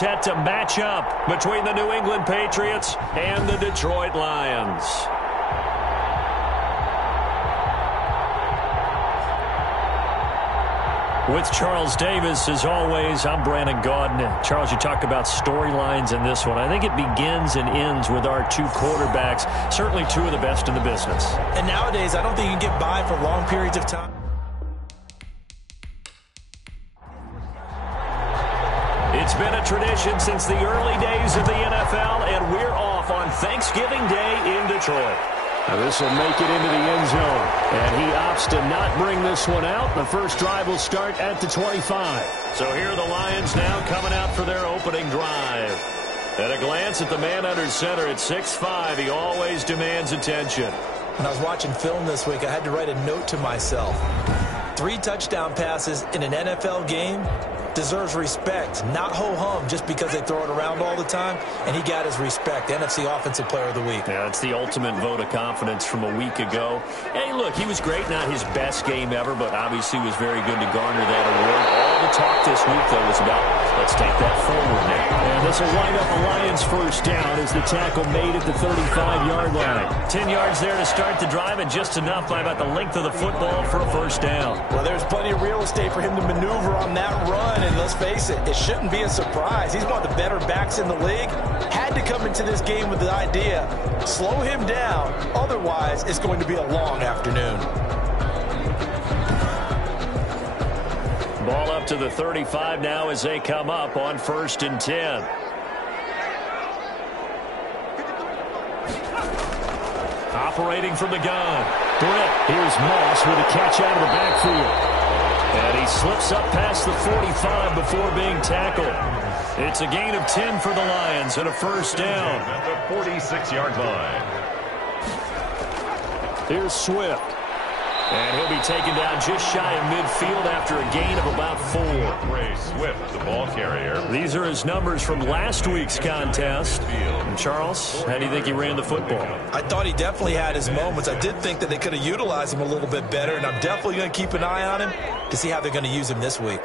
set to match up between the New England Patriots and the Detroit Lions. With Charles Davis, as always, I'm Brandon Gaudin. Charles, you talk about storylines in this one. I think it begins and ends with our two quarterbacks, certainly two of the best in the business. And nowadays, I don't think you can get by for long periods of time. It's been a tradition since the early days of the NFL, and we're off on Thanksgiving Day in Detroit. Now this will make it into the end zone, and he opts to not bring this one out. The first drive will start at the 25. So here are the Lions now coming out for their opening drive. At a glance at the man under center at 6'5", he always demands attention. When I was watching film this week, I had to write a note to myself. 3 touchdown passes in an NFL game deserves respect, not ho-hum just because they throw it around all the time, and he got his respect. NFC Offensive Player of the Week. Yeah, it's the ultimate vote of confidence from a week ago. Hey, look, he was great, not his best game ever, but obviously was very good to garner that award. All the talk this week, though, was about, let's take that forward now. And this will wind up the Lions' first down as the tackle made at the 35-yard line. 10 yards there to start the drive, and just enough by about the length of the football for a first down. Well, there's plenty of real estate for him to maneuver on that run. And let's face it, it shouldn't be a surprise. He's one of the better backs in the league. Had to come into this game with the idea, slow him down. Otherwise, it's going to be a long afternoon. Ball up to the 35 now as they come up on 1st and 10. Operating from the gun. Brett, here's Moss with a catch out of the backfield. And he slips up past the 45 before being tackled. It's a gain of 10 for the Lions and a first down. At the 46-yard line. Here's Swift. And he'll be taken down just shy of midfield after a gain of about 4. Ray Swift, the ball carrier. These are his numbers from last week's contest. And Charles, how do you think he ran the football? I thought he definitely had his moments. I did think that they could have utilized him a little bit better, and I'm definitely going to keep an eye on him to see how they're going to use him this week.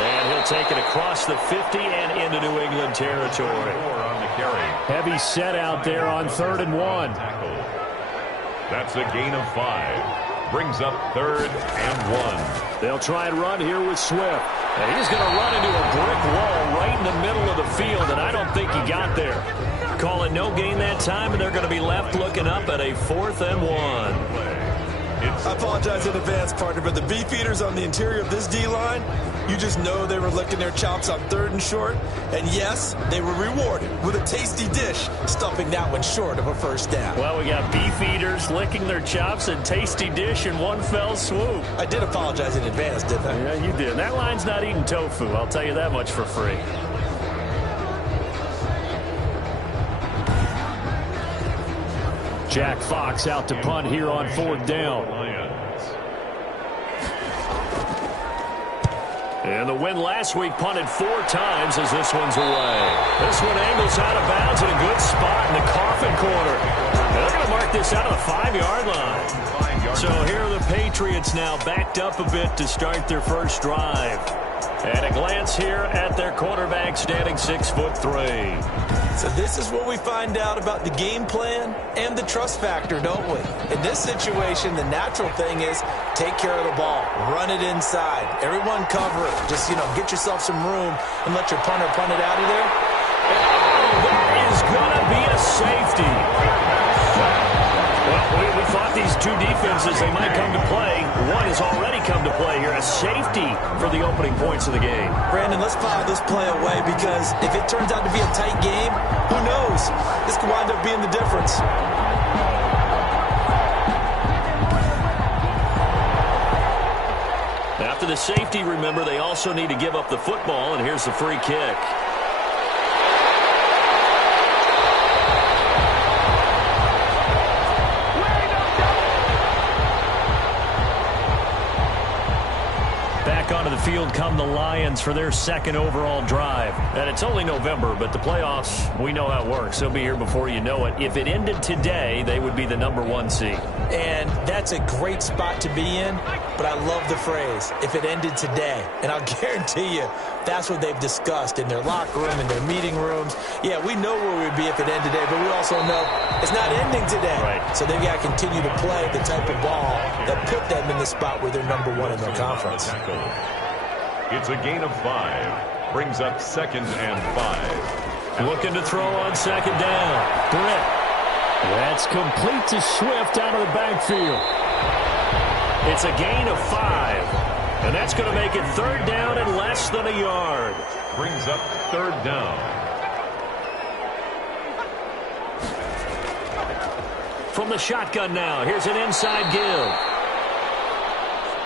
And he'll take it across the 50 and into New England territory. On the carry. Heavy set out there on 3rd and 1. That's a gain of 5. Brings up 3rd and 1. They'll try and run here with Swift. And he's going to run into a brick wall right in the middle of the field, and I don't think he got there. Call it no gain that time, and they're going to be left looking up at a 4th and 1. I apologize in advance, partner, but the beefeaters on the interior of this D-line, you just know they were licking their chops on 3rd and short. And yes, they were rewarded with a tasty dish, stuffing that one short of a first down. Well, we got beefeaters licking their chops and tasty dish in one fell swoop. I did apologize in advance, didn't I? Yeah, you did. That line's not eating tofu, I'll tell you that much for free. Jack Fox out to punt here on 4th down. And the win last week punted 4 times as this one's away. This one angles out of bounds in a good spot in the coffin corner. They're going to mark this out of the 5-yard line. So here are the Patriots now backed up a bit to start their first drive. And a glance here at their quarterback standing 6'3". So this is where we find out about the game plan and the trust factor, don't we? In this situation, the natural thing is take care of the ball, run it inside, everyone cover it. Just, get yourself some room and let your punter punt it out of there. Oh, that is going to be a safety. Well, we thought these two defenses, they might come to play. One has already come to play here, a safety for the opening points of the game. Brandon, let's file this play away because if it turns out to be a tight game, who knows? This could wind up being the difference. After the safety, remember, they also need to give up the football, and here's the free kick. Back onto the field come the Lions for their 2nd overall drive. And it's only November, but the playoffs, we know how it works. They'll be here before you know it. If it ended today, they would be the #1 seed. And that's a great spot to be in, but I love the phrase, if it ended today. And I'll guarantee you, that's what they've discussed in their locker room, in their meeting rooms. Yeah, we know where we'd be if it ended today, but we also know it's not ending today. Right. So they've got to continue to play the type of ball that put them in the spot where they're number one in their conference. It's a gain of 5. Brings up 2nd and 5. Looking to throw on 2nd down. Britt. That's complete to Swift out of the backfield. It's a gain of 5. And that's going to make it 3rd down and less than a yard. Brings up 3rd down. From the shotgun now, here's an inside give.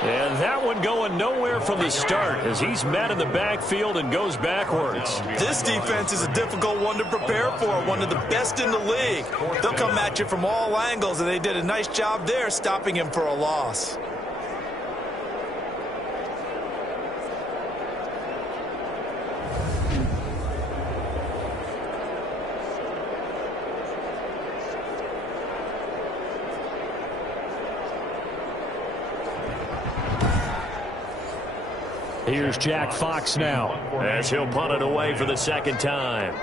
And that one going nowhere from the start as he's met in the backfield and goes backwards. This defense is a difficult one to prepare for, one of the best in the league. They'll come at you from all angles, and they did a nice job there stopping him for a loss. Here's Jack Fox now, as he'll punt it away for the 2nd time.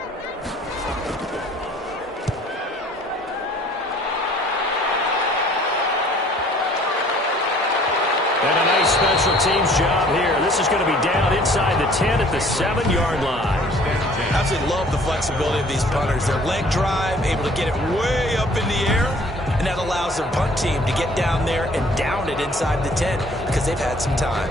And a nice special teams job here. This is going to be down inside the 10 at the 7-yard line. Absolutely love the flexibility of these punters. Their leg drive, able to get it way up in the air, and that allows their punt team to get down there and down it inside the 10 because they've had some time.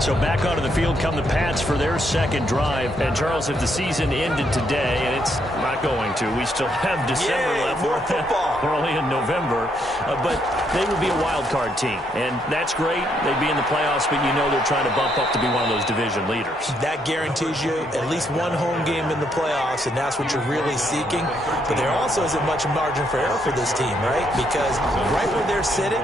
So back onto the field come the Pats for their 2nd drive. And, Charles, if the season ended today, and it's not going to, we still have December left. More football. We're only in November. But they would be a wild card team. And that's great. They'd be in the playoffs, but you know they're trying to bump up to be one of those division leaders. That guarantees you at least one home game in the playoffs, and that's what you're really seeking. But there also isn't much margin for error for this team, right? Because right where they're sitting,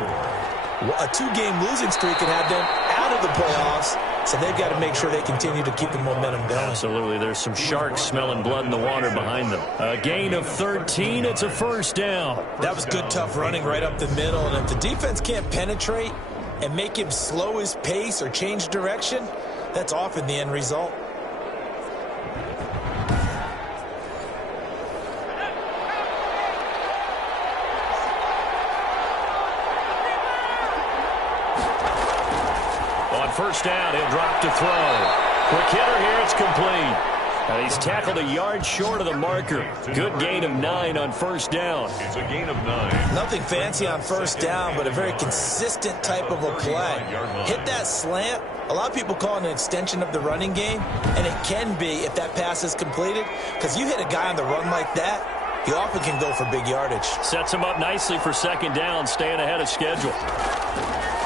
a 2-game losing streak could have them out of the playoffs, so they've got to make sure they continue to keep the momentum going. Absolutely. There's some sharks smelling blood in the water behind them. A gain of 13. It's a 1st down. That was good, tough running right up the middle, and if the defense can't penetrate and make him slow his pace or change direction, that's often the end result. On 1st down, he'll drop to throw. Quick hitter here, it's complete. And he's tackled a yard short of the marker. Good gain of 9 on 1st down. It's a gain of 9. Nothing fancy on 1st down, but a very consistent type of a play. Hit that slant. A lot of people call it an extension of the running game, and it can be if that pass is completed, because you hit a guy on the run like that, he often can go for big yardage. Sets him up nicely for 2nd down, staying ahead of schedule.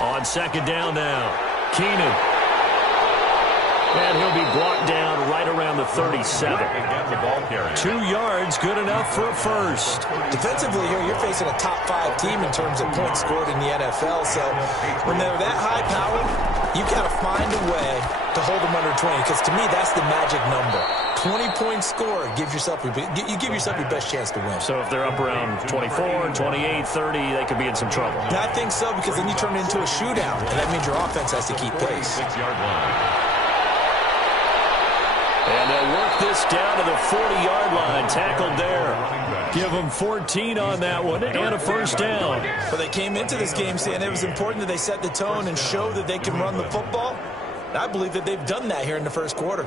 On 2nd down now, Keenan. And he'll be brought down right around the 37. 2 yards, good enough for a 1st. Defensively here, you're facing a top 5 team in terms of points scored in the NFL. So when they're that high powered, you've got to find a way to hold them under 20. Because to me, that's the magic number. 20-point score, you give yourself your best chance to win. So if they're up around 24, 28, 30, they could be in some trouble. I think so, because then you turn it into a shootout, and that means your offense has to keep pace. 6-yard line. And they'll work this down to the 40-yard line. Tackled there. Give them 14 on that one and a 1st down. But they came into this game saying it was important that they set the tone and show that they can run the football. And I believe that they've done that here in the 1st quarter.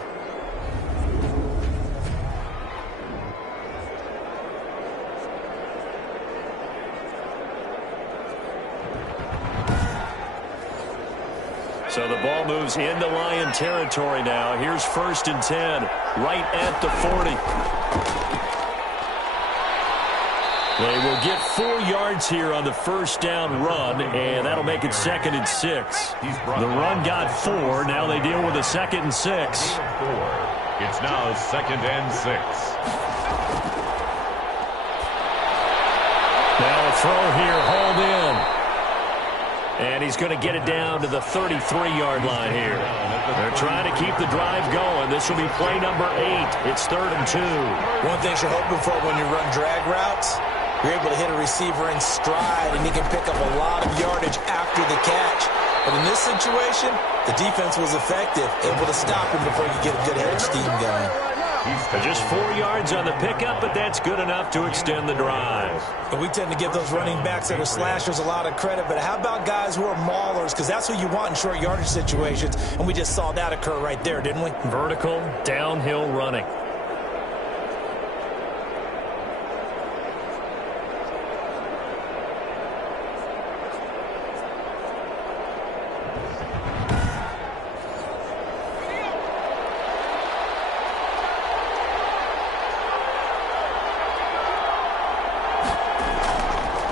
So the ball moves into Lion territory now. Here's 1st and 10, right at the 40. They will get 4 yards here on the 1st down run, and that'll make it 2nd and 6. The run got 4. Now they deal with a 2nd and 6. It's now 2nd and 6. Now a throw here, hauled in. And he's going to get it down to the 33-yard line here. They're trying to keep the drive going. This will be play number 8. It's 3rd and 2. One thing you're hoping for when you run drag routes You're able to hit a receiver in stride, and he can pick up a lot of yardage after the catch. But in this situation, the defense was effective, able to stop him before you get a good head of steam going. Just 4 yards on the pickup, but that's good enough to extend the drive. And we tend to give those running backs that are slashers a lot of credit, but how about guys who are maulers? Because that's who you want in short yardage situations, and we just saw that occur right there, didn't we? Vertical, downhill running.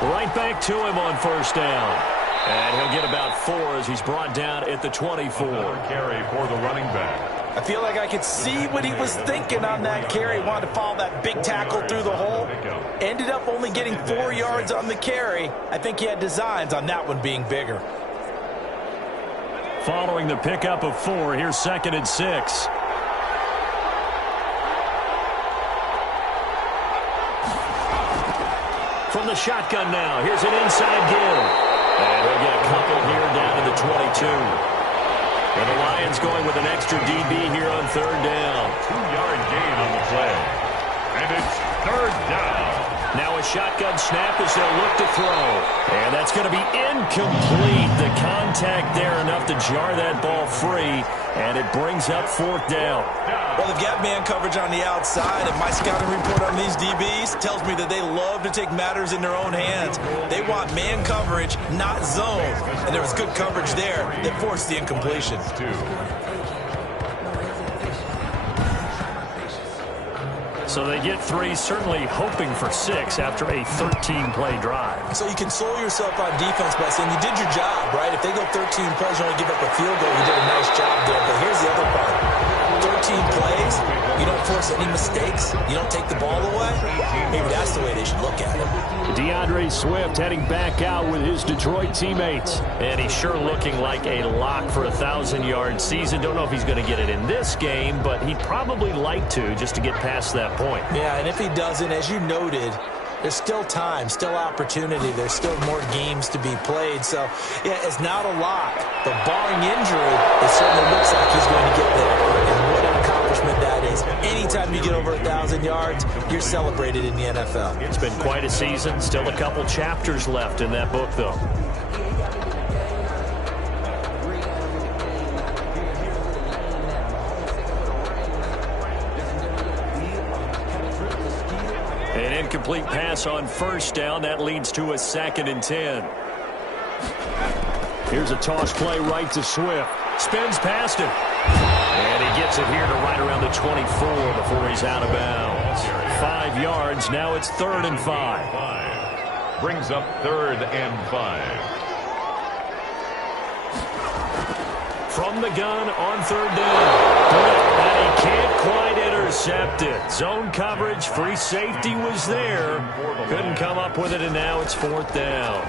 Right back to him on first down. And he'll get about 4 as he's brought down at the 24. Another carry for the running back. I feel like I could see what he was thinking on that carry. Wanted to follow that big tackle through the hole. Ended up only getting 4 yards on the carry. I think he had designs on that one being bigger. Following the pickup of 4, here's 2nd and 6. From the shotgun now, here's an inside give. And he'll get a couple here down to the 22. And the Lions going with an extra DB here on 3rd down. 2-yard gain on the play. And it's 3rd down. Now a shotgun snap as they'll look to throw. And that's going to be incomplete. The contact there enough to jar that ball free. And it brings up 4th down. Well, they've got man coverage on the outside, and my scouting report on these DBs tells me that they love to take matters in their own hands. They want man coverage, not zone. And there was good coverage there that forced the incompletion. So they get 3, certainly hoping for 6 after a 13-play drive. So you console yourself on defense by saying you did your job, right? If they go 13 plays, you only give up a field goal, you did a nice job there. But here's the other part. 13 plays, you don't force any mistakes, you don't take the ball away. Maybe that's the way they should look at it. DeAndre Swift heading back out with his Detroit teammates. And he's sure looking like a lock for a 1,000-yard season. Don't know if he's going to get it in this game, but he'd probably like to just to get past that point. Yeah, and if he doesn't, as you noted, there's still time, still opportunity. There's still more games to be played. So, yeah, it's not a lock. But barring injury, it certainly looks like he's going to get there. And what an accomplishment that is. Anytime you get over 1,000 yards, you're celebrated in the NFL. It's been quite a season. Still a couple chapters left in that book, though. An incomplete pass on first down. That leads to a 2nd and 10. Here's a toss play right to Swift. Spins past him. And he gets it here to right around the 24 before he's out of bounds. 5 yards. Now it's 3rd and 5. Brings up 3rd and 5. From the gun on 3rd down. And he can't quite intercept it. Zone coverage, free safety was there. Couldn't come up with it, and now it's 4th down.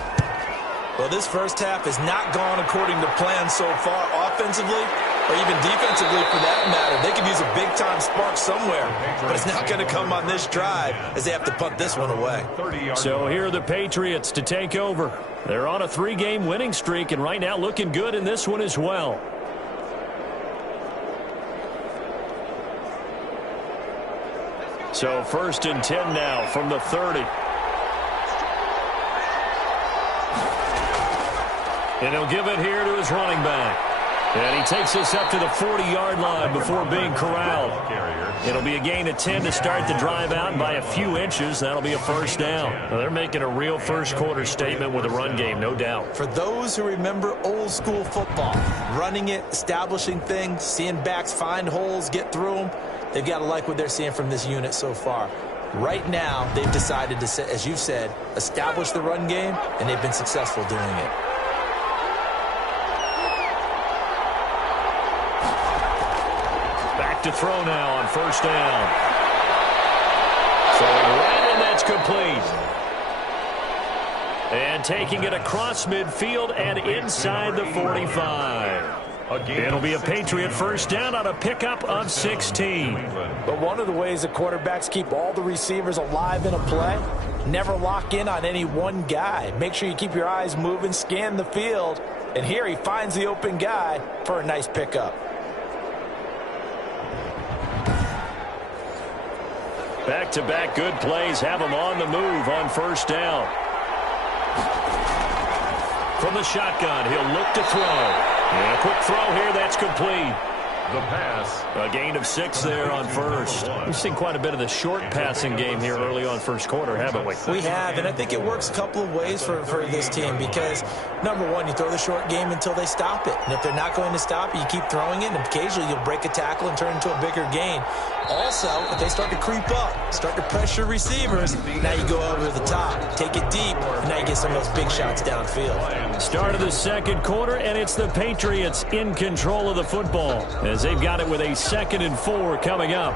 Well, this first half has not gone according to plan so far, offensively or even defensively for that matter. They could use a big-time spark somewhere, but it's not going to come on this drive as they have to punt this one away. So here are the Patriots to take over. They're on a 3-game winning streak, and right now looking good in this one as well. So 1st and 10 now from the 30. And he'll give it here to his running back. And he takes this up to the 40-yard line before being corralled. It'll be a gain of 10 to start the drive out, and by a few inches, that'll be a 1st down. Well, they're making a real first-quarter statement with a run game, no doubt. For those who remember old-school football, running it, establishing things, seeing backs find holes, get through them, they've got to like what they're seeing from this unit so far. Right now, they've decided to, as you said, establish the run game, and they've been successful doing it. To throw now on 1st down. Throwing right, and that's complete. And taking it across midfield and inside the 45. It'll be a Patriot first down on a pickup of 16. But one of the ways that quarterbacks keep all the receivers alive in a play, never lock in on any one guy. Make sure you keep your eyes moving, scan the field, and here he finds the open guy for a nice pickup. Back-to-back good plays have him on the move on first down. From the shotgun, he'll look to throw. And a quick throw here, that's complete. The pass. A gain of 6 there on first. We've seen quite a bit of the short passing game here early on first quarter, haven't we? We have, and I think it works a couple of ways for this team because, number one, you throw the short game until they stop it. And if they're not going to stop it, you keep throwing it, and occasionally you'll break a tackle and turn it into a bigger gain. Also, if they start to creep up, start to pressure receivers, now you go over the top, take it deep, and now you get some of those big shots downfield. Start of the second quarter, and it's the Patriots in control of the football as they've got it with a 2nd and 4 coming up.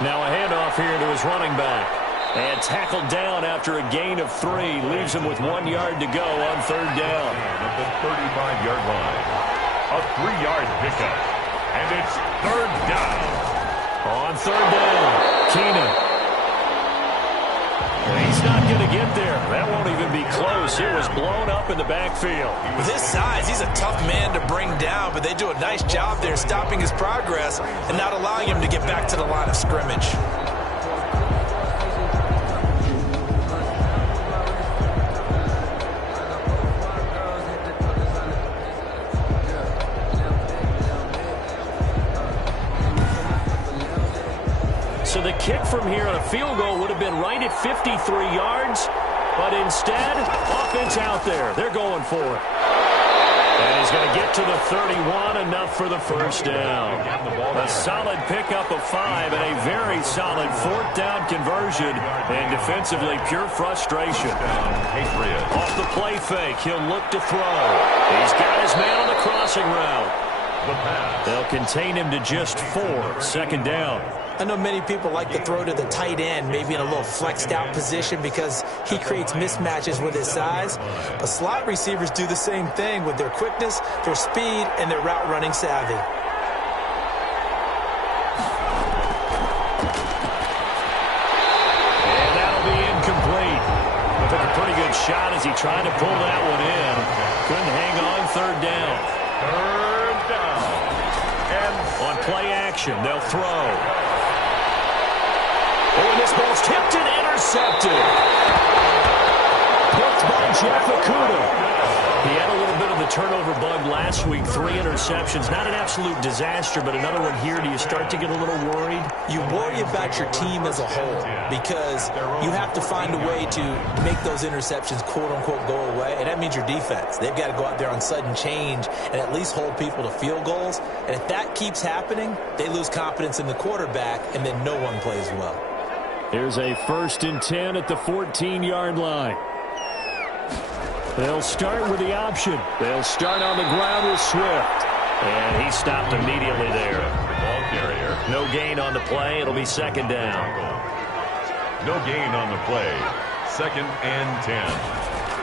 Now a handoff here to his running back. And tackled down after a gain of 3. Leaves him with 1 yard to go on third down. At the 35-yard line. A 3-yard pickup. And it's third down. On third down, Keenan. He's not going to get there. That won't even be close. It was blown up in the backfield. With his size, he's a tough man to bring down, but they do a nice job there stopping his progress and not allowing him to get back to the line of scrimmage. So the kick from here on a field goal would have been right at 53 yards, but instead, offense out there. They're going for it. And he's going to get to the 31, enough for the first down. A solid pickup of 5 and a very solid 4th down conversion. And defensively, pure frustration. Off the play fake, he'll look to throw. He's got his man on the crossing route. They'll contain him to just 4, 2nd down. I know many people like to throw to the tight end, maybe in a little flexed out position because he creates mismatches with his size. But slot receivers do the same thing with their quickness, their speed, and their route running savvy. And that'll be incomplete. Took a pretty good shot as he tried to pull that one in. Couldn't hang on third down. Third down. And on play action, they'll throw. Oh, and this ball's tipped and intercepted. Picked by Jeff Okudah. He had a little bit of the turnover bug last week. 3 interceptions. Not an absolute disaster, but another one here. Do you start to get a little worried? You worry about your team as a whole because you have to find a way to make those interceptions, quote-unquote, go away, and that means your defense. They've got to go out there on sudden change and at least hold people to field goals. And if that keeps happening, they lose confidence in the quarterback, and then no one plays well. Here's a 1st and 10 at the 14-yard line. They'll start with the option. They'll start on the ground with Swift. And he stopped immediately there. Ball carrier. No gain on the play. It'll be 2nd down. No gain on the play. 2nd and 10.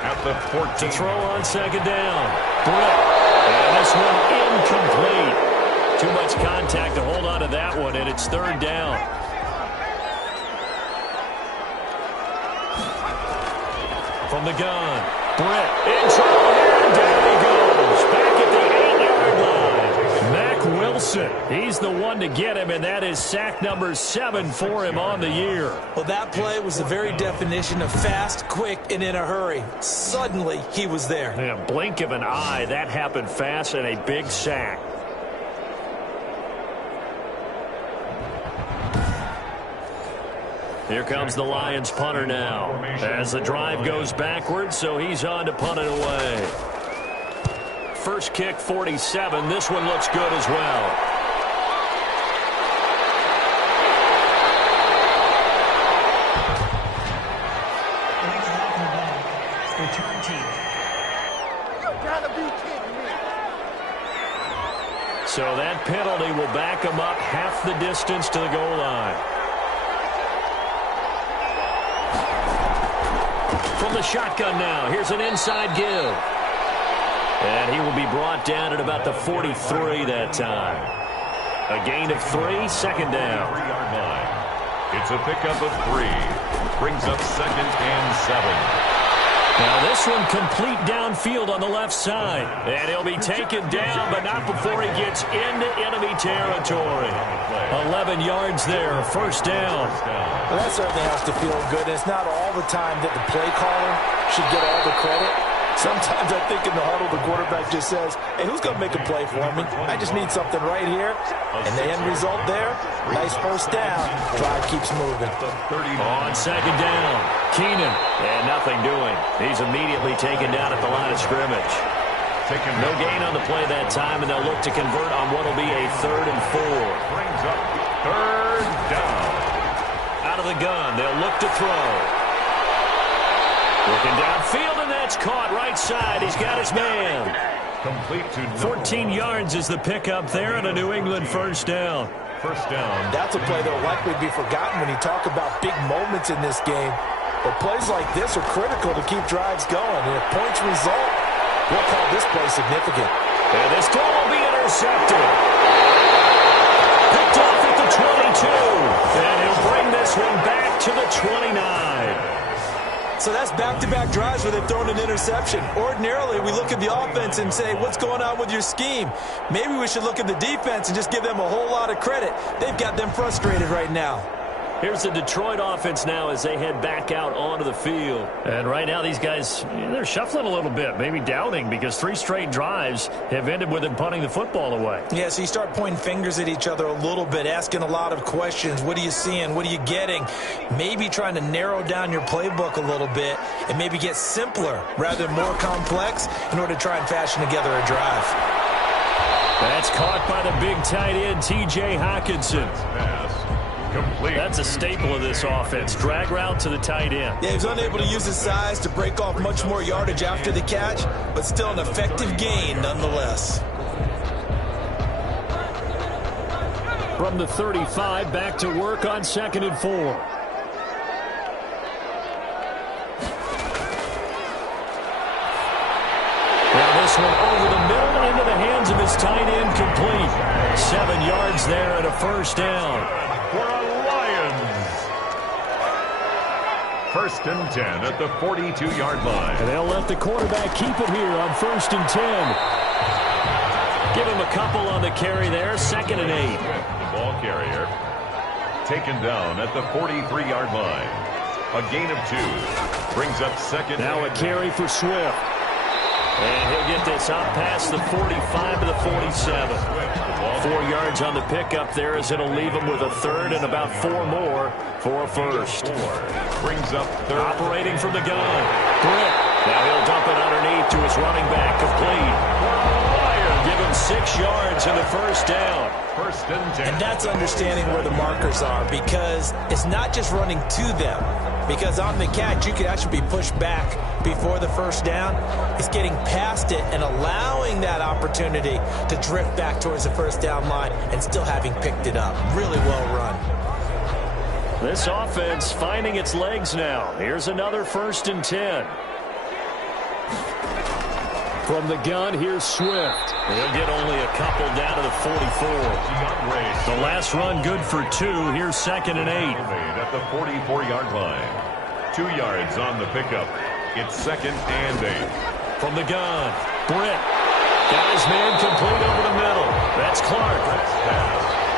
At the 14. To throw on 2nd down. Britt. And this one incomplete. Too much contact to hold on to that one, and it's 3rd down. From the gun, Britt in trouble here, and down he goes. Back at the 8-yard line. Mack Wilson, he's the one to get him, and that is sack number 7 for him on the year. Well, that play was the very definition of fast, quick, and in a hurry. Suddenly, he was there. In a blink of an eye, that happened fast, and a big sack. Here comes the Lions punter now as the drive goes backwards, so he's on to punt it away. First kick, 47. This one looks good as well. Return team. You gotta be kidding me. So that penalty will back him up half the distance to the goal line. From the shotgun now, here's an inside give. And he will be brought down at about the 43 that time. A gain of 3, second down. 3-yard line. It's a pickup of 3. Brings up second and 7. Now this one complete downfield on the left side. And he'll be taken down, but not before he gets into enemy territory. 11 yards there, first down. Well, that certainly has to feel good. It's not all the time that the play caller should get all the credit. Sometimes I think in the huddle, the quarterback just says, hey, who's going to make a play for me? I just need something right here. And the end result there, nice first down. Drive keeps moving. On second down, Keenan. And nothing doing. He's immediately taken down at the line of scrimmage. No gain on the play that time, and they'll look to convert on what will be a 3rd and 4. Brings up 3rd down. Out of the gun, they'll look to throw. Looking downfield, and that's caught right side. He's got his man. Complete to 14 yards is the pickup there, and a New England first down. First down. That's a play that will likely be forgotten when you talk about big moments in this game. But plays like this are critical to keep drives going. And if points result, we'll call this play significant. And this throw will be intercepted. Picked off at the 22. And he'll bring this one back to the 29. So that's back-to-back drives where they've thrown an interception. Ordinarily, we look at the offense and say, what's going on with your scheme? Maybe we should look at the defense and just give them a whole lot of credit. They've got them frustrated right now. Here's the Detroit offense now as they head back out onto the field. And right now these guys, they're shuffling a little bit, maybe doubting, because 3 straight drives have ended with them punting the football away. Yeah, so you start pointing fingers at each other a little bit, asking a lot of questions. What are you seeing? What are you getting? Maybe trying to narrow down your playbook a little bit and maybe get simpler rather than more complex in order to try and fashion together a drive. That's caught by the big tight end, T.J. Hockenson. Complete. That's a staple of this offense. Drag route to the tight end. Yeah, he was unable to use his size to break off much more yardage after the catch, but still an effective gain nonetheless. From the 35, back to work on 2nd and 4. Now this one over the middle into the hands of his tight end, complete. 7 yards there and a first down. For a Lions. First and 10 at the 42-yard line. And they'll let the quarterback keep it here on 1st and 10. Give him a couple on the carry there, 2nd and 8. The ball carrier taken down at the 43-yard line. A gain of 2. Brings up second. Now a carry for Swift. And he'll get this up past the 45 to the 47. 4 yards on the pickup there as it'll leave him with a 3rd and about 4 more for a first. Brings up 3rd. Operating from the gun. Britt. Now he'll dump it underneath to his running back. Complete. Give him 6 yards in the first down. First and 10. And that's understanding where the markers are, because it's not just running to them. Because on the catch, you could actually be pushed back before the first down. It's getting past it and allowing that opportunity to drift back towards the first down line and still having picked it up. Really well run. This offense finding its legs now. Here's another 1st and 10. From the gun, here's Swift. He'll get only a couple down to the 44. The last run good for 2. Here's 2nd and 8. At the 44-yard line. 2 yards on the pickup. It's 2nd and 8. From the gun, Britt. Got his man complete over the middle. That's Clark.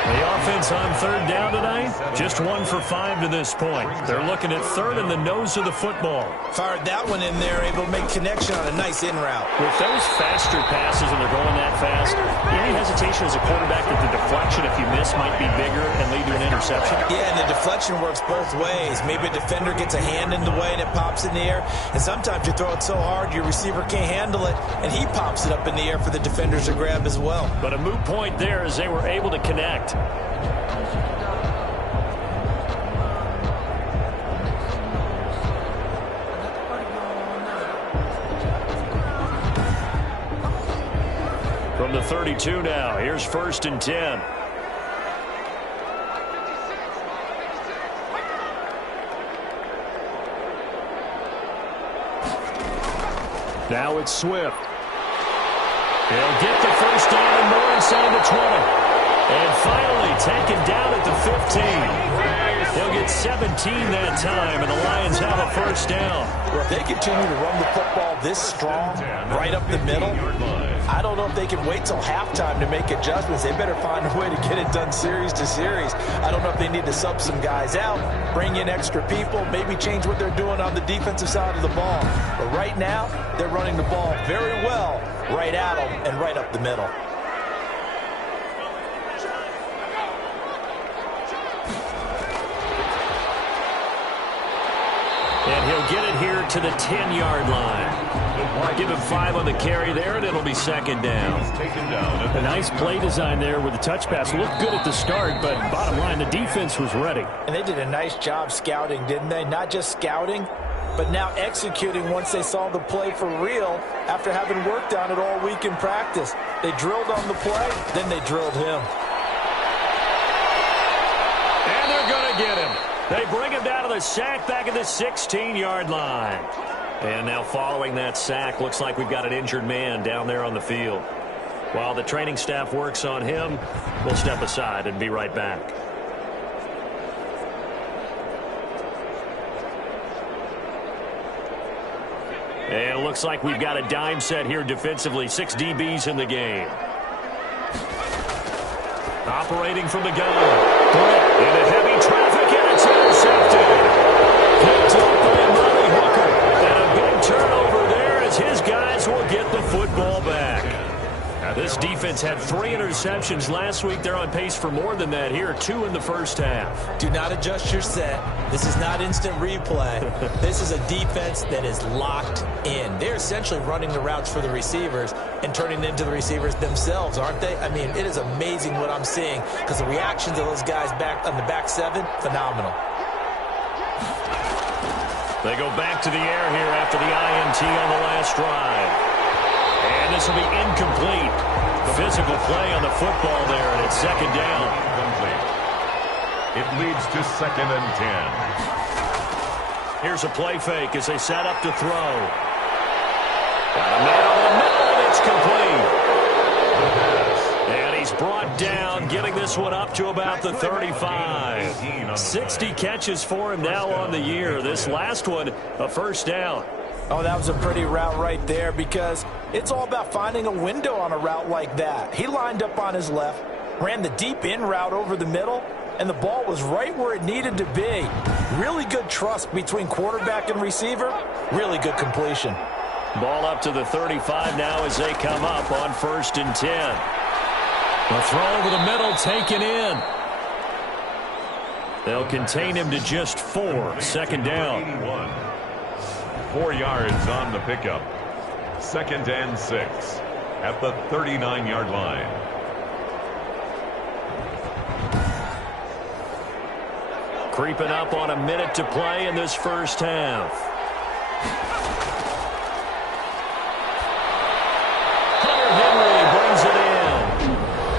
The offense on 3rd down tonight, just 1 for 5 to this point. They're looking at 3rd in the nose of the football. Fired that one in there, able to make connection on a nice in route. With those faster passes when they're going that fast, any hesitation as a quarterback that the deflection, if you miss, might be bigger and lead to an interception? Yeah, and the deflection works both ways. Maybe a defender gets a hand in the way and it pops in the air. And sometimes you throw it so hard your receiver can't handle it, and he pops it up in the air for the defenders to grab as well. But a moot point there as they were able to connect. From the 32 now, here's 1st and 10. Now it's Swift. He'll get the first down and more inside the 20. And finally taken down at the 15. They'll get 17 that time, and the Lions have a first down. Well, if they continue to run the football this strong, right up the middle, I don't know if they can wait till halftime to make adjustments. They better find a way to get it done series to series. I don't know if they need to sub some guys out, bring in extra people, maybe change what they're doing on the defensive side of the ball. But right now, they're running the ball very well right at them and right up the middle. And he'll get it here to the 10-yard line. Give him 5 on the carry there, and it'll be second down. A nice play design there with the touch pass. Looked good at the start, but bottom line, the defense was ready. And they did a nice job scouting, didn't they? Not just scouting, but now executing once they saw the play for real after having worked on it all week in practice. They drilled on the play, then they drilled him. And they're going to get him. They bring him down to the sack back at the 16-yard line. And now following that sack, looks like we've got an injured man down there on the field. While the training staff works on him, we'll step aside and be right back. And it looks like we've got a dime set here defensively. 6 DBs in the game. Operating from the gun. Into heavy traffic, and it's intercepted. Picked up by Murray Hooker. And a big turnover there as his guys will get the football back. Now, this defense had 3 interceptions last week. They're on pace for more than that here. 2 in the first half. Do not adjust your set. This is not instant replay. This is a defense that is locked in. They're essentially running the routes for the receivers and turning them into the receivers themselves, aren't they? I mean, it is amazing what I'm seeing because the reactions of those guys back on the back 7, phenomenal. They go back to the air here after the INT on the last drive. And this will be incomplete. Physical play on the football there, and it's second down. It leads to 2nd and 10. Here's a play fake as they set up to throw. Got a man over the middle, and it's complete. And he's brought down, getting this one up to about the 35. 60 catches for him now on the year. This last one, a first down. Oh, that was a pretty route right there because it's all about finding a window on a route like that. He lined up on his left, ran the deep in route over the middle, and the ball was right where it needed to be. Really good trust between quarterback and receiver. Really good completion. Ball up to the 35 now as they come up on 1st and 10. A throw over the middle taken in. They'll contain him to just 4. Second down. 4 yards on the pickup. 2nd and 6 at the 39-yard line. Creeping up on a minute to play in this first half. Hunter Henry brings it in.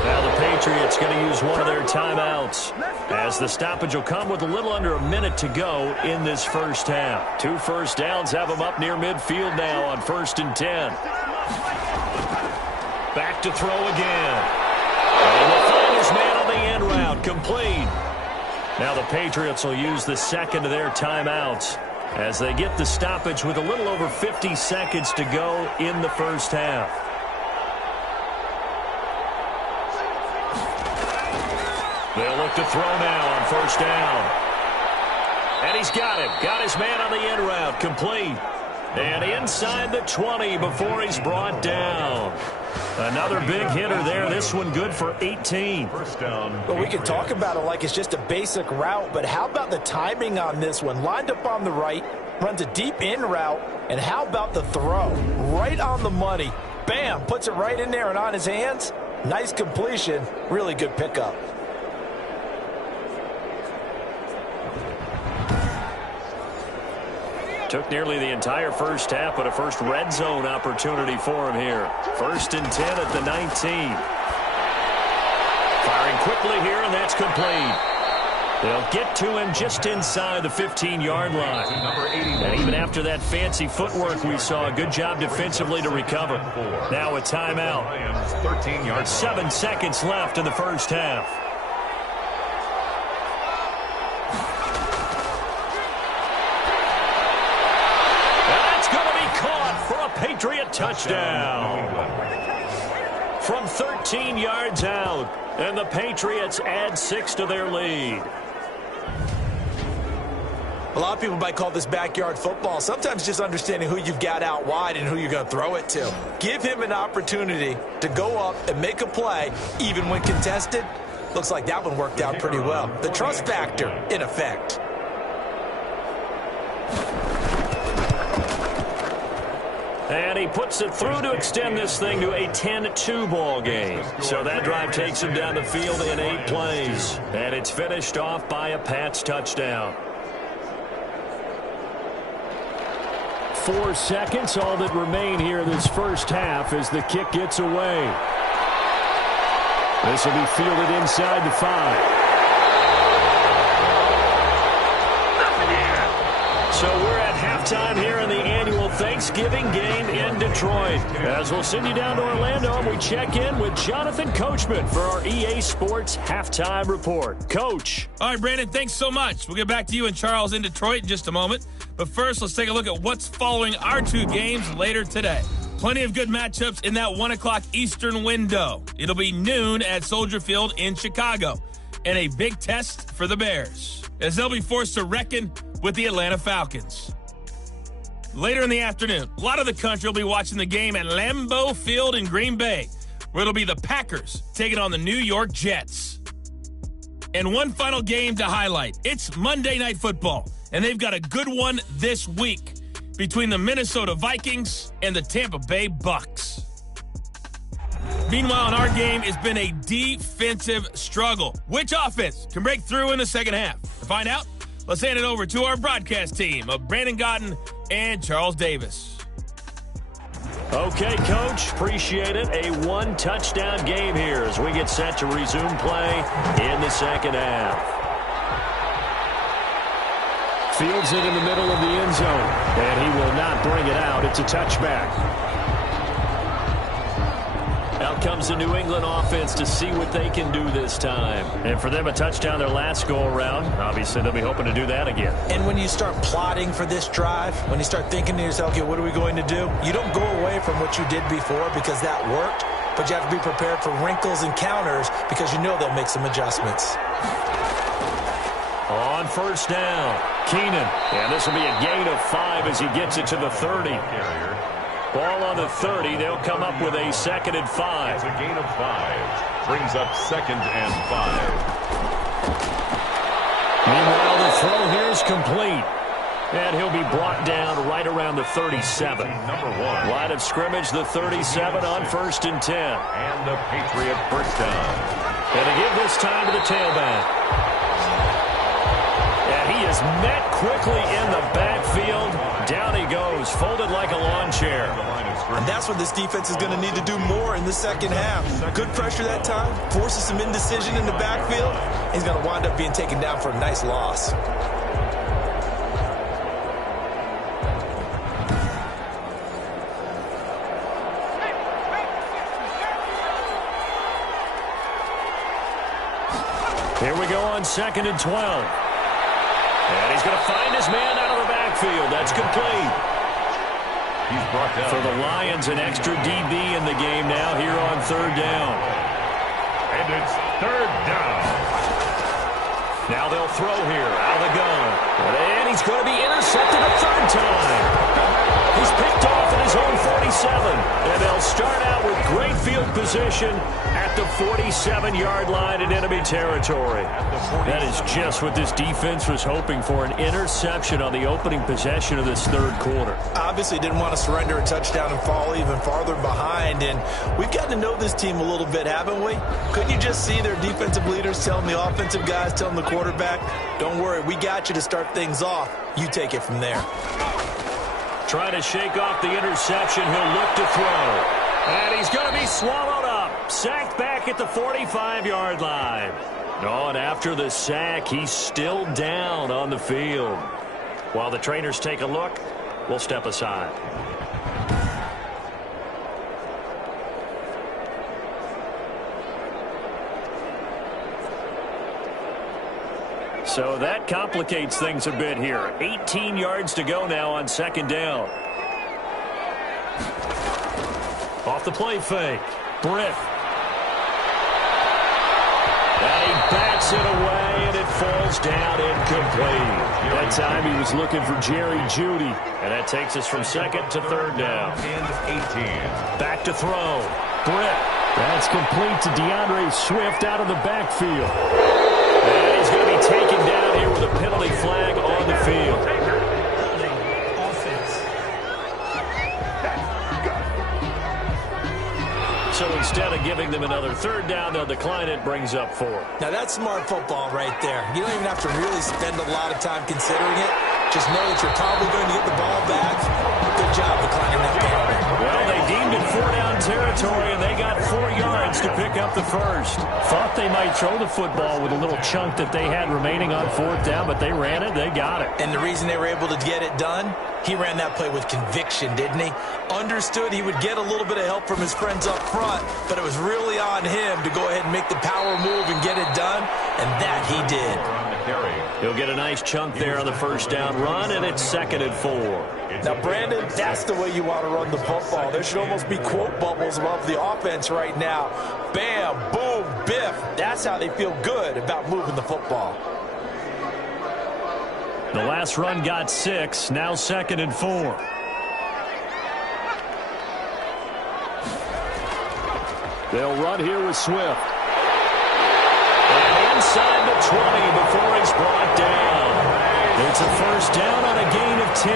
Now the Patriots going to use one of their timeouts as the stoppage will come with a little under a minute to go in this first half. 2 first downs have them up near midfield now on 1st and 10. Back to throw again. And will find his man on the end route. Complete. Now the Patriots will use the second of their timeouts as they get the stoppage with a little over 50 seconds to go in the first half. They'll look to throw now on 1st down. And he's got him. Got his man on the end route. Complete. And inside the 20 before he's brought down. Another big hitter there. This one good for 18. First down. Well, we can talk about it like it's just a basic route, but how about the timing on this one? Lined up on the right, runs a deep in route, and how about the throw? Right on the money. Bam, puts it right in there and on his hands. Nice completion. Really good pickup. Took nearly the entire first half, but a first red zone opportunity for him here. 1st and 10 at the 19. Firing quickly here, and that's complete. They'll get to him just inside the 15-yard line. And even after that fancy footwork we saw, a good job defensively to recover. Now a timeout. 7 seconds left in the first half. And that's going to be caught for a Patriot touchdown. From 13 yards out, and the Patriots add 6 to their lead. A lot of people might call this backyard football. Sometimes just understanding who you've got out wide and who you're going to throw it to. Give him an opportunity to go up and make a play, even when contested. Looks like that one worked out pretty well. The trust factor, in effect. And he puts it through to extend this thing to a 10-2 ball game. So that drive takes him down the field in 8 plays. And it's finished off by a Pats touchdown. 4 seconds, all that remain here this first half as the kick gets away. This will be fielded inside the 5. So we're at halftime here in the annual Thanksgiving game in Detroit. As we'll send you down to Orlando, and we check in with Jonathan Coachman for our EA Sports Halftime Report. Coach. All right, Brandon, thanks so much. We'll get back to you and Charles in Detroit in just a moment. But first, let's take a look at what's following our 2 games later today. Plenty of good matchups in that 1 o'clock Eastern window. It'll be noon at Soldier Field in Chicago. And a big test for the Bears, as they'll be forced to reckon with the Atlanta Falcons. Later in the afternoon, a lot of the country will be watching the game at Lambeau Field in Green Bay, where it'll be the Packers taking on the New York Jets. And one final game to highlight. It's Monday Night Football, and they've got a good one this week between the Minnesota Vikings and the Tampa Bay Bucks. Meanwhile, in our game, it's been a defensive struggle. Which offense can break through in the second half? To find out, let's hand it over to our broadcast team of Brandon Gotten and Charles Davis. Okay, Coach, appreciate it. A 1-touchdown game here as we get set to resume play in the second half. Fields it in the middle of the end zone, and he will not bring it out. It's a touchback. Out comes the New England offense to see what they can do this time. And for them, a touchdown their last go-around. Obviously, they'll be hoping to do that again. And when you start plotting for this drive, when you start thinking to yourself, okay, what are we going to do? You don't go away from what you did before because that worked, but you have to be prepared for wrinkles and counters because you know they'll make some adjustments. On first down, Keenan. And this will be a gain of 5 as he gets it to the 30. Ball on the 30. They'll come up with a 2nd and 5. It's a gain of 5. Brings up 2nd and 5. Meanwhile, the throw here is complete. And he'll be brought down right around the 37. Number 1. Line of scrimmage, the 37 on 1st and 10. And the Patriot first down. And to give this time to the tailback. And he is met quickly in the backfield. Down he goes, folded like a lawn chair. And that's what this defense is going to need to do more in the second half. Good pressure that time, forces some indecision in the backfield. He's going to wind up being taken down for a nice loss. Here we go on 2nd and 12. And he's going to find his man out of the backfield. That's complete. He's brought down. For the Lions, an extra DB in the game now here on 3rd down. And it's 3rd down. Now they'll throw here out of the gun. And he's going to be intercepted a 3rd time. He's picked off at his own 47. And they'll start out with great field position at the 47-yard line in enemy territory. That is just what this defense was hoping for, an interception on the opening possession of this 3rd quarter. Obviously didn't want to surrender a touchdown and fall even farther behind. And we've gotten to know this team a little bit, haven't we? Couldn't you just see their defensive leaders telling the offensive guys, telling the quarterback, don't worry, we got you to start things off. You take it from there. Trying to shake off the interception. He'll look to throw. And he's going to be swallowed up. Sacked back at the 45-yard line. Oh, and after the sack, he's still down on the field. While the trainers take a look, we'll step aside. So that complicates things a bit here. 18 yards to go now on second down. Off the play fake. Britt. And he bats it away, and it falls down incomplete. That time he was looking for Jerry Jeudy. And that takes us from second to third down. And 18. Back to throw. Britt. That's complete to DeAndre Swift out of the backfield. And he's going to be taken down here with a penalty flag on the field. So instead of giving them another third down, they'll decline it, brings up 4. Now that's smart football right there. You don't even have to really spend a lot of time considering it. Just know that you're probably going to get the ball back. Good job declining that penalty. Well, they deemed it 4-down territory, and they got 4 yards to pick up the first. Thought they might throw the football with a little chunk that they had remaining on 4th down, but they ran it, they got it. And the reason they were able to get it done, he ran that play with conviction, didn't he? Understood he would get a little bit of help from his friends up front, but it was really on him to go ahead and make the power move and get it done, and that he did. He'll get a nice chunk there on the first down run, and it's 2nd and 4. Now, Brandon, that's the way you want to run the football. There should almost be quote bubbles above the offense right now. Bam, boom, biff. That's how they feel good about moving the football. The last run got 6, now 2nd and 4. They'll run here with Swift. And inside the 20 before he's brought down. It's a first down on a gain of 10.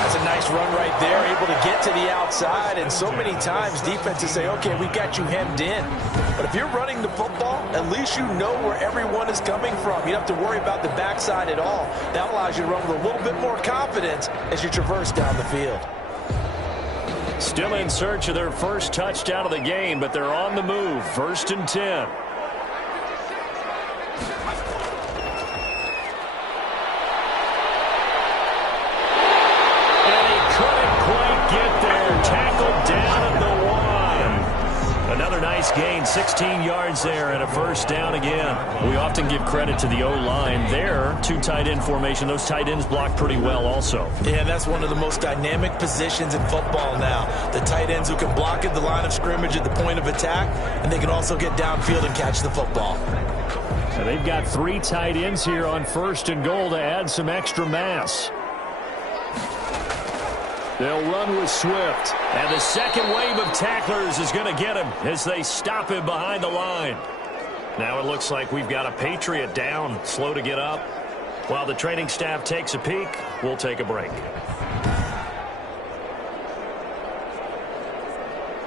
That's a nice run right there, able to get to the outside. And so many times defenses say, okay, we've got you hemmed in. But if you're running the football, at least you know where everyone is coming from. You don't have to worry about the backside at all. That allows you to run with a little bit more confidence as you traverse down the field. Still in search of their first touchdown of the game, but they're on the move. 1st and 10. Gain 16 yards there and a first down again. We often give credit to the O-line there. 2 tight end formation. Those tight ends block pretty well also. Yeah, that's one of the most dynamic positions in football now. The tight ends who can block at the line of scrimmage at the point of attack, and they can also get downfield and catch the football. So they've got 3 tight ends here on 1st and goal to add some extra mass. They'll run with Swift. And the second wave of tacklers is going to get him as they stop him behind the line. Now it looks like we've got a Patriot down, slow to get up. While the training staff takes a peek, we'll take a break.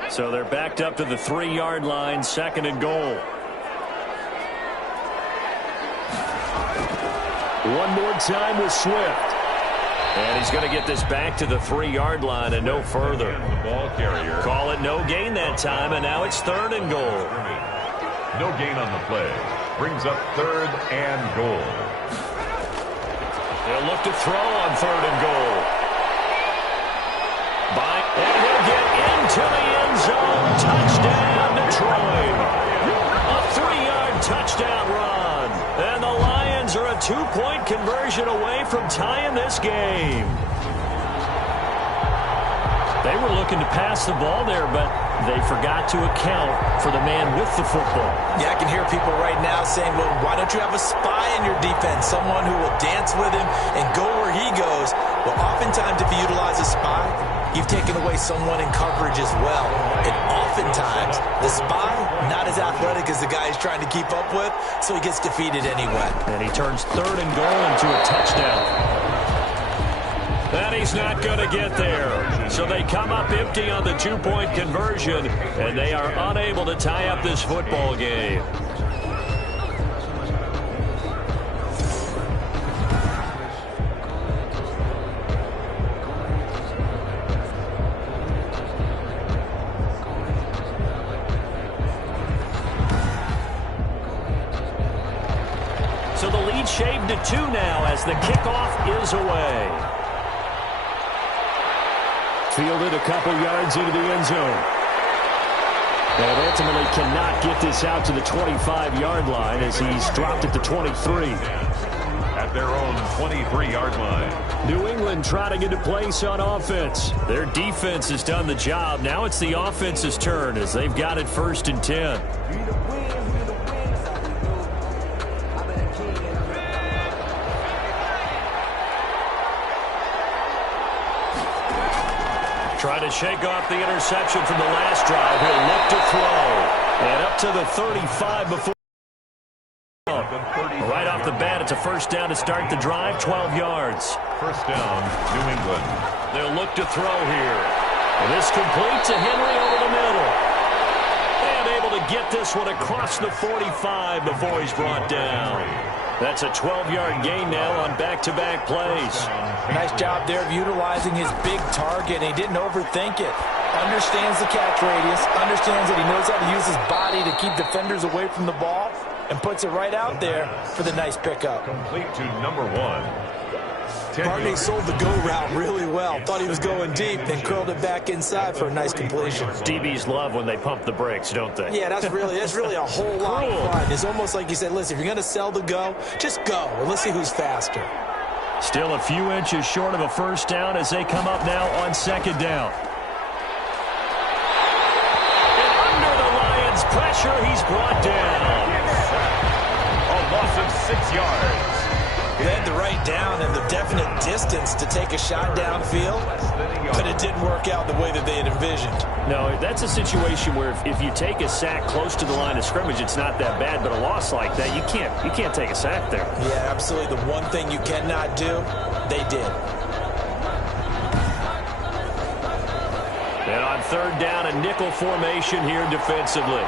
So they're backed up to the 3-yard line, 2nd and goal. One more time with Swift. And he's going to get this back to the 3-yard line and no further. The ball carrier. Call it no gain that time, and now it's 3rd and goal. No gain on the play. Brings up 3rd and goal. They'll look to throw on 3rd and goal. And he'll get into the end zone. Touchdown, Detroit. A 3-yard touchdown run. And the Lions are a 2-point conversion away from tying this game. They were looking to pass the ball there, but they forgot to account for the man with the football. Yeah, I can hear people right now saying, well, why don't you have a spy in your defense, someone who will dance with him and go where he goes? Well, oftentimes if you utilize a spy, you've taken away someone in coverage as well. And oftentimes, the spy, not as athletic as the guy he's trying to keep up with, so he gets defeated anyway. And he turns 3rd and goal into a touchdown. And he's not going to get there. So they come up empty on the 2-point conversion, and they are unable to tie up this football game. shaved to 2 now as the kickoff is away. Fielded a couple yards into the end zone. And ultimately cannot get this out to the 25-yard line as he's dropped it to 23. At their own 23-yard line. New England trotting into place on offense. Their defense has done the job. Now it's the offense's turn as they've got it 1st and 10. Trying to shake off the interception from the last drive. He'll look to throw. And up to the 35 before. Right off the bat, it's a 1st down to start the drive, 12 yards. 1st down, New England. They'll look to throw here. And this complete to Henry over the middle. And able to get this one across the 45 before he's brought down. That's a 12-yard gain now on back-to-back plays. Nice job there of utilizing his big target. He didn't overthink it. Understands the catch radius. Understands that he knows how to use his body to keep defenders away from the ball. And puts it right out there for the nice pickup. Complete to number 1. Barney sold the go route really well. Thought he was going deep, then curled it back inside for a nice completion. DBs love when they pump the brakes, don't they? Yeah, that's really a whole lot of fun. It's almost like you said, listen, if you're going to sell the go, just go, and let's see who's faster. Still a few inches short of a 1st down as they come up now on 2nd down. And under the Lions' pressure, he's brought down. A loss of 6 yards. They had the right down and the definite distance to take a shot downfield, but it didn't work out the way that they had envisioned. No, that's a situation where if you take a sack close to the line of scrimmage, it's not that bad, but a loss like that, you can't take a sack there. Yeah, absolutely. The one thing you cannot do, they did. And on 3rd down, a nickel formation here defensively.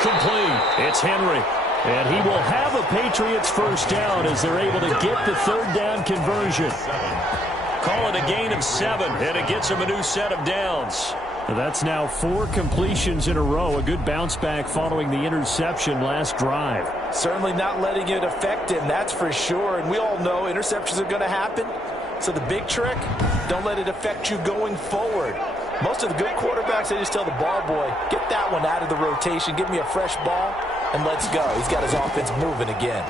Complete. It's Henry. And he will have a Patriots 1st down as they're able to get the 3rd down conversion. Call it a gain of 7, and it gets him a new set of downs. That's now 4 completions in a row. A good bounce back following the interception last drive. Certainly not letting it affect him, that's for sure. And we all know interceptions are going to happen. So the big trick, don't let it affect you going forward. Most of the good quarterbacks, they just tell the ball boy, get that one out of the rotation, give me a fresh ball, and let's go. He's got his offense moving again.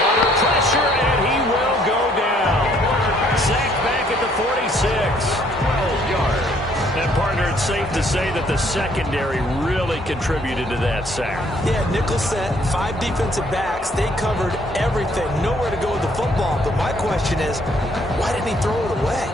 Under pressure, and he will go down. Sacked back at the 46. 12 yards. And, partner, it's safe to say that the secondary really contributed to that sack. Yeah, nickel set, 5 defensive backs. They covered everything. Nowhere to go with the football. But my question is, why didn't he throw it away?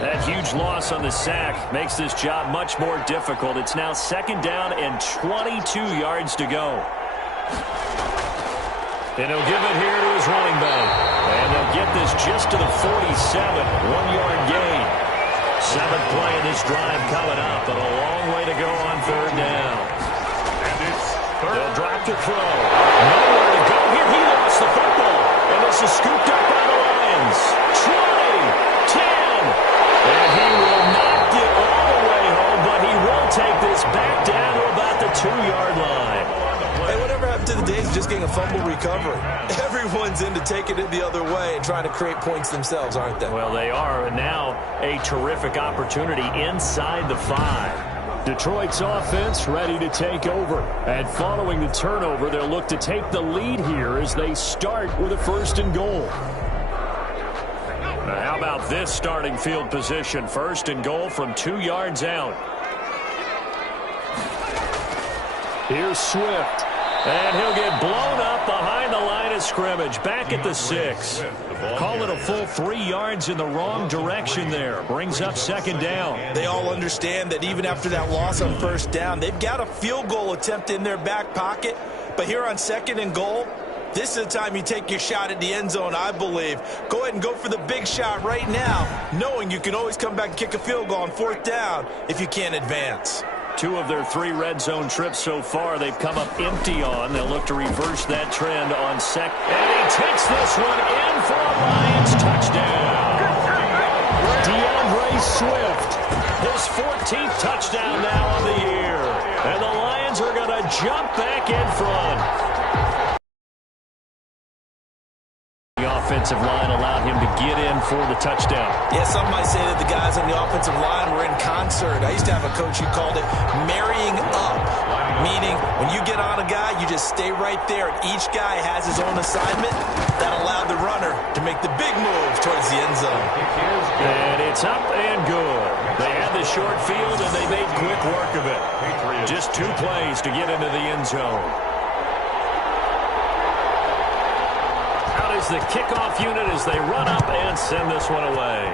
That huge loss on the sack makes this job much more difficult. It's now 2nd down and 22 yards to go. And he'll give it here to his running back. And they'll get this just to the 47, 1-yard gain. 7th play of this drive coming up, but a long way to go on 3rd down. And it's 3rd. They'll drop the throw. Nowhere to go here. He lost the football. And this is scooped up by the Lions. 20, 10. And he will not get all the way home, but he will take this back down to about the 2-yard line. Hey, whatever happened to the days of just getting a fumble recovery? Everyone's into taking it the other way and trying to create points themselves, aren't they? Well, they are, and now a terrific opportunity inside the 5. Detroit's offense ready to take over. And following the turnover, they'll look to take the lead here as they start with a 1st and goal. Now, how about this starting field position? 1st and goal from 2 yards out. Here's Swift. And he'll get blown up behind the line of scrimmage. Back at the 6. Call it a full 3 yards in the wrong direction there. Brings up 2nd down. They all understand that even after that loss on 1st down, they've got a field goal attempt in their back pocket. But here on 2nd and goal, this is the time you take your shot at the end zone, I believe. Go ahead and go for the big shot right now, knowing you can always come back and kick a field goal on 4th down if you can't advance. 2 of their 3 red zone trips so far, they've come up empty on. They'll look to reverse that trend on second. And he takes this one in for a Lions touchdown. DeAndre Swift, his 14th touchdown now on the year. And the Lions are going to jump back in front. The offensive line allowed him to get in for the touchdown. Yeah, some might say that the guys on the offensive line were in concert. I used to have a coach who called it marrying up, meaning when you get on a guy, you just stay right there, and each guy has his own assignment. That allowed the runner to make the big move towards the end zone. And it's up and good. They had the short field, and they made quick work of it. Just 2 plays to get into the end zone. Out is the kickoff unit as they run up and send this one away.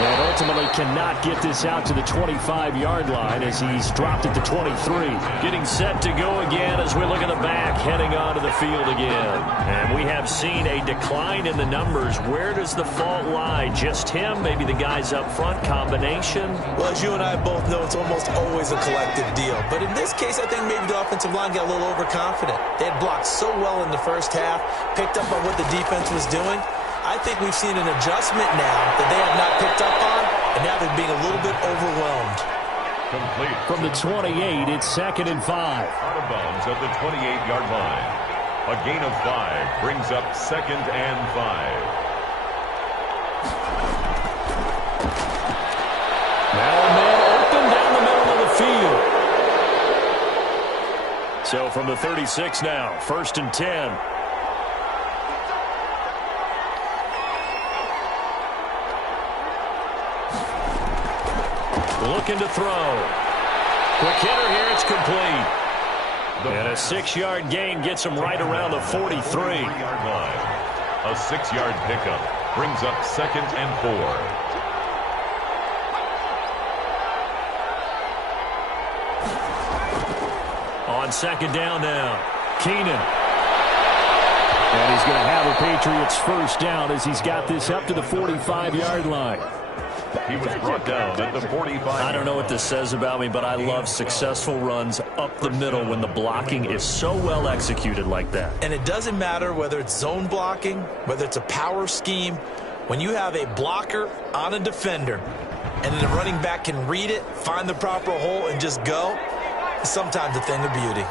And ultimately cannot get this out to the 25-yard line as he's dropped it to 23. Getting set to go again as we look at the back, heading onto the field again. And we have seen a decline in the numbers. Where does the fault lie? Just him? Maybe the guys up front? Combination? Well, as you and I both know, it's almost always a collective deal. But in this case, I think maybe the offensive line got a little overconfident. They had blocked so well in the first half, picked up on what the defense was doing. I think we've seen an adjustment now that they have not picked up on, and now they're being a little bit overwhelmed. Complete. From the 28, it's 2nd and 5. Out of bounds at the 28-yard line. A gain of 5 brings up 2nd and 5. Now a man open down the middle of the field. So from the 36 now, 1st and 10. Looking to throw. Quick hitter here, it's complete. And a 6-yard gain gets him right around the 43. 3-yard line. A 6-yard pickup brings up 2nd and 4. On 2nd down now, Keenan. And he's going to have a Patriots first down as he's got this up to the 45-yard line. He was brought down at the 45. I don't know what this says about me, but I love successful runs up the middle when the blocking is so well executed like that. And it doesn't matter whether it's zone blocking, whether it's a power scheme. When you have a blocker on a defender and then the running back can read it, find the proper hole, and just go, it's sometimes a thing of beauty.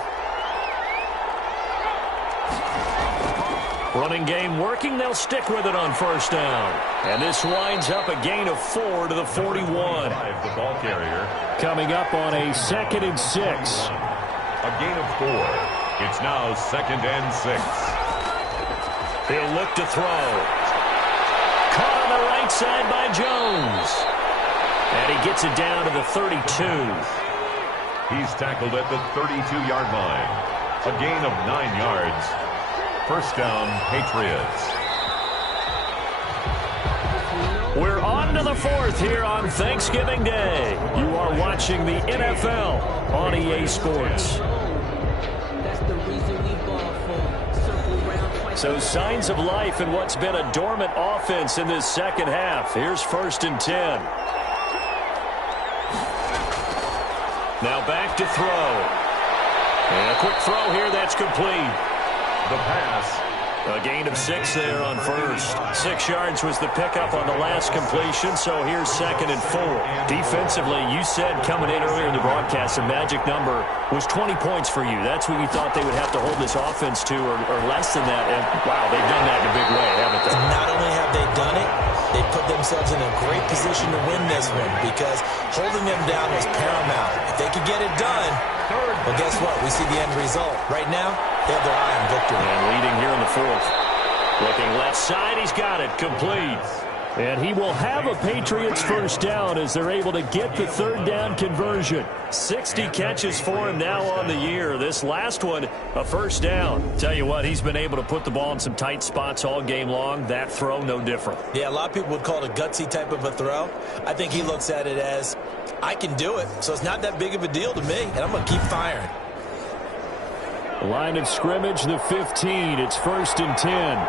Running game working. They'll stick with it on 1st down. And this winds up a gain of 4 to the 41. The ball carrier. Coming up on a 2nd and 6. A gain of 4. It's now 2nd and 6. He'll look to throw. Caught on the right side by Jones. And he gets it down to the 32. He's tackled at the 32-yard line. A gain of 9 yards. 1st down, Patriots. We're on to the 4th here on Thanksgiving Day. You are watching the NFL on EA Sports. So signs of life in what's been a dormant offense in this 2nd half. Here's 1st and 10. Now back to throw. And a quick throw here, that's complete. The pass. A gain of 6 there on 1st. 6 yards was the pickup on the last completion, so here's 2nd and 4. Defensively, you said coming in earlier in the broadcast, the magic number was 20 points for you. That's what you thought they would have to hold this offense to, or less than that. And, wow, they've done that in a big way, haven't they? Not only have they done it, they put themselves in a great position to win this one because holding them down was paramount. If they could get it done, well, guess what? We see the end result. Right now, they have their eye on victory. And leading here in the 4th. Looking left side, he's got it. Complete. And he will have a Patriots first down as they're able to get the 3rd down conversion. 60 catches for him now on the year. This last one, a first down. Tell you what, he's been able to put the ball in some tight spots all game long. That throw, no different. Yeah, a lot of people would call it a gutsy type of a throw. I think he looks at it as, I can do it, so it's not that big of a deal to me, and I'm going to keep firing. Line of scrimmage, the 15. It's 1st and 10.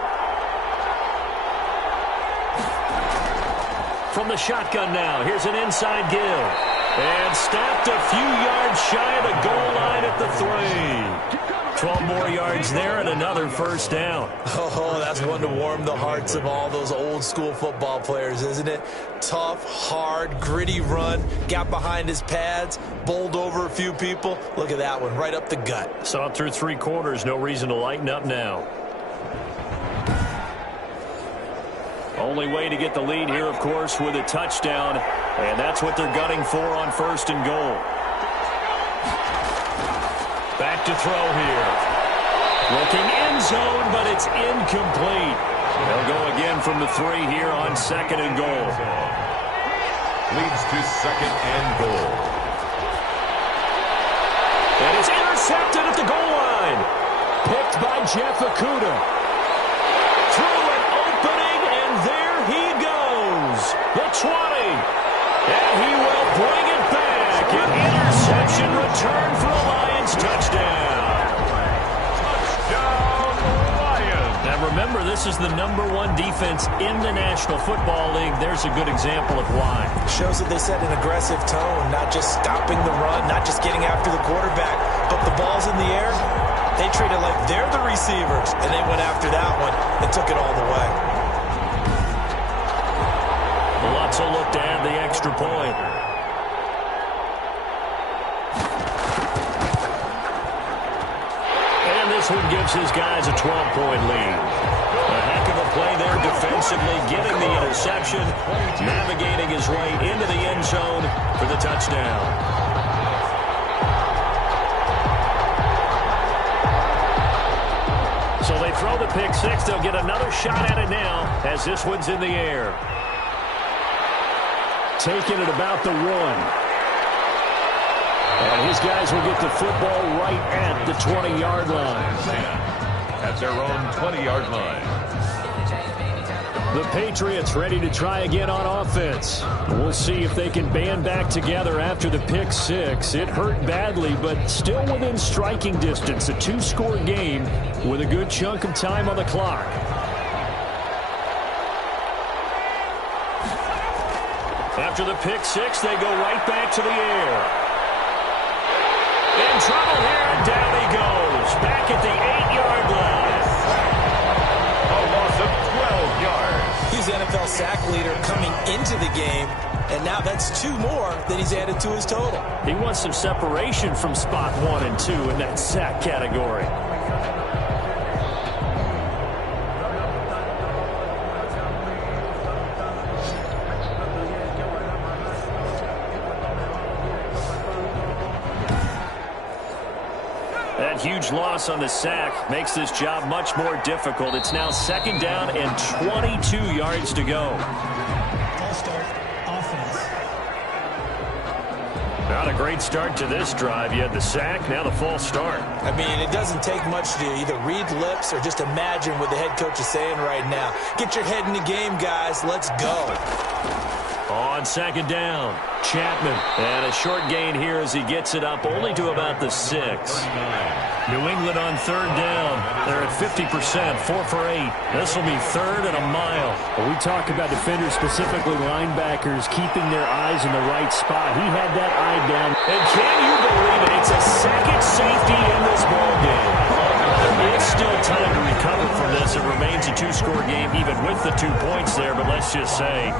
from the shotgun now. Here's an inside give. And stopped a few yards shy of the goal line at the 3. 12 more yards there and another first down. Oh, that's one to warm the hearts of all those old school football players, isn't it? Tough, hard, gritty run. Got behind his pads, bowled over a few people. Look at that one, right up the gut. Saw it through 3 quarters. No reason to lighten up now. Only way to get the lead here, of course, with a touchdown. And that's what they're gunning for on 1st and goal. Back to throw here. Looking end zone, but it's incomplete. They'll go again from the 3 here on 2nd and goal. Leads to 2nd and goal. And it's intercepted at the goal line. Picked by Jeff Okudah. Through an opening, and there he goes. The 20. And he will bring it back. An interception return for a Lions touchdown. Touchdown, Lions. Now remember, this is the #1 defense in the National Football League. There's a good example of why. Shows that they set an aggressive tone, not just stopping the run, not just getting after the quarterback, but the ball's in the air. They treat it like they're the receivers, and they went after that one and took it all the way. Lutz will look to add the extra point. And this one gives his guys a 12-point lead. A heck of a play there defensively, getting the interception, navigating his way into the end zone for the touchdown. So they throw the pick 6. They'll get another shot at it now as this one's in the air. Taking it about the 1. And his guys will get the football right at the 20-yard line. At their own 20-yard line. The Patriots ready to try again on offense. We'll see if they can band back together after the pick 6. It hurt badly, but still within striking distance. A 2-score game with a good chunk of time on the clock. After the pick 6, they go right back to the air. In trouble here, and down he goes. Back at the 8-yard line. A loss of 12 yards. He's the NFL sack leader coming into the game, and now that's 2 more that he's added to his total. He wants some separation from spot 1 and 2 in that sack category. That huge loss on the sack makes this job much more difficult. It's now 2nd down and 22 yards to go. Not a great start to this drive. You had the sack, now the false start. I mean, it doesn't take much to either read lips or just imagine what the head coach is saying right now. Get your head in the game, guys. Let's go. On 2nd down, Chapman. And a short gain here as he gets it up only to about the 6. New England on 3rd down. They're at 50%, 4 for 8. This will be 3rd and a mile. Well, we talk about defenders, specifically linebackers, keeping their eyes in the right spot. He had that eye down. And can you believe it? It's a second safety in this ballgame. It's still time to recover from this. It remains a 2-score game, even with the 2 points there. But let's just say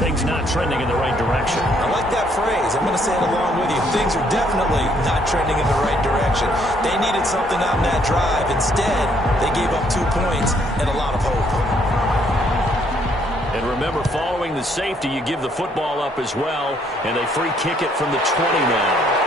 things not trending in the right direction. I like that phrase. I'm going to say it along with you. Things are definitely not trending in the right direction. They needed something on that drive. Instead, they gave up 2 points and a lot of hope. And remember, following the safety, you give the football up as well, and they free kick it from the 20 now.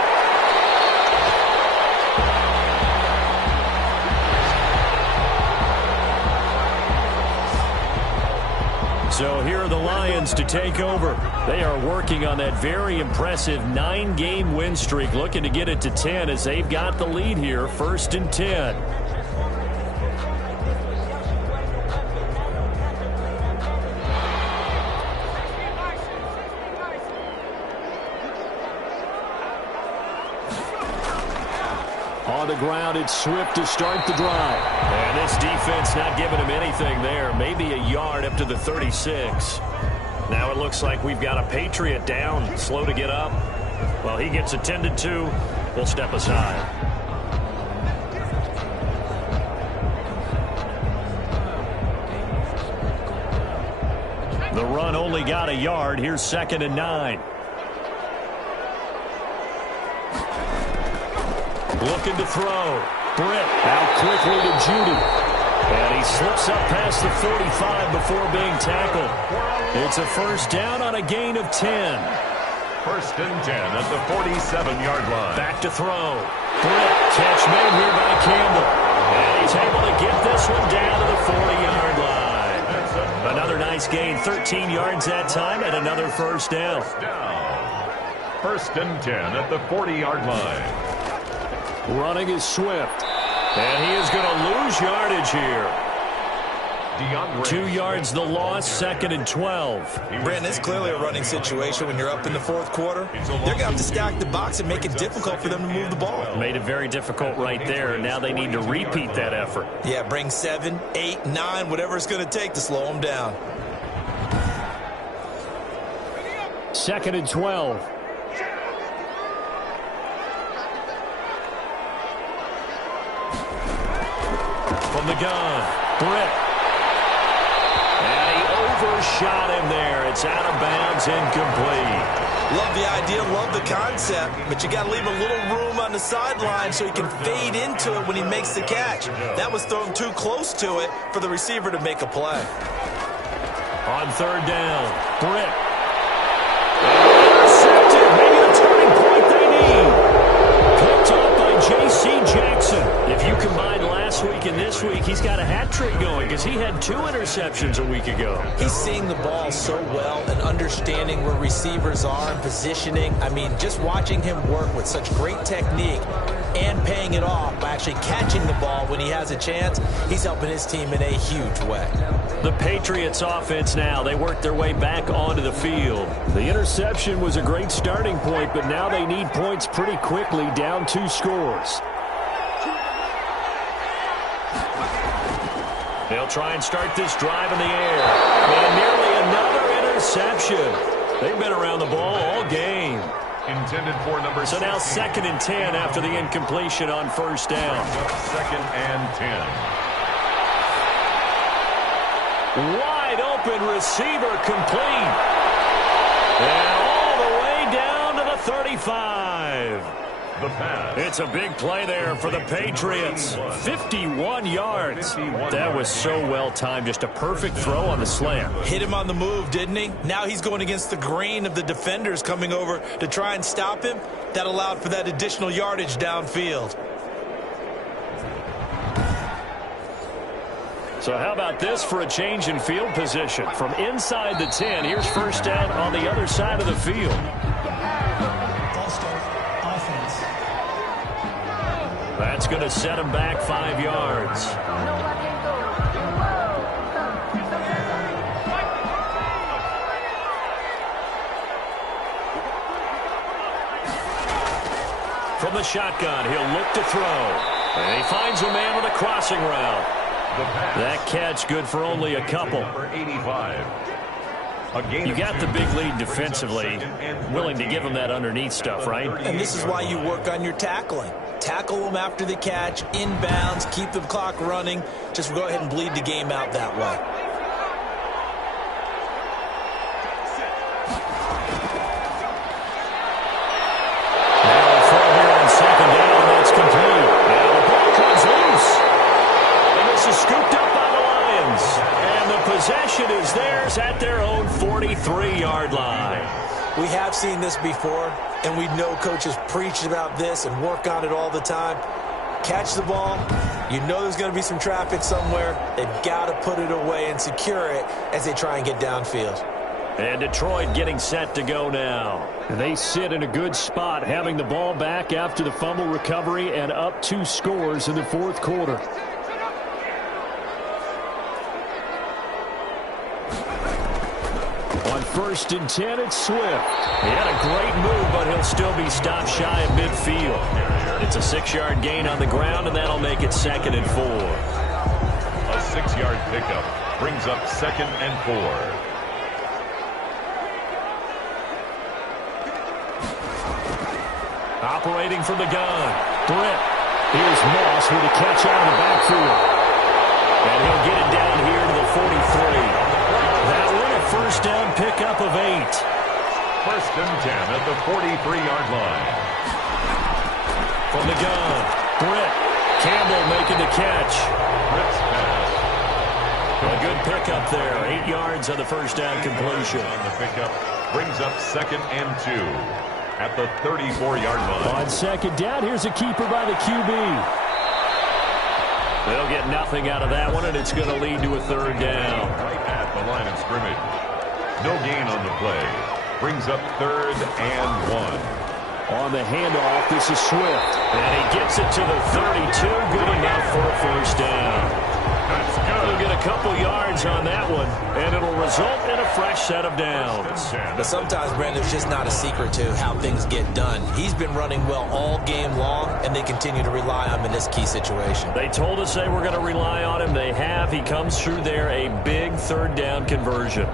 So here are the Lions to take over. They are working on that very impressive 9-game win streak, looking to get it to 10 as they've got the lead here, 1st and 10. On the ground, it's Swift to start the drive. And this defense not giving him anything there. Maybe a yard up to the 36. Now it looks like we've got a Patriot down, slow to get up. Well, he gets attended to. We'll step aside. The run only got a yard. Here's 2nd and 9. Looking to throw. Britt out quickly to Judy. And he slips up past the 45 before being tackled. It's a first down on a gain of 10. 1st and 10 at the 47-yard line. Back to throw. Britt, catch made here by Campbell. And he's able to get this one down to the 40-yard line. Another nice gain, 13 yards that time, and another first down. 1st and 10 at the 40-yard line. Running is Swift. And he is going to lose yardage here. 2 yards the loss, 2nd and 12. Brandon, it's clearly a running situation when you're up in the 4th quarter. They're going to have to stack the box and make it difficult for them to move the ball. Made it very difficult right there. Now they need to repeat that effort. Yeah, bring 7, 8, 9, whatever it's going to take to slow them down. 2nd and 12. From the gun, Britt. And he overshot him there. It's out of bounds, incomplete. Love the idea, love the concept, but you got to leave a little room on the sideline so he can fade into it when he makes the catch. That was thrown too close to it for the receiver to make a play. On 3rd down, Britt. Intercepted, maybe the turning point they need. Picked up by J.C. Jackson. If you combine last week and this week, he's got a hat trick going because he had 2 interceptions a week ago. He's seeing the ball so well and understanding where receivers are and positioning. I mean, just watching him work with such great technique and paying it off by actually catching the ball when he has a chance, he's helping his team in a huge way. The Patriots offense now, they work their way back onto the field. The interception was a great starting point, but now they need points pretty quickly, down 2 scores. They'll try and start this drive in the air. And nearly another interception. They've been around the ball all game. Intended for number 16. So now 2nd and 10 after the incompletion on 1st down. 2nd and 10. Wide open receiver complete. And all the way down to the 35. The pass. It's a big play there for the Patriots. 51 yards. That was so well timed. Just a perfect throw on the slant. Hit him on the move, didn't he? Now he's going against the grain of the defenders coming over to try and stop him. That allowed for that additional yardage downfield. So how about this for a change in field position? From inside the 10, here's 1st down on the other side of the field. That's going to set him back 5 yards. From the shotgun, he'll look to throw. And he finds a man with a crossing route. That catch good for only a couple. Number 85. You got the big lead defensively, willing to give him that underneath stuff, right? And this is why you work on your tackling. Tackle them after the catch, inbounds, keep the clock running. Just go ahead and bleed the game out that way. Now a throw here on 2nd down, and that's complete. Now the ball comes loose. And this is scooped up by the Lions. And the possession is theirs at their own 43-yard line. We have seen this before, and we know coaches preach about this and work on it all the time. Catch the ball. You know there's going to be some traffic somewhere. They've got to put it away and secure it as they try and get downfield. And Detroit getting set to go now. They sit in a good spot, having the ball back after the fumble recovery and up 2 scores in the 4th quarter. On 1st and 10, it's Swift. He had a great move, but he'll still be stopped shy of midfield. It's a 6-yard gain on the ground, and that'll make it 2nd and 4. A 6-yard pickup brings up 2nd and 4. Operating from the gun. Britt. Here's Moss with a catch out of the backfield. And he'll get it down here to the 43. That one a first down pickup of 8. First and 10 at the 43-yard line. From the gun, Britt. Campbell making the catch. Britt's pass. A good pickup there. 8 yards on the first down completion. On the pickup brings up 2nd and 2 at the 34-yard line. On second down, here's a keeper by the QB. They'll get nothing out of that one, and it's going to lead to a 3rd down. Right at the line of scrimmage. No gain on the play. Brings up 3rd and 1. On the handoff, this is Swift. And he gets it to the 32. Good enough for a first down. That's good. He'll get a couple yards on that one, and it'll result in a fresh set of downs. But sometimes, Brandon, there's just not a secret to how things get done. He's been running well all game long, and they continue to rely on him in this key situation. They told us they were going to rely on him. They have. He comes through there, a big 3rd down conversion.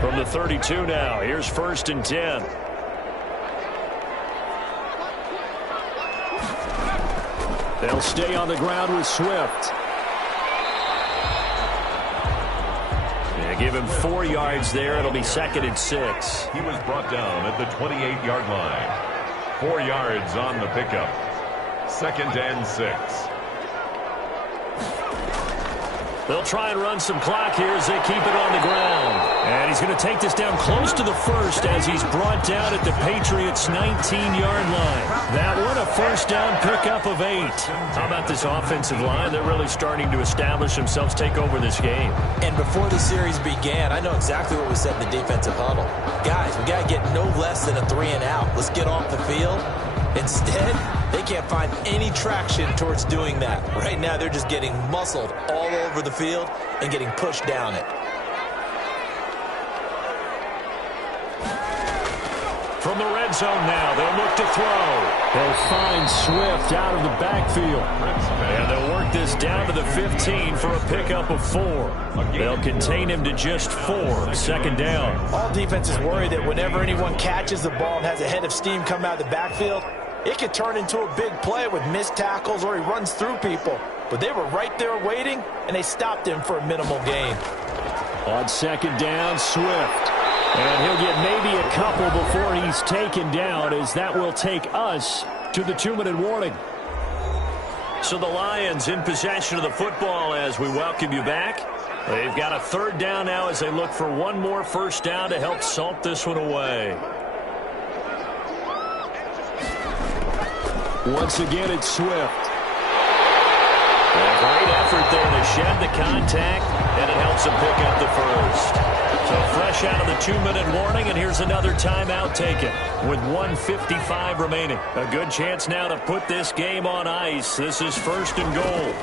From the 32 now, here's 1st and 10. They'll stay on the ground with Swift. Yeah, give him 4 yards there. It'll be 2nd and 6. He was brought down at the 28-yard line. 4 yards on the pickup. 2nd and 6. They'll try and run some clock here as they keep it on the ground. And he's going to take this down close to the 1st as he's brought down at the Patriots' 19-yard line. That one a first down pickup of 8. How about this offensive line? They're really starting to establish themselves, take over this game. And before the series began, I know exactly what was said in the defensive huddle. Guys, we got to get no less than a 3 and out. Let's get off the field. Instead, they can't find any traction towards doing that. Right now, they're just getting muscled all over the field and getting pushed down it. From the red zone now, they'll look to throw. They'll find Swift out of the backfield. And they'll work this down to the 15 for a pickup of 4. They'll contain him to just 4. 2nd down. All defenses worry that whenever anyone catches the ball and has a head of steam come out of the backfield, it could turn into a big play with missed tackles or he runs through people. But they were right there waiting, and they stopped him for a minimal gain. On 2nd down, Swift. And he'll get maybe a couple before he's taken down, as that will take us to the 2-minute warning. So the Lions in possession of the football as we welcome you back. They've got a 3rd down now as they look for one more first down to help salt this one away. Once again, it's Swift. A great effort there to shed the contact, and it helps him pick up the 1st. So fresh out of the 2-minute warning, and here's another timeout taken with 1:55 remaining. A good chance now to put this game on ice. This is 1st and goal.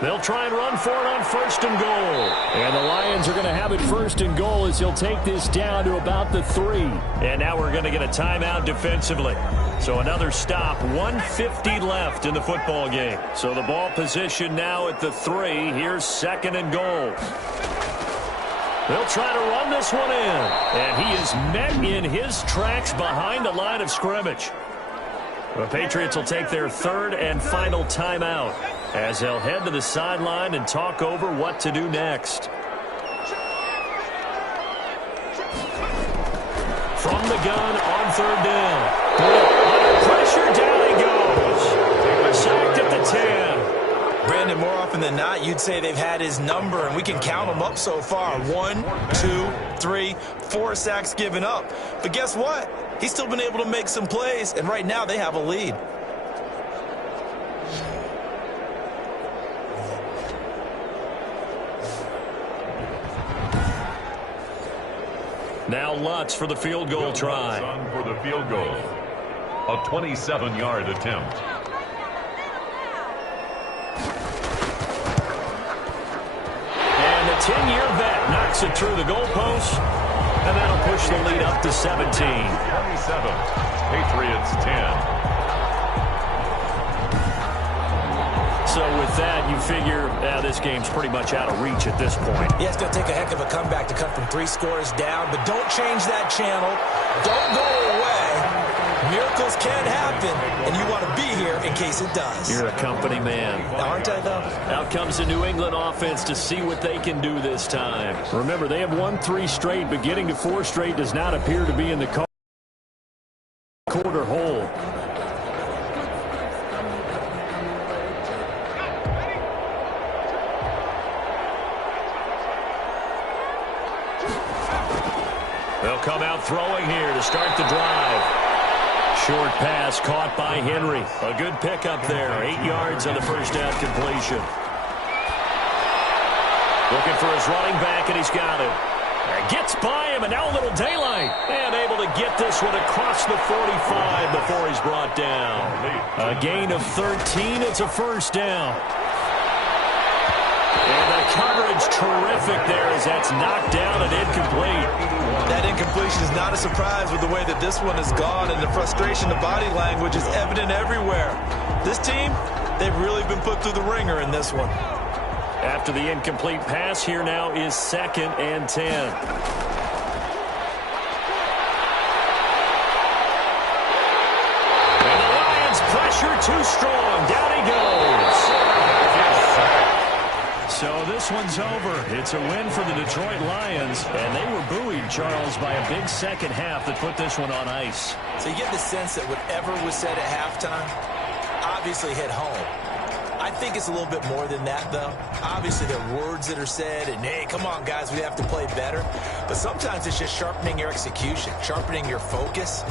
They'll try and run for it on 1st and goal. And the Lions are going to have it 1st and goal as he'll take this down to about the 3. And now we're going to get a timeout defensively. So another stop, 1:50 left in the football game. So the ball position now at the 3. Here's 2nd and goal. They'll try to run this one in. And he is met in his tracks behind the line of scrimmage. The Patriots will take their 3rd and final timeout as they'll head to the sideline and talk over what to do next. From the gun on 3rd down. Under pressure, down he goes. Sacked at the 10. Brandon, more often than not, you'd say they've had his number, and we can count them up so far. 1, 2, 3, 4 sacks given up. But guess what? He's still been able to make some plays, and right now they have a lead. Now Lutz for the field goal try. For the field goal. A 27-yard attempt. And the 10-year vet knocks it through the goalpost, and that'll push the lead up to 17. 27. Patriots 10. So with that, you figure this game's pretty much out of reach at this point. Yeah, it's going to take a heck of a comeback to come from 3 scores down, but don't change that channel. Don't go away. Miracles can happen, and you want to be here in case it does. You're a company man. Aren't I, though? Out comes the New England offense to see what they can do this time. Remember, they have won 3 straight, but getting to 4 straight does not appear to be in the quarter hole. They'll come out throwing here to start the drive. Short pass caught by Henry. A good pickup there. 8 yards on the first down completion. Looking for his running back, and he's got him. Gets by him, and now a little daylight. And able to get this one across the 45 before he's brought down. A gain of 13. It's a first down. And the coverage terrific there as that's knocked down and incomplete. That incompletion is not a surprise with the way that this one has gone, and the frustration, the body language is evident everywhere. This team, they've really been put through the ringer in this one. After the incomplete pass, here now is 2nd and 10. And the Lions pressure too strong. Down he goes. So this one's over. It's a win for the Detroit Lions, and they were buoyed, Charles, by a big second half that put this one on ice. So you get the sense that whatever was said at halftime obviously hit home. I think it's a little bit more than that, though. Obviously, there are words that are said, and, hey, come on, guys, we have to play better. But sometimes it's just sharpening your execution, sharpening your focus,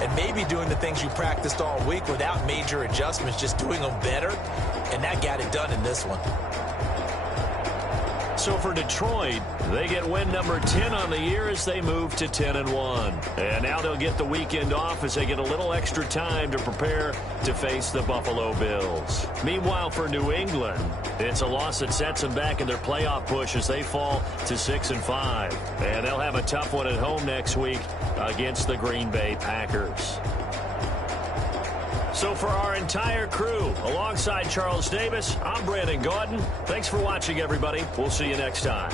and maybe doing the things you practiced all week without major adjustments, just doing them better, and that got it done in this one. So for Detroit, they get win number 10 on the year as they move to 10-1. And now they'll get the weekend off as they get a little extra time to prepare to face the Buffalo Bills. Meanwhile, for New England, it's a loss that sets them back in their playoff push as they fall to 6-5. And they'll have a tough one at home next week against the Green Bay Packers. So for our entire crew, alongside Charles Davis, I'm Brandon Gaudin. Thanks for watching, everybody. We'll see you next time.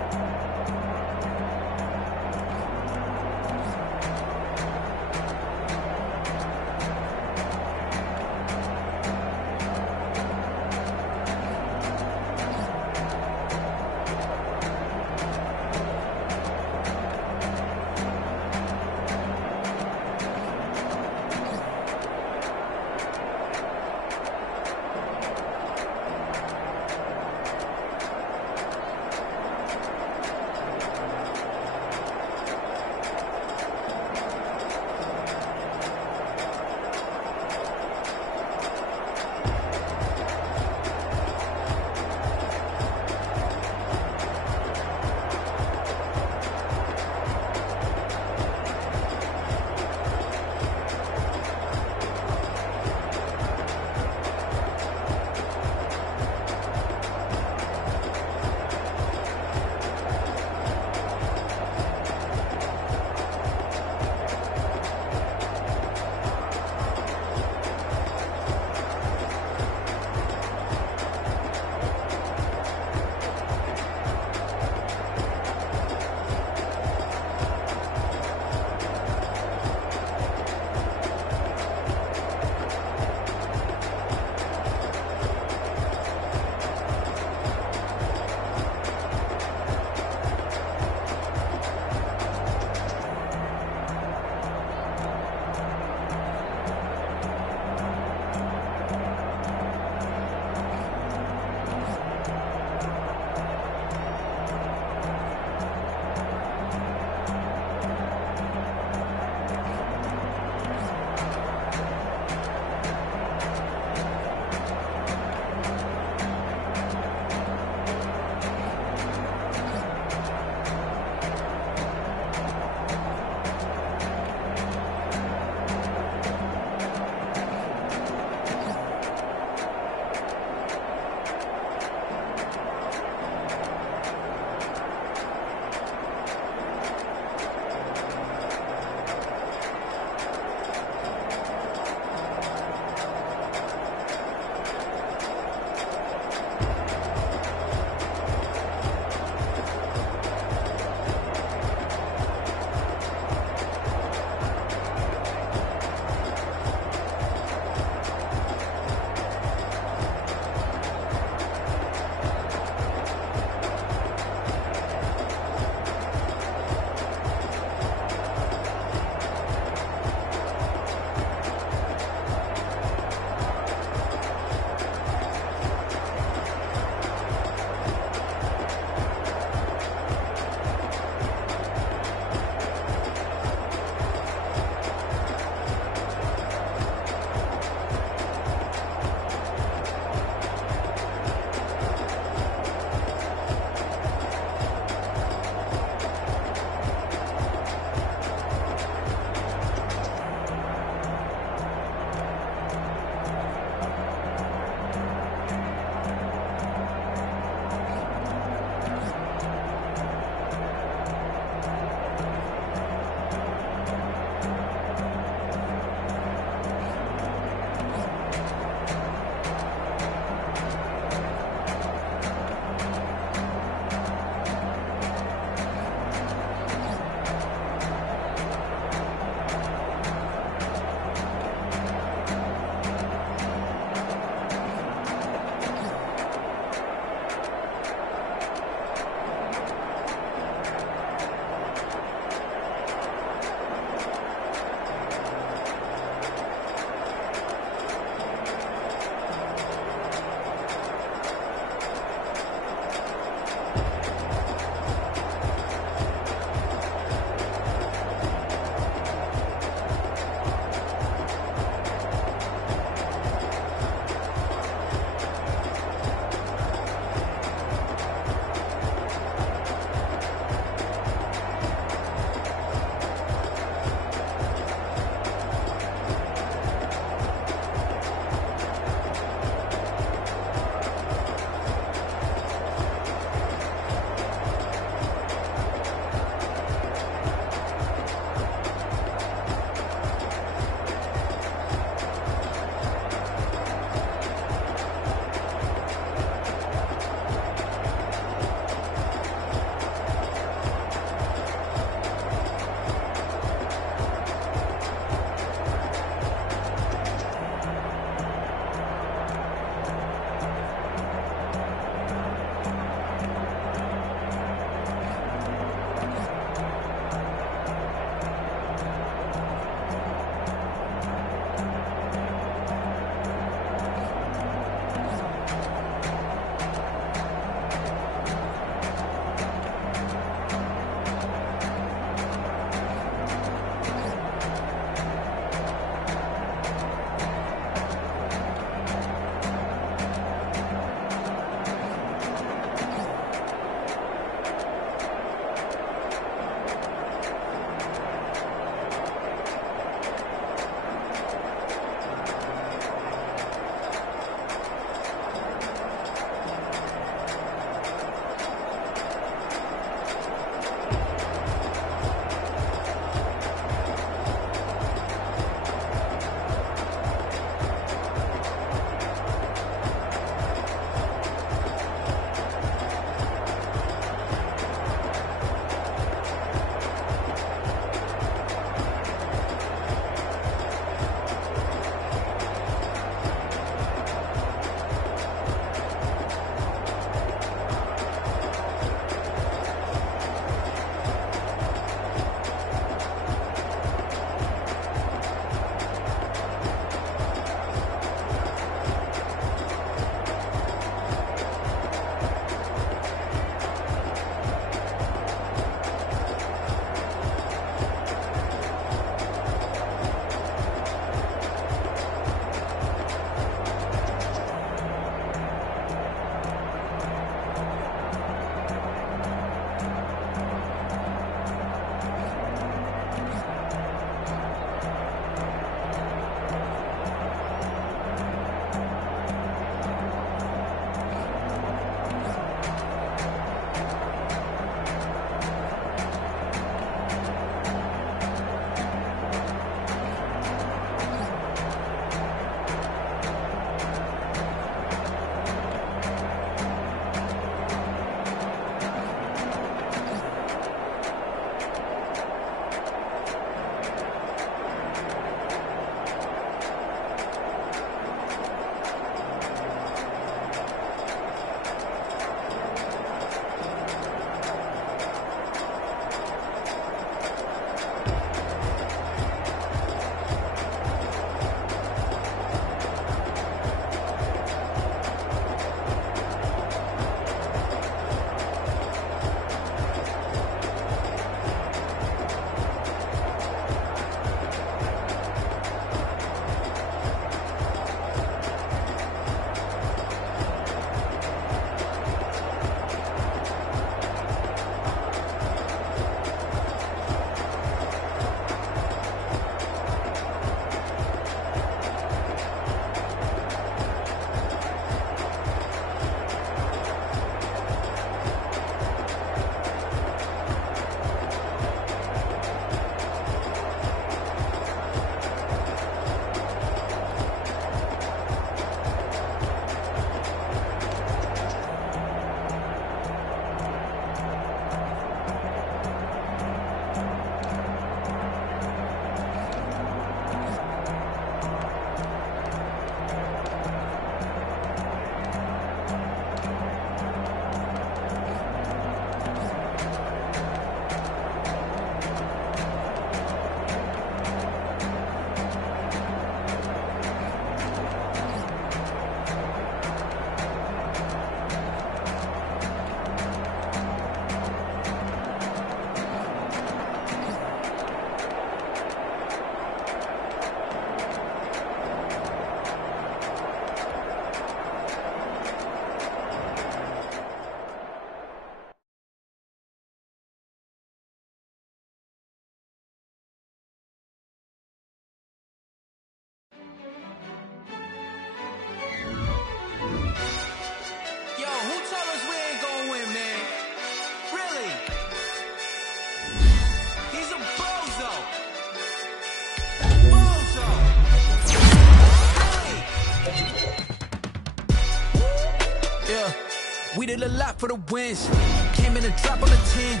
We did a lot for the wins. Came in a drop on the 10.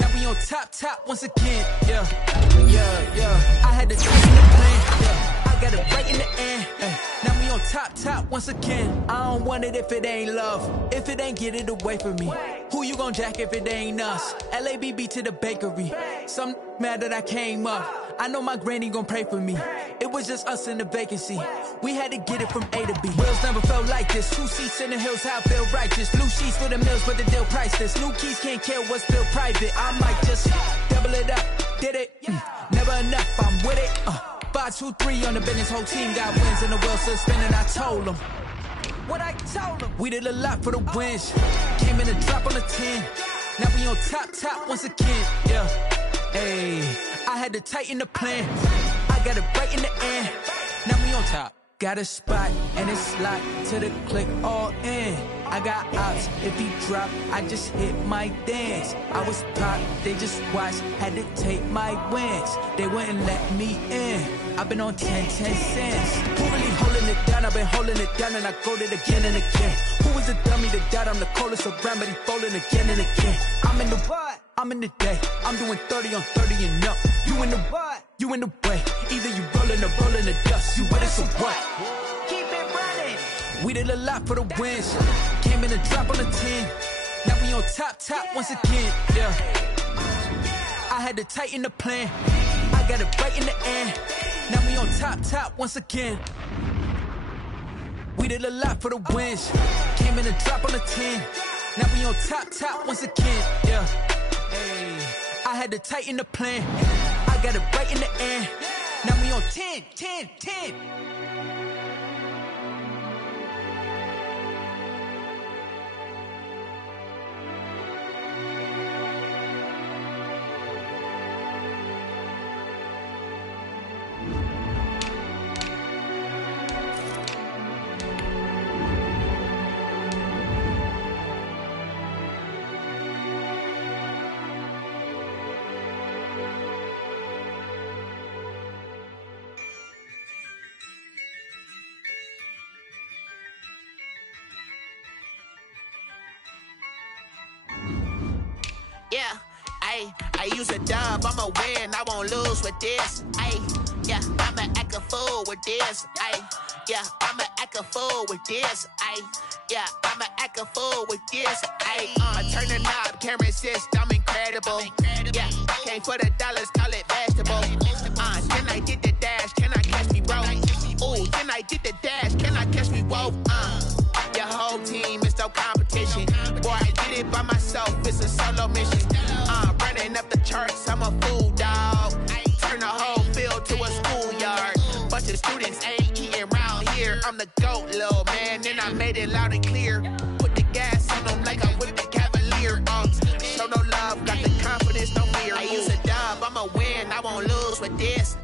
Now we on top once again. Yeah. I had to change the plan. Yeah. I got it right in the end. Now we on top once again. I don't want it if it ain't love. If it ain't, get it away from me. Who you gon' jack if it ain't us? LABB to the bakery. Some mad that I came up. I know my granny gon' pray for me. It was just us in the vacancy. We had to get it from A to B. Wheels never felt like this. 2 seats in the hills, how I feel righteous. Blue sheets for the mills, but the deal priceless. New keys can't care what's still private. I might just double it up. Did it? Never enough, I'm with it. 5, 2, 3 on the business. Whole team got wins and the wheels still spinning. I told them what I told them. We did a lot for the wins. Came in a drop on the 10. Now we on top once again. Yeah. Hey, I had to tighten the plan. I got it right in the end. Now we on top. Got a spot and it's locked to the click all in. I got ops, if he drop, I just hit my dance. I was pop, they just watched, had to take my wins. They wouldn't let me in. I've been on 10 cents. Who really holding it down? I've been holding it down and I go it again and again. Who was the dummy to doubt? I'm the coldest around, but he falling again and again. I'm in the what? I'm in the day. I'm doing 30 on 30 and up. You in the what? You in the way. Either you rolling or rolling the dust. You with it, so what? Keep it running. We did a lot for the wins. Came in a drop on the 10. Now we on top once again. Yeah. I had to tighten the plan. I got it right in the end. Now we on top once again. We did a lot for the wins. Came in a drop on the 10. Now we on top once again. Yeah. Hey, I had to tighten the plan. I got it right in the end. Now we on 10. Yeah, I use a dub, I'ma win, I won't lose with this. Yeah, I'ma act a fool with this. Yeah, I'ma act a fool with this. Yeah, I'ma act a fool with this. I turn the knob, camera assist, I'm incredible. Yeah, came for the dollars, call it vegetable. Then I did the dash, can I catch me, bro? Ooh, then I did the dash, can I catch me, whoa? Your whole team is no competition. Boy, I did it by myself, it's a solo mission. Running up the charts, I'm a fool, dog. Turn the whole field to a schoolyard. Bunch of students ain't eating round here. I'm the GOAT, little man, and I made it loud and clear. Put the gas on them like I'm with the Cavalier. Show no love, got the confidence, no fear. I use a dub, I'ma win, I won't lose with this.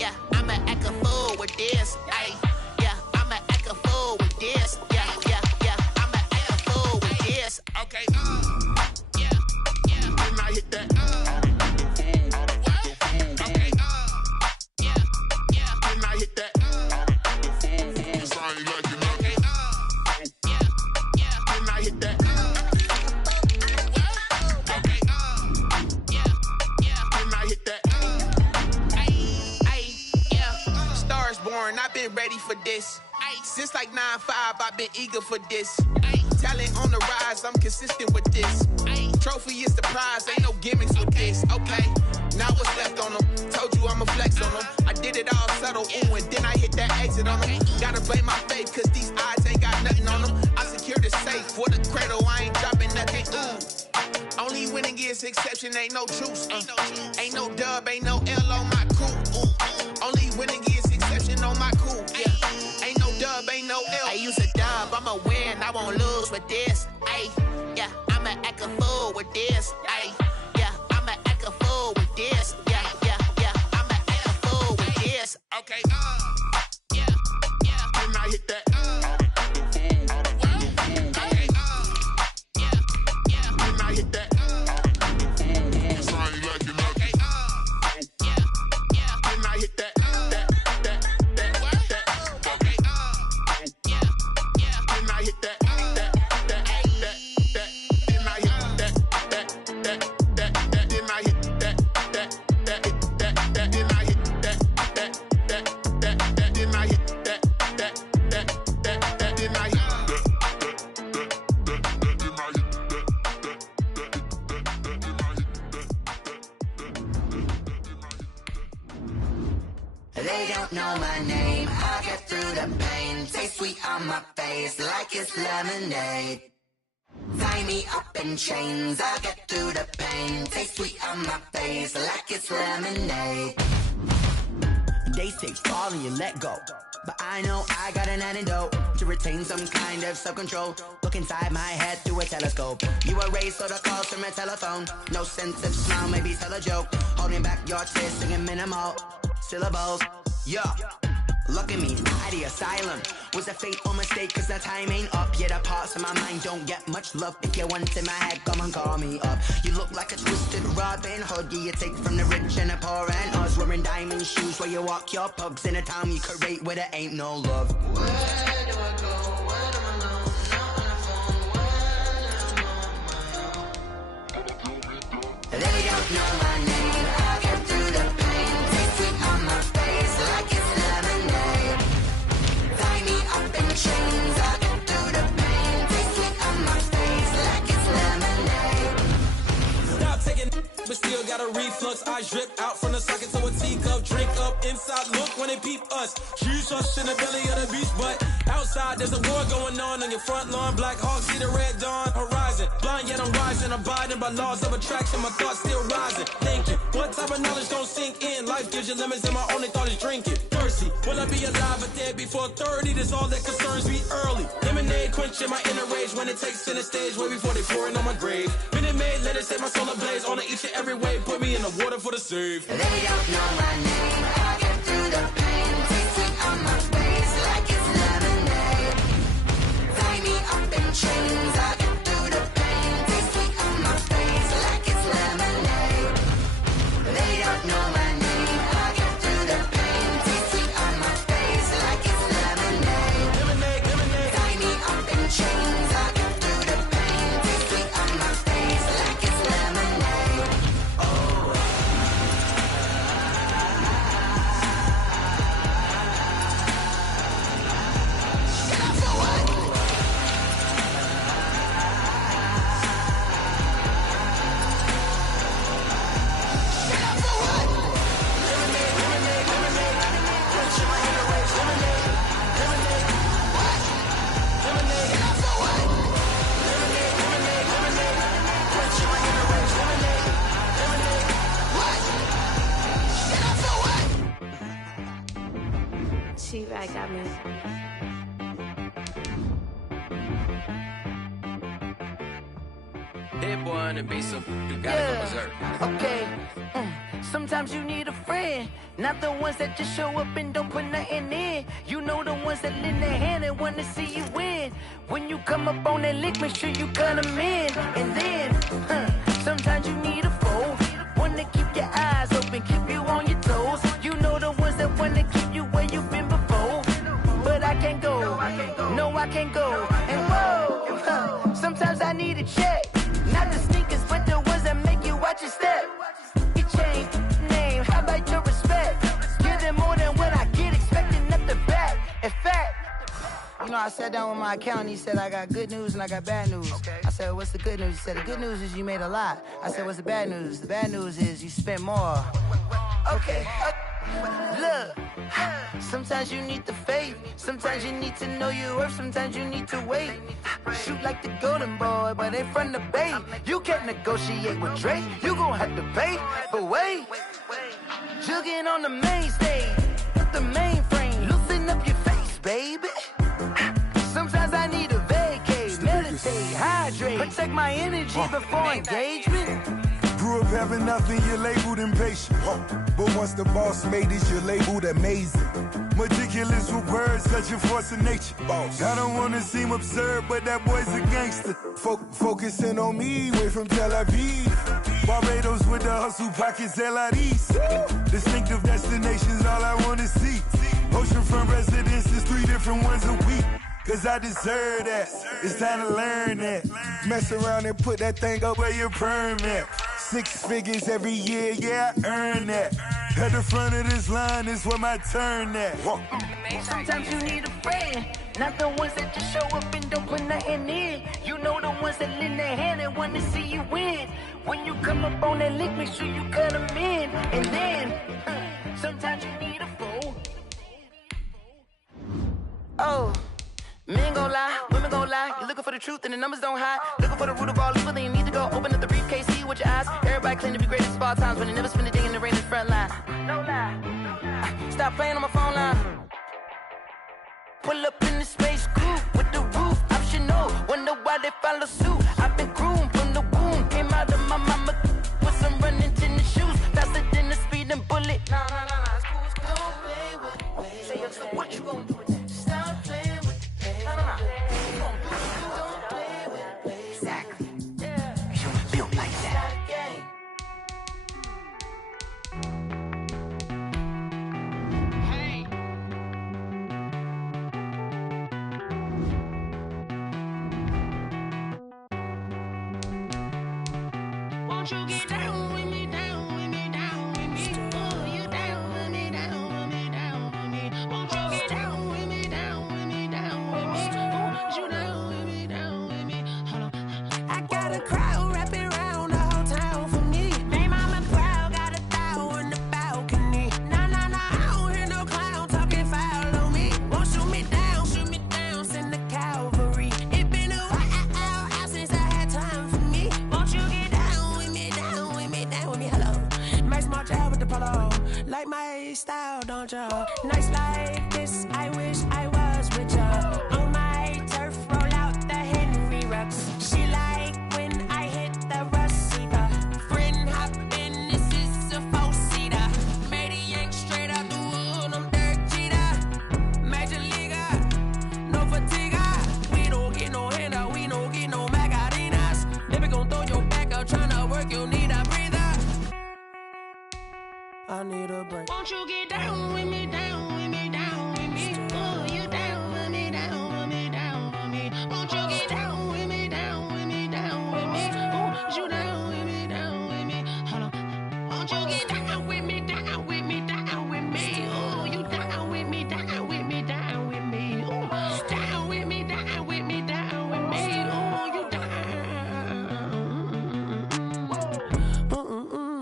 Yeah, I'ma act a fool with this. Yeah, I'ma act a fool with this. Yeah, I'ma act a fool with this. Okay, yeah, then I hit that. Okay, yeah, then I hit that. I ain't like it, okay, yeah, then I hit that. Okay, yeah, then I hit that. Yeah, stars born, I've been ready for this. Since like 9-5, I've been eager for this. Talent on the rise, I'm consistent with this. Trophy is the prize, ain't no gimmicks with this. Okay, now what's left on them? Told you I'ma flex on them. I did it all subtle, ooh, and then I hit that exit on them. Gotta blame my faith, cause these odds ain't got nothing on them. I secured the safe for the cradle, I ain't dropping nothing, ooh. Only winning is exception, ain't no truce. Ain't no dub, ain't no L on my crew, ooh. Only winning is exception on my crew, yeah. Ain't no dub, ain't no L. I use a dub, I'ma win, I won't lose with this. Yeah, I'ma act a fool with this. Yeah, I'ma act a fool with this. Yeah, I'ma act a fool with this. Okay, yeah, then I hit that. Okay, yeah, then I hit that. I ain't like it, okay, yeah, then I hit that. Okay, yeah, then I hit that. They don't know my name. I'll get through the pain. Taste sweet on my face like it's lemonade. Tie me up in chains. I'll get through the pain. Taste sweet on my face like it's lemonade. They say fall and you let go, but I know I got an antidote to retain some kind of self-control. Look inside my head through a telescope. You erase all the calls from a telephone. No sense of smile, maybe tell a joke. Holding back your tears, singing minimal syllables. Yeah, look at me, at the asylum. Was a fate or mistake, cause the time ain't up. Yeah, the parts of my mind don't get much love. If you want in my head, come and call me up. You look like a twisted Robin Hood. Yeah, you take from the rich and the poor and us. Wearing diamond shoes where you walk your pugs in a town you create where there ain't no love. Where do I go? Where do I know? Not on the phone. When I'm on my own. They don't know my name. I'll get through the pain. Taste sweet on my face like it's lemonade. Tie me up in chains. I'll get through the pain. Taste sweet on my face like it's lemonade. Stop taking, but still got a reflux. I drip out from the socket to a teacup. Drink up inside, look when they peep us. Shoes us in the belly of the beach, but outside there's a war going on your front lawn. Black Hawk see the red dawn horizon. Blind yet I'm rising, abiding by laws of attraction. My thoughts still rising, thinking what type of knowledge don't sink in. Life gives you limits and my only thought is drinking. Thirsty, will I be alive or dead before 30? That's all that concerns me early. Lemonade quenching my inner rage when it takes center stage way before they pour it on my grave. Minute Maid, let it set my soul ablaze. On each and every way, put me in the water for the save. They don't know my name. I'll get through the pain. Taste sweet on my face like it's lemonade. Tie me up in chains. I'll get through the pain. Taste sweet on my face like it's lemonade. They don't know my name. I'll get through the pain. Taste sweet on my face like it's lemonade. Lemonade, lemonade. Tie me up in chains. I'll get through the pain. Taste sweet on my face like it's lemonade. Oh. T-Rack got me. Hit boy on the beat, so you gotta go berserk. Okay. Sometimes you need a friend, not the ones that just show up and don't put nothing in. You know the ones that lend their hand and want to see you win. When you come up on that lick, make sure you cut them in. And then, sometimes you need a foe, one to keep your eyes open, keep you on your toes. You know the ones that want to keep you where you've been before. But I can't go, no I can't go. And whoa, sometimes I need a check. Not the sneakers, but the ones that make you watch your step. You change name, how about your respect? Give them more than what I get, expecting at the back. In fact, you know, I sat down with my accountant, he said, I got good news and I got bad news. I said, what's the good news? He said, the good news is you made a lot. I said, what's the bad news? The bad news is you spent more. Okay. Look, sometimes you need the faith, sometimes you need to know your worth, sometimes you need to wait. Shoot like the golden boy, but in front of Bay. You can't negotiate with Drake, you gon' have to pay. But wait, jugging on the main stage, the mainframe, loosen up your face, baby. Sometimes I need a vacate, meditate, hydrate, protect my energy before engagement. Grew up having nothing, you're labeled impatient. But once the boss made it, you're labeled amazing. Meticulous with words, such a force of nature. I don't wanna seem absurd, but that boy's a gangster. Focusing on me, way from Tel Aviv. Barbados with the hustle pockets, LIDs. Distinctive destinations, all I wanna see. Oceanfront residences, 3 different ones a week. Cause I deserve that, it's time to learn that. Mess around and put that thing up where your permit. 6 figures every year, yeah, I earn that. At the front of this line is where my turn at. Sometimes you need a friend, not the ones that just show up and don't put nothing in. You know the ones that lend their hand and want to see you win. When you come up on that lick, make sure you cut them in. And then, sometimes you need a foe, Oh, men gon' lie, women gon' lie. You're looking for the truth and the numbers don't hide. Looking for the root of all evil, then you need to go open up the briefcase, see with your eyes. Everybody claim to be greatest of all times, but they never spend a day in the rain in the front line. No lie. Stop playing on my phone line. Pull up in the space coupe with the roof optional. Wonder why they follow suit. I've been groomed from the womb. Came out of my mama with some running tennis shoes. Faster than the speeding bullet. Nah, it's cool, it's cool. Don't play with me. Say what you gon' do with that? Stop playing with the pain. Nah. What you gon' do? Don't play with me. Exactly. Yeah. You ain't built like that. Won't you get down with me, down with me, down with me? Oh, you down with me, down with me, down with me. Won't you get down with me, down with me, down with me? Oh, you down with me, down with me? Hold on. I got a crowd wrapping around the whole town for me. Name on my crowd, got a thou in the balcony. Nah, I don't hear no clown talking foul on me. Won't shoot me down, send the cavalry. It been a while since I had time for me. Won't you get down with me, down with me, down with me? Hello. Max March out with the polo. Like my style, don't you? Nights like this, I wish I was with ya. On my turf, roll out the Henry Rux. She like when I hit the receiver. Friend hop in, this is a four-seater. Made a yank straight out the wood, I'm Dirk Jeter. Major leaguer, no fatigue. We don't get no handout, we don't get no Magarinas. Never gon' throw your back out, tryna work, you need a breather. I need a break. Won't you get down with me, down with me, down with me? Oh, you down with me, down with me, down with me? Won't you get down with me, down with me, down with me? Oh, you down with me, down with me? Hold on. Won't you get down with me, down with me, down with me? Oh, you down with me, down with me, down with me? Oh, down with me, down with me, down with me? Oh, you down.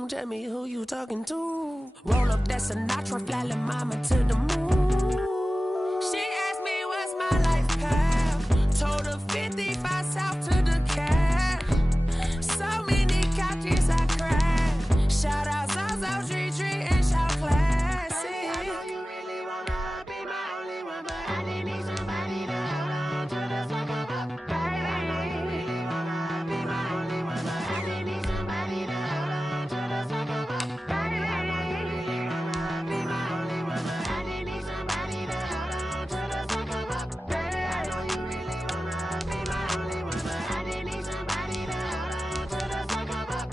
Tell me who you talking to. Roll up that Sinatra, fly la mama to the moon. She asked me what's my life path. Told her 55 south to the cab. So many couches I cried. Shout out South Street and shout classy. I know you really wanna be my only one, but I didn't need somebody to hold on to the second up. Baby, I know you really wanna be my only one, but I didn't need somebody to hold on to the second up. Baby, I know you really wanna be my only one, but I didn't need somebody to hold on to the second up. Baby, I know you really wanna be my only one, but I didn't need somebody to hold on to the second up.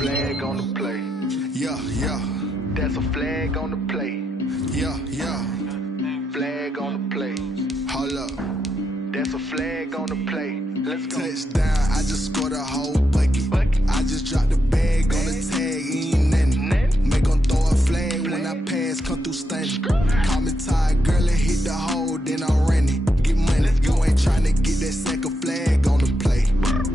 Flag on the play. Yeah. That's a flag on the play. Yeah. Flag on the play. Hold up. That's a flag on the play. Let's go. Touchdown, I just scored a whole bucket. I just dropped the bag on the tag, ain't nothing. Make 'em throw a flag when I pass, come through stunning. Call me tired, girl, and hit the hole, then I'm running. Get money, you ain't tryna get that second flag on the play.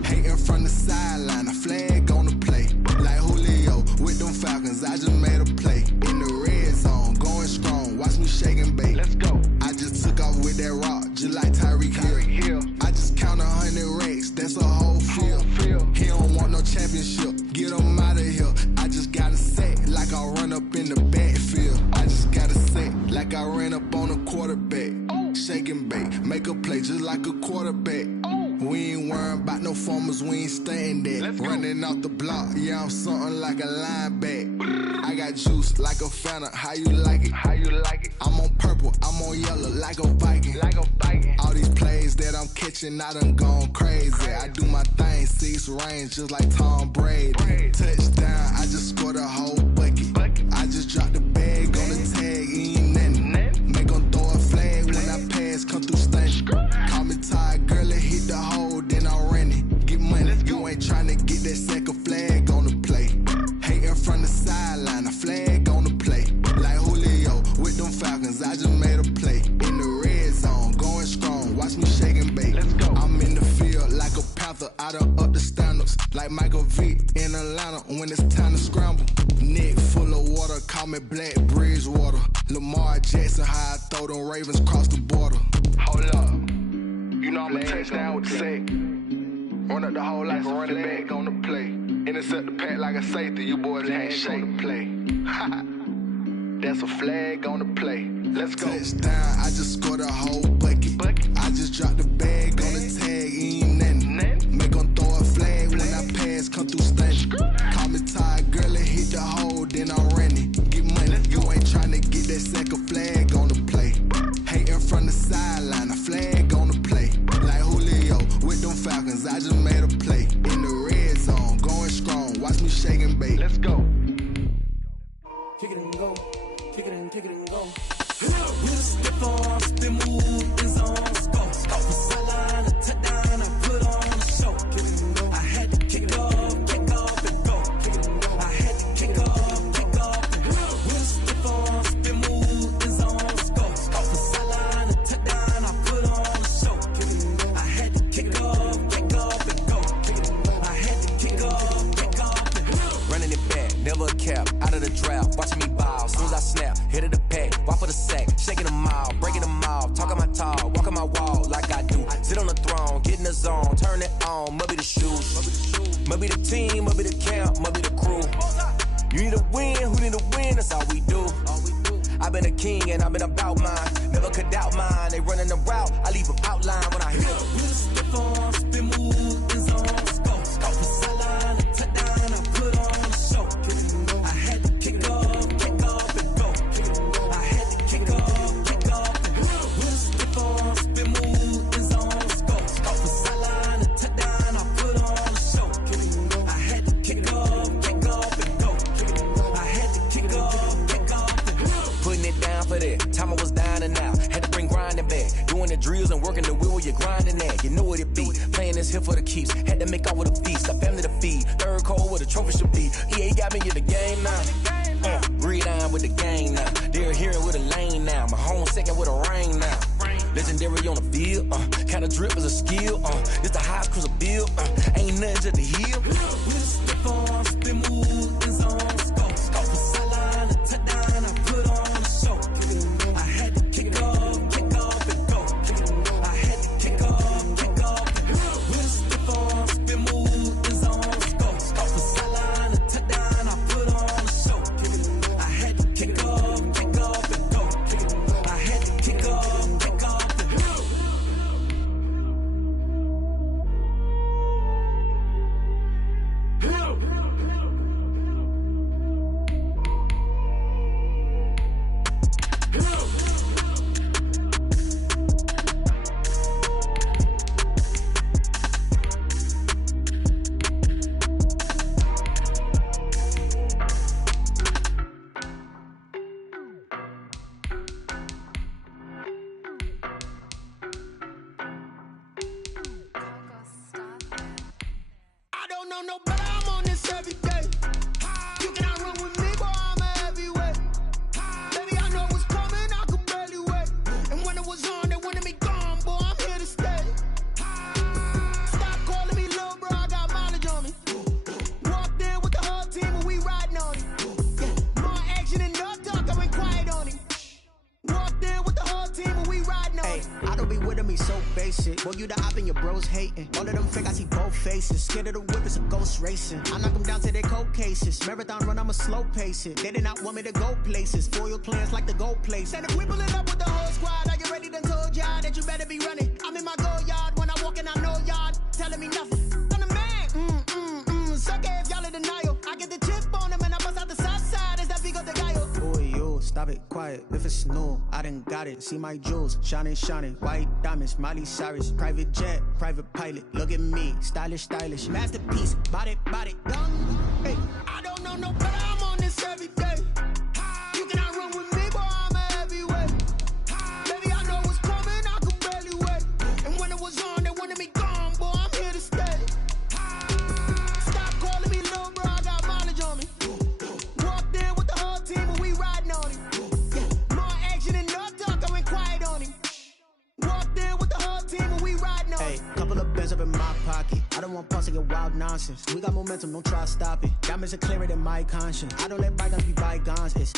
Hating from the sideline, a flag on the play. Like Julio with them Falcons, I just made a play. In the red zone, going strong, watch me shake and bake. Let's go. I just took off with that rock, just like Tyreek Hill. I just count 100 up in the backfield. I just got to say, like I ran up on a quarterback. Shake and bake, make a play just like a quarterback. We ain't worrying about no formers, we ain't staying there. Running off the block, yeah, I'm something like a linebacker. I got juice like a Fanta, how you like it? How you like it? I'm on purple, I'm on yellow like a Viking. Like a Viking. All these plays that I'm catching, I done gone crazy. I do my thing, 6 range just like Tom Brady. Touchdown, I just scored a whole bucket. I just dropped the bag on the tag, ain't nothing. Make 'em throw a flag when I pass, come through stunning. Call me tired, girl, it hit the hole, then I ran it. Get money, you ain't tryna get that second flag on the play. Hating from the sideline, a flag on the play. Like Julio with them Falcons, I just made a play. In the red zone, going strong, watch me shake and bake. Let's go. I'm in the field like a panther, I done up the standards. Like Michael Vick in Atlanta when it's time to scramble. Neck full of water, call me Black Bridgewater. Lamar Jackson, how I throw them Ravens cross the border. Hold up, you know I'm a touchdown with the sack. Run up the whole like a running back on the play. Intercept the pack like a safety, you boys ain't shake the play. That's a flag on the play. Let's go. Touchdown, I just scored a whole bucket. I just dropped the bag on the tag, ain't nothing. Make 'em throw a flag when I pass, come through stunning. Call me tired, girl, it hit the hole, then I ran it. Get money, you ain't tryna get that second flag on the play. Hating from the sideline, a flag on the play. Like Julio with them Falcons, I just made a play. In the red zone, going strong, watch me shake and bake. Let's go. Kick it and go, kick it and go. With a stiff arm, spin move, in zone, scope. Off the sideline, a touchdown, I put on a show. Kick it and go. I had to kick off and go. Kick it and go. I had to kick off and go. With a stiff arm, spin move, in zone, scope. Off the sideline, a touchdown, I put on a show. Kick it and go. I had to kick off and go. Kick it and go. I had to kick off and go. Running it back, never a cap, out of the draft, watching me bow. Soon as I snap, hit of the pack, walk for the sack, shaking them all, breaking them all, talking my talk, walking my wall like I do. Sit on the throne, get in the zone, turn it on, maybe the shoes, maybe the team, maybe the camp, maybe the crew. You need a win, who need a win, that's all we do. I've been a king and I've been about mine, never could doubt mine. They running the route, I leave them outline when I hit them. With a stiff arm, spin move, in zone, scope. Off the sideline, a touchdown, I put on a show. I had to kick off and go. I had to kick off and go. With a stiff arm, spin move, in zone, scope. Off the sideline, a touchdown, I put on a show. I had to kick off and go. I had to kick off and go. Putting it down for that, time I was down and out, had to bring grinding back, doing the drills and working the wheel where you're grinding at, you know what it be, playing this here for the keeps, had to make off with a feast, got family to feed, third cold where the trophy should be, EA got me in the game now, breathe on with the game now, they're here with a lane now, my home second with a rain now, legendary on the field, kinda drip is a skill, it's the highest cruiser bill, ain't nothing to the hill. With a stiff arm, spin move, in zone, scope. Off the sideline, a touchdown, I put on a show. I had to kick off and go. I had to kick off and go. With a stiff arm, spin move, in zone, scope. Off the sideline, a touchdown, I put on a show. I had to kick off and go. I had to kick off and go. me so basic. Boy, you the op and your bros hating. All of them fake, I see both faces. Scared of the whip, it's a ghost racing. I knock them down to their cold cases. Marathon run, I'ma slow pace it. They did not want me to go places. Foil plans like the gold place. And if we pulling up with the whole squad, are you ready? Done told y'all that you better be running. I'm in my go yard. When I walk in, I know y'all telling me nothing. I'm the man. Suck it if y'all in denial. I get the chip on them and I bust out the south side. Is that big of the guy? Boy, yo, stop it, quiet. If it's new, I done got it. See my jewels, shining. White diamonds, Miley Cyrus. Private jet, private pilot. Look at me, stylish. Masterpiece, body, young. Hey, I don't know no better. I'm on this every day. You cannot run with me, boy. I'm a heavyweight. Baby, I know what's coming. I could barely wait. And when it was on, they wanted me gone, boy. I'm here to stay. Stop calling me little bro. I got mileage on me. Walked in with the whole team and we riding on him. Yeah, more action and no talk. I went quiet on him. Walked in with the whole team and we riding on. Hey, couple of bands up in my pocket. I don't want pulse to get wild nonsense. We got momentum, don't try to stop it. Diamonds are clearer than my conscience. I don't let bygones be bygones. It's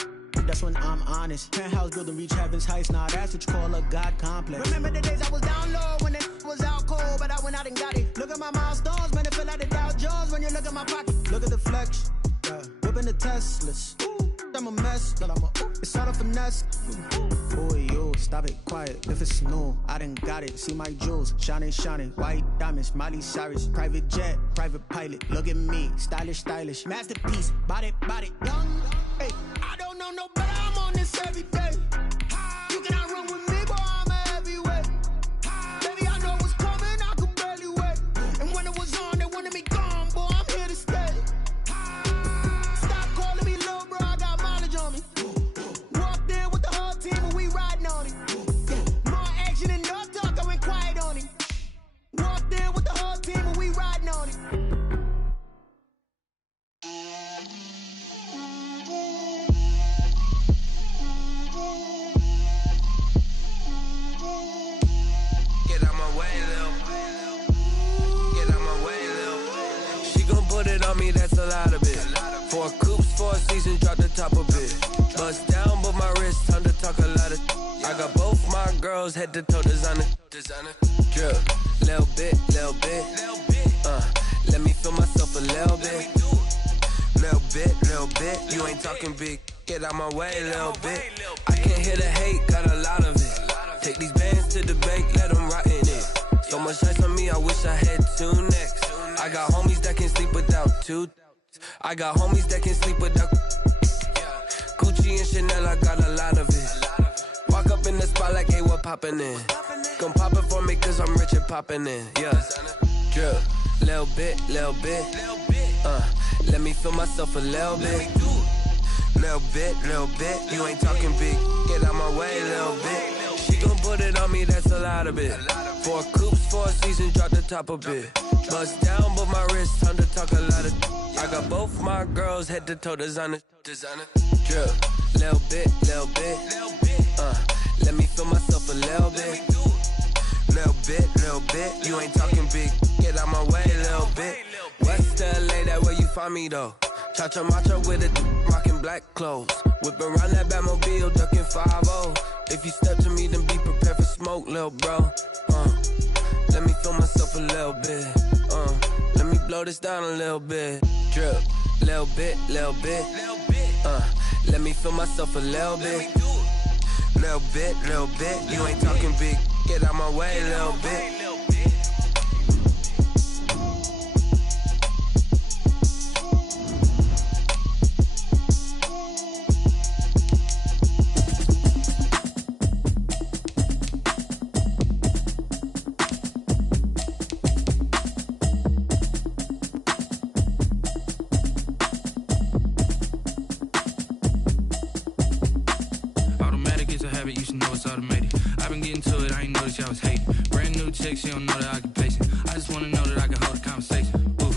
that's when I'm honest. Penthouse building, reach heaven's heights. Nah, that's what you call a God complex. Remember the days I was down low when it was out cold, but I went out and got it. Look at my milestones, man, it feel like the Dow Jones when you look at my pocket. Look at the flex, yeah. Whipping the Teslas. I'm a mess, but it's all a finesse. Boy, yo, stop it, quiet. If it's new, I done got it. See my jewels, shining. White diamonds, Miley Cyrus. Private jet, private pilot. Look at me, stylish. Masterpiece, body, young. Hey, I don't know no better. I'm on this every day. You cannot run with me, boy. I'm a heavyweight. Baby, I know what's coming. I could barely wait. And when it was on, they wanted me gone, boy. I'm here to stay. Stop calling me little bro. I got mileage on me. Walked in with the whole team and we riding on him. Yeah, more action and no talk. I went quiet on him. Walked in with the whole team and we riding on him. Get out my way, Lil. Get out my way, Lil. She gon' put it on me, that's a lot of it. 4 coops, 4 seasons, drop the top a bit. Bust down, but my wrist, time to talk a lot of. I got both my girls, head to toe designer. Drip, little bit. Let me feel myself a little bit. Little bit. You ain't talking big. Get out my way, little bit. I can't hear the hate, got a lot of it. Take these bands to the bank, let them rot in it. So much ice on me, I wish I had 2 necks. I got homies that can sleep without 2. I got homies that can sleep without Gucci and Chanel, I got a lot of it. Walk up in the spot like, hey, what poppin' in? Gon' pop it for me cause I'm rich and poppin' in. Yeah, drip, little bit. Let me feel myself a little bit. Little bit. You ain't talking big. Get out my way, little bit. She gon' put it on me, that's a lot of it. 4 coops, 4 seasons, drop the top a bit. Bust down, but my wrist, time to talk a lot of. I got both my girls, head to toe designer. Drip, little bit. Let me feel myself a little bit. Little bit. You ain't talking big. Get out my way, little bit. West LA, that where you find me though. Cha-cha matcha with it, rockin' black clothes. Whip around that Batmobile, ducking 5-0. If you step to me, then be prepared for smoke, lil' bro. Let me feel myself a little bit. Let me blow this down a little bit. Drip, little bit. Let me feel myself a little bit. Little bit. You ain't talking big. Get out my way, little bit. You should know it's automated. I've been getting to it, I ain't noticed y'all was hating. Brand new chick, she don't know that I can pace it. I just wanna know that I can hold a conversation. Oof,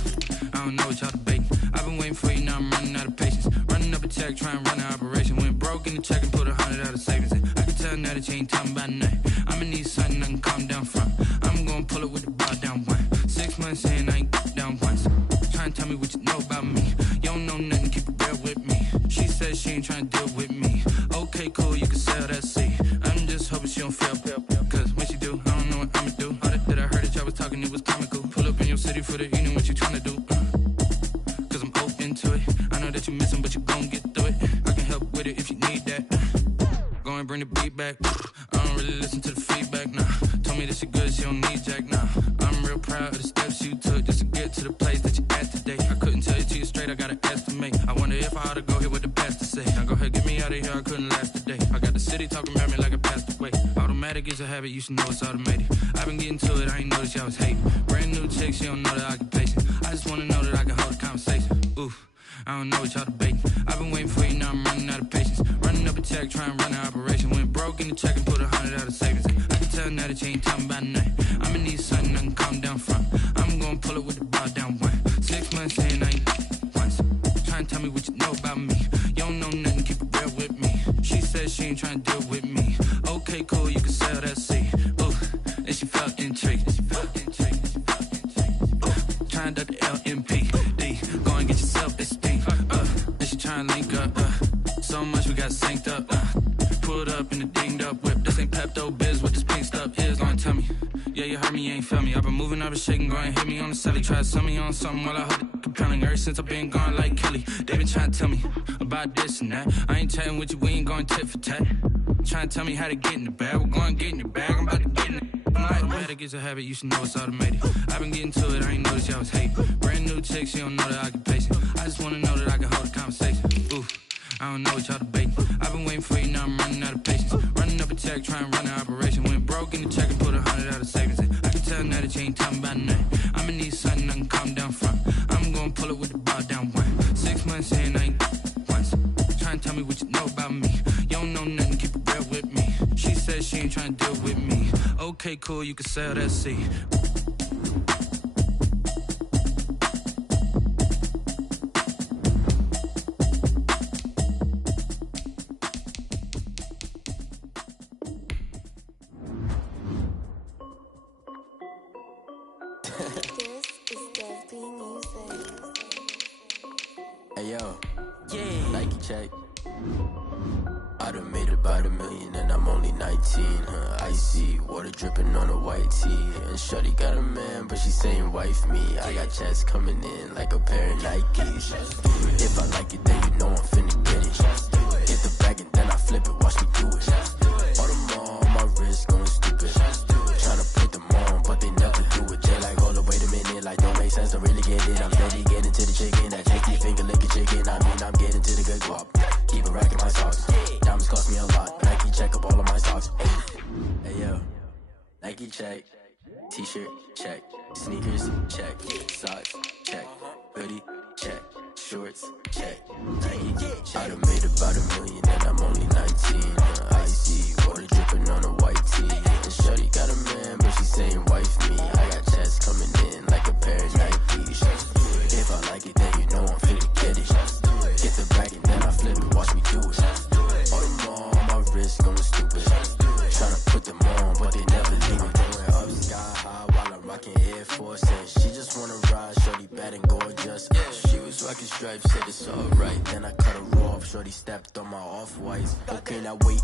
I don't know what y'all debating. I've been waiting for you, now I'm running out of patience. Running up a check, trying to run an operation. Went broke in the check and put 100 out of savings in. I can tell now that you ain't talking about nothing. I'ma need something I can calm down from. I'm gonna pull it with the bar down one. 6 months in, I ain't down once. Trying to tell me what you know about me. You don't know nothing, keep it real with me. She says she ain't trying to deal with me. Okay, cool, you can sell that seat. I'm just hoping she don't fail, cause when she do, I don't know what if you need that. Go and bring the beat back. I don't really listen to the feedback, nah. Told me that she good, she don't need Jack, nah. I'm real proud of the steps you took just to get to the place that you at today. I couldn't tell you to you straight, I gotta estimate. I wonder if I ought to go here with the best to say. Now go ahead, get me out of here, I couldn't last a day. I got the city talking about me like I passed away. Automatic is a habit, you should know it's automated. I've been getting to it, I ain't noticed y'all was hating. Brand new chick, she don't know the occupation. I just wanna know that I can hold a conversation. Oof. I don't know what y'all debating. I've been waiting for you, now I'm running out of patience. Running up a check, trying to run an operation. Went broke in the check and put 100 out of savings. I can tell now that you ain't talking about nothing. I'ma need something I can calm down from. I'm gonna pull it with the bar down one. 6 months in, I ain't once. Trying to tell me what you know about me. You don't know nothing, keep it real with me. She said she ain't trying to deal with me. Okay, cool, you can sell that seed. Ooh, and she felt intrigued. Trying to duck the LMP. Go and get yourself esteem. And she trying to link up. So much we got synced up. Pulled up in the dinged up whip. This ain't Pepto Biz, what this pink stuff is. Don't tell me. Yeah, you heard me, you ain't feel me. I've been moving, I've been shaking, go and hit me on the celly. Try to sell me on something while I heard it compelling. Ever since I've been gone like Kelly. They been trying to tell me about this and that. I ain't chatting with you, we ain't going tit for tat. Trying to tell me how to get in the bag. We're going to get in the bag, I'm about to get in it. Automatic is a habit, you should know it's automated. I've been getting to it, I ain't noticed y'all was hating. Brand new chick, she don't know the occupation. I just wanna know that I can hold a conversation. Oof, I don't know what y'all debating. I've been waiting for you, now I'm running out of patience. Running up a check, trying to run an operation. Went broke in the check and put 100 out of savings. I can tell now that you ain't talking about nothing. I'ma need something I can calm down from. I'm gonna pull it with the bar down one. 6 months in, I ain't once. Trying to tell me what you know about me. You don't know nothing, keep it real with me. She said she ain't trying to deal with me. Okay, cool, you can sell that seed. Hey yo, Nike check. I done made about $1 million and I'm only 19. Icy water dripping on a white tee. And shorty got a man, but she saying wife me. I got checks coming in like a pair of Nikes. If I like it, then you know I'm finna get it. Get the bag and then I flip it, watch me do it. All them on my wrist going stupid. Tryna put them on, but they never do it. They like, hold up, wait a minute, like don't make sense, don't really get it. I'm steady getting to the chicken, that tasty finger licking chicken. I mean, I'm getting to the good guap. Keep it racking my socks. Diamonds cost me a lot. Nike check up all of my socks. Hey yo, Nike check. T-shirt check. Sneakers check. Socks check. Hoodie check. Shorts check. Nike check. I done made about $1 million and I'm only 19. Icy water dripping on a white tee. And shorty got a man, but she saying wife me. I got checks coming in like a pair of Nikes. If I like it, then you know I'm finna get it. Get the bag and then I flip it, watch me do it. All them on my wrist going stupid. Tryna put them on, but they never leave it. Going up sky high while I'm rocking Air Force. And she just wanna ride, shorty bad and gorgeous. She was rocking stripes, said it's alright. Then I cut her off, shorty stepped on my off-whites. Okay, now wait.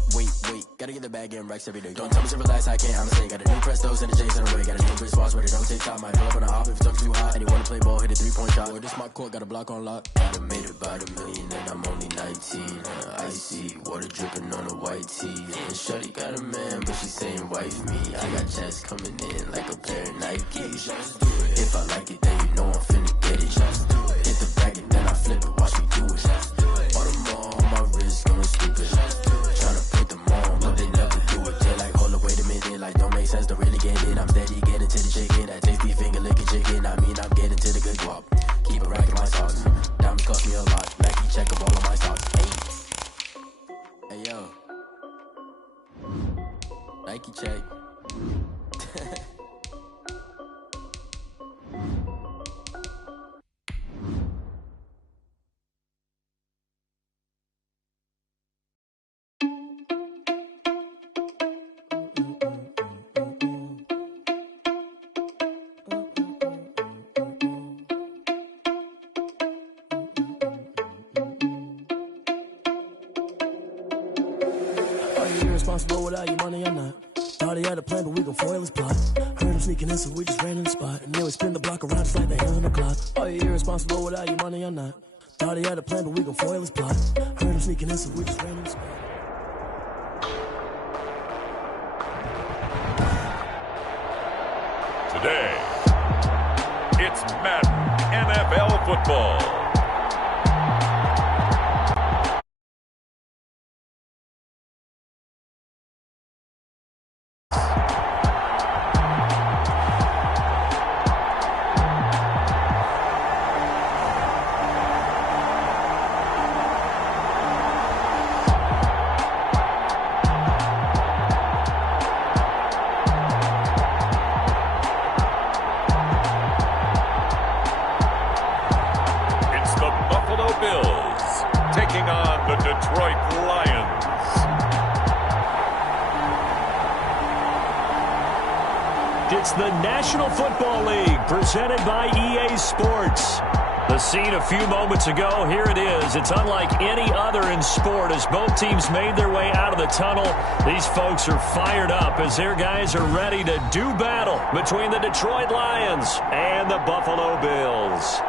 Gotta get the bag and racks every day. Don't tell me to relax, I can't, I'ma say. Got a new Prestos and a J's in the way. Got a new wristwatch, but it don't take time. Might pull up on a hop if it's too hot. And you wanna play ball, hit a 3-point shot. Well, this my court, got a block on lock. I done made about $1 million and I'm only 19. Icy water dripping on a white tee. And shorty got a man, but she saying wife me. I got checks coming in like a pair of Nikes. If I like it, then you know I'm finna get it. Hit the bag and then I flip it, watch me do it. All them on my wrist going stupid. Tryna put them on, but they never do it. They like, hold up, wait a minute, like don't make sense, don't really get it. I'm steady getting to the chicken, that tasty finger licking chicken. I mean, I'm getting to the good guap. Keep it racking my socks. Diamonds cost me a lot. Nike check up all of my socks. Hey yo, Nike check. Responsible without your money or not. Thought he had a plan, but we gon' foil his plot. Heard him sneaking in, so we just ran in the spot. And then we spin the block around just like the hands on the clock. Are you irresponsible without your money or not? Thought he had a plan, but we gon' foil his plot. Heard him sneaking in, so we just ran in the spot. Today, it's Madden NFL football. It's the National Football League presented by EA Sports. The scene a few moments ago, here it is. It's unlike any other in sport as both teams made their way out of the tunnel. These folks are fired up as their guys are ready to do battle between the Detroit Lions and the Buffalo Bills.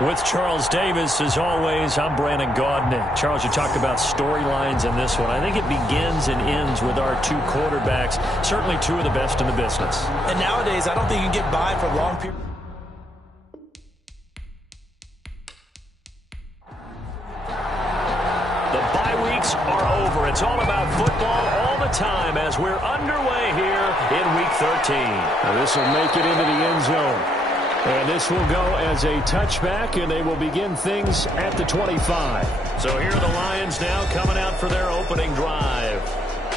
With Charles Davis, as always, I'm Brandon Gaudin. Charles, you talked about storylines in this one. I think it begins and ends with our two quarterbacks, certainly two of the best in the business. And nowadays, I don't think you can get by for long periods. The bye weeks are over. It's all about football all the time as we're underway here in Week 13. Now this will make it into the end zone. And this will go as a touchback, and they will begin things at the 25. So here are the Lions now coming out for their opening drive.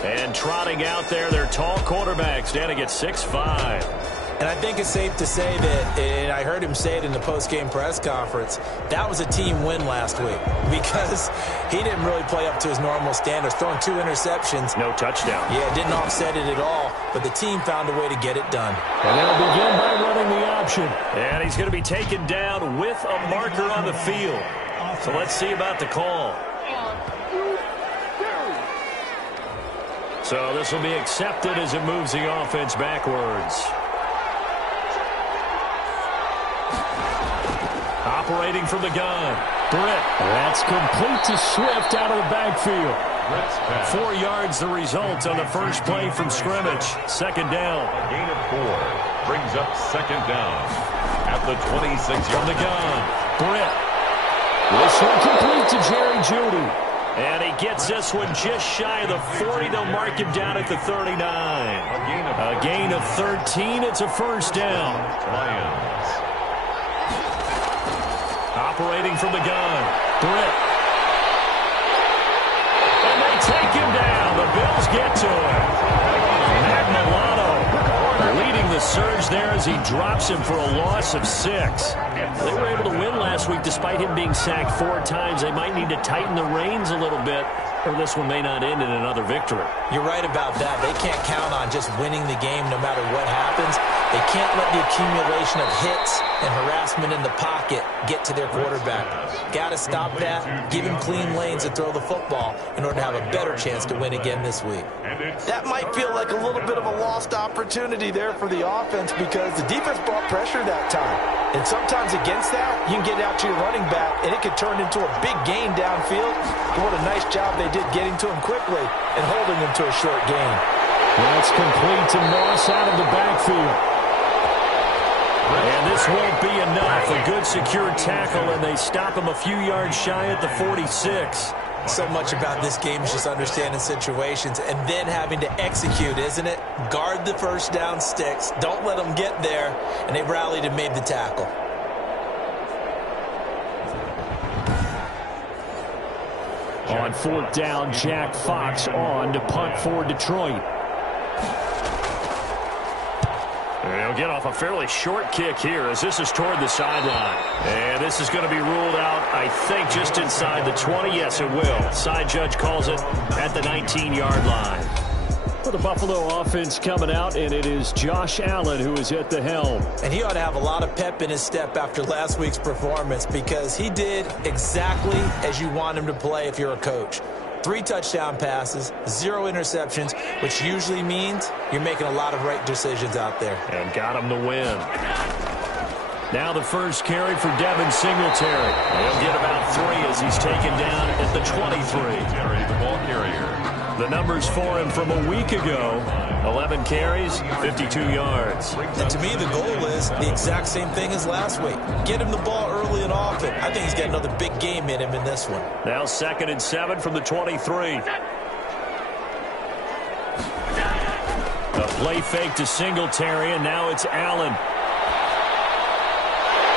And trotting out there, their tall quarterback standing at 6'5". And I think it's safe to say that, and I heard him say it in the post-game press conference, that was a team win last week because he didn't really play up to his normal standards, throwing 2 interceptions. No touchdown. Yeah, didn't offset it at all, but the team found a way to get it done. And they'll begin by running the option. And he's going to be taken down with a marker on the field. So let's see about the call. So this will be accepted as it moves the offense backwards. Operating from the gun, Britt. That's complete to Swift out of the backfield. 4 yards the result on the first play from scrimmage. Second down. A gain of 4 brings up second down at the 26 from the gun. Britt. This one complete to Jerry Jeudy. And he gets this one just shy of the 40. They'll mark him down at the 39. A gain of 13. It's a first down. Lions. Operating from the gun, Britt. And they take him down. The Bills get to him. Matt Milano leading the surge there as he drops him for a loss of 6. They were able to win last week despite him being sacked 4 times. They might need to tighten the reins a little bit, or this one may not end in another victory. You're right about that. They can't count on just winning the game no matter what happens. They can't let the accumulation of hits and harassment in the pocket get to their quarterback. Got to stop that, give him clean lanes to throw the football in order to have a better chance to win again this week. That might feel like a little bit of a lost opportunity there for the offense because the defense brought pressure that time. And sometimes against that, you can get out to your running back, and it could turn into a big gain downfield. What a nice job they did getting to him quickly and holding him to a short gain. That's complete to Moss out of the backfield. And this won't be enough. A good secure tackle, and they stop him a few yards shy at the 46. So much about this game is just understanding situations and then having to execute, isn't it? Guard the first down sticks. Don't let them get there. And they rallied and made the tackle. On 4th down, Jack Fox on to punt for Detroit. He'll get off a fairly short kick here as this is toward the sideline. And this is going to be ruled out, I think, just inside the 20. Yes, it will. Side judge calls it at the 19-yard line. For the Buffalo offense coming out, and it is Josh Allen who is at the helm. And he ought to have a lot of pep in his step after last week's performance because he did exactly as you want him to play if you're a coach. 3 touchdown passes, 0 interceptions, which usually means you're making a lot of right decisions out there. And got him the win. Now the first carry for Devin Singletary. He'll get about 3 as he's taken down at the 23. The ball carrier. The numbers for him from a week ago, 11 carries, 52 yards. And to me, the goal is the exact same thing as last week. Get him the ball early and often. I think he's got another big game in him in this one. Now 2nd and 7 from the 23. A play fake to Singletary, and now it's Allen.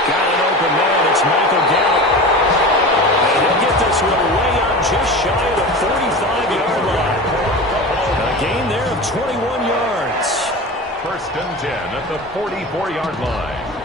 Got an open man. It's Michael Gallup. And he'll get this one way up just shy of the 45-yard line. A gain there of 21 yards. 1st and 10 at the 44-yard line.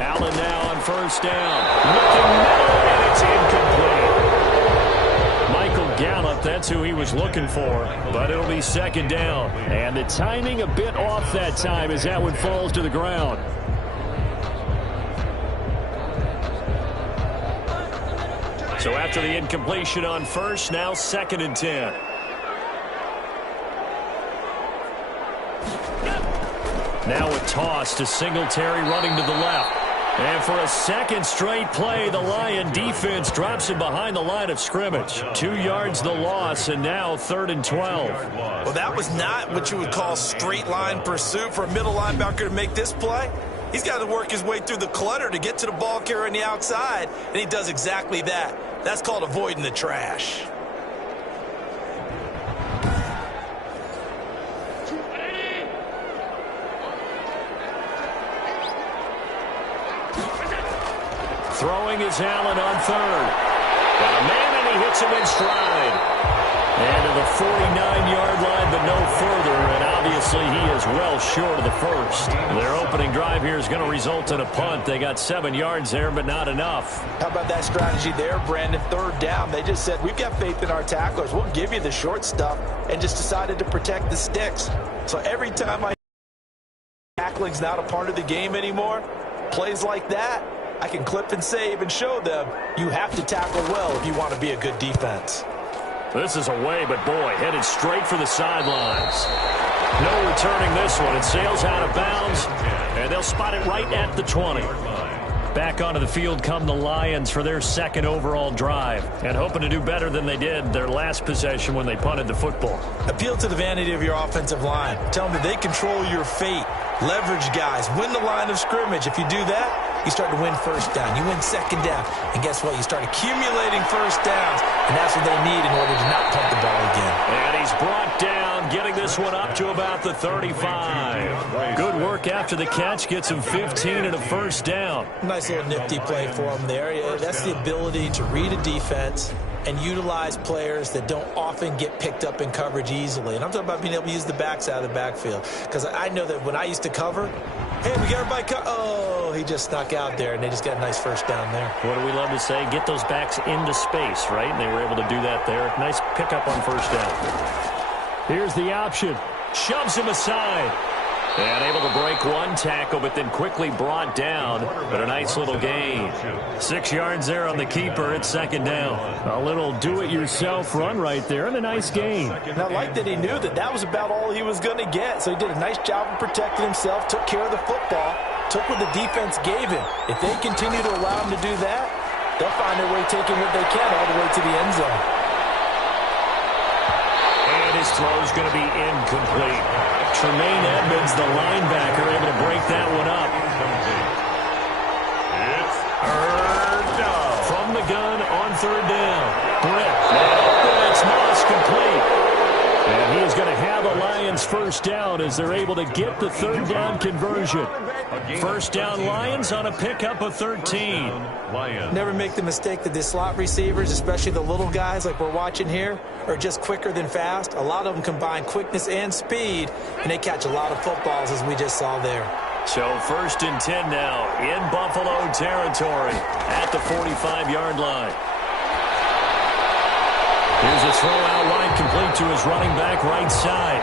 Allen now on 1st down. Looking middle, and it's incomplete. Michael Gallup, that's who he was looking for, but it'll be 2nd down. And the timing a bit off that time as that one falls to the ground. So after the incompletion on 1st, now 2nd and 10. Now a toss to Singletary running to the left. And for a 2nd straight play, the Lion defense drops him behind the line of scrimmage. 2 yards the loss, and now 3rd and 12. Well, that was not what you would call straight line pursuit for a middle linebacker to make this play. He's got to work his way through the clutter to get to the ball carrier on the outside, and he does exactly that. That's called avoiding the trash. Throwing is Allen on 3rd. Got a man, and he hits him in stride. And to the 49-yard line, but no further. And obviously, he is well short of the 1st. Their opening drive here is going to result in a punt. They got 7 yards there, but not enough. How about that strategy there, Brandon? 3rd down. They just said, we've got faith in our tacklers. We'll give you the short stuff, and just decided to protect the sticks. So every time tackling's not a part of the game anymore, plays like that, I can clip and save and show them you have to tackle well if you want to be a good defense. This is away, but boy, headed straight for the sidelines. No returning this one. It sails out of bounds, and they'll spot it right at the 20. Back onto the field come the Lions for their 2nd overall drive, and hoping to do better than they did their last possession when they punted the football. Appeal to the vanity of your offensive line. Tell them that they control your fate. Leverage guys. Win the line of scrimmage. If you do that, you start to win 1st down. You win 2nd down. And guess what? You start accumulating 1st downs, and that's what they need in order to not punt the ball again. And he's brought down, getting this one up to about the 35. Good work after the catch. Gets him 15 and a 1st down. Nice little nifty play for him there. That's the ability to read a defense and utilize players that don't often get picked up in coverage easily. And I'm talking about being able to use the backs out of the backfield. Because I know that when I used to cover, hey, we got everybody oh, he just snuck out there, and they just got a nice 1st down there. What do we love to say? Get those backs into space, right? And they were able to do that there. Nice pickup on 1st down. Here's the option. Shoves him aside. And able to break one tackle, but then quickly brought down. But a nice little gain. 6 yards there on the keeper. It's 2nd down. A little do-it-yourself run right there, and a nice gain. And I like that he knew that that was about all he was going to get. So he did a nice job of protecting himself, took care of the football, took what the defense gave him. If they continue to allow him to do that, they'll find their way taking what they can all the way to the end zone. And his throw is going to be incomplete. Tremaine Edmonds, the linebacker, able to break that one up. It's 3rd down. From the gun on 3rd down. Britt. And it's Moss complete. And he is going to have a Lions first down as they're able to get the third down conversion. First down Lions on a pickup of 13. Never make the mistake that the slot receivers, especially the little guys like we're watching here, are just quicker than fast. A lot of them combine quickness and speed, and they catch a lot of footballs as we just saw there. So 1st and 10 now in Buffalo territory at the 45-yard line. Here's a throw out wide, complete to his running back right side.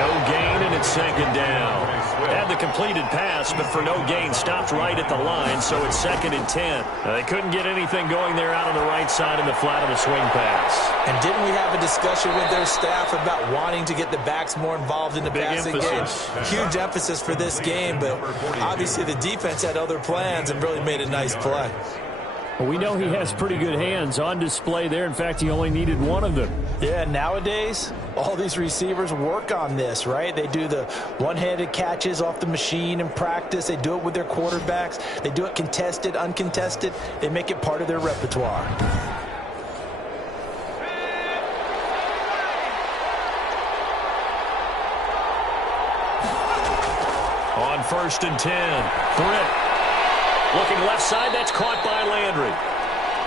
No gain, and it's 2nd down. Had the completed pass, but for no gain, stopped right at the line, so it's 2nd and 10. They couldn't get anything going there out on the right side in the flat of the swing pass. And didn't we have a discussion with their staff about wanting to get the backs more involved in the passing game? Huge emphasis for this game, but obviously the defense had other plans and really made a nice play. Well, we know he has pretty good hands on display there. In fact, he only needed one of them. Yeah, nowadays, all these receivers work on this, right? They do the one-handed catches off the machine in practice. They do it with their quarterbacks. They do it contested, uncontested. They make it part of their repertoire. On 1st and 10, Britt. Looking left side, that's caught by Landry.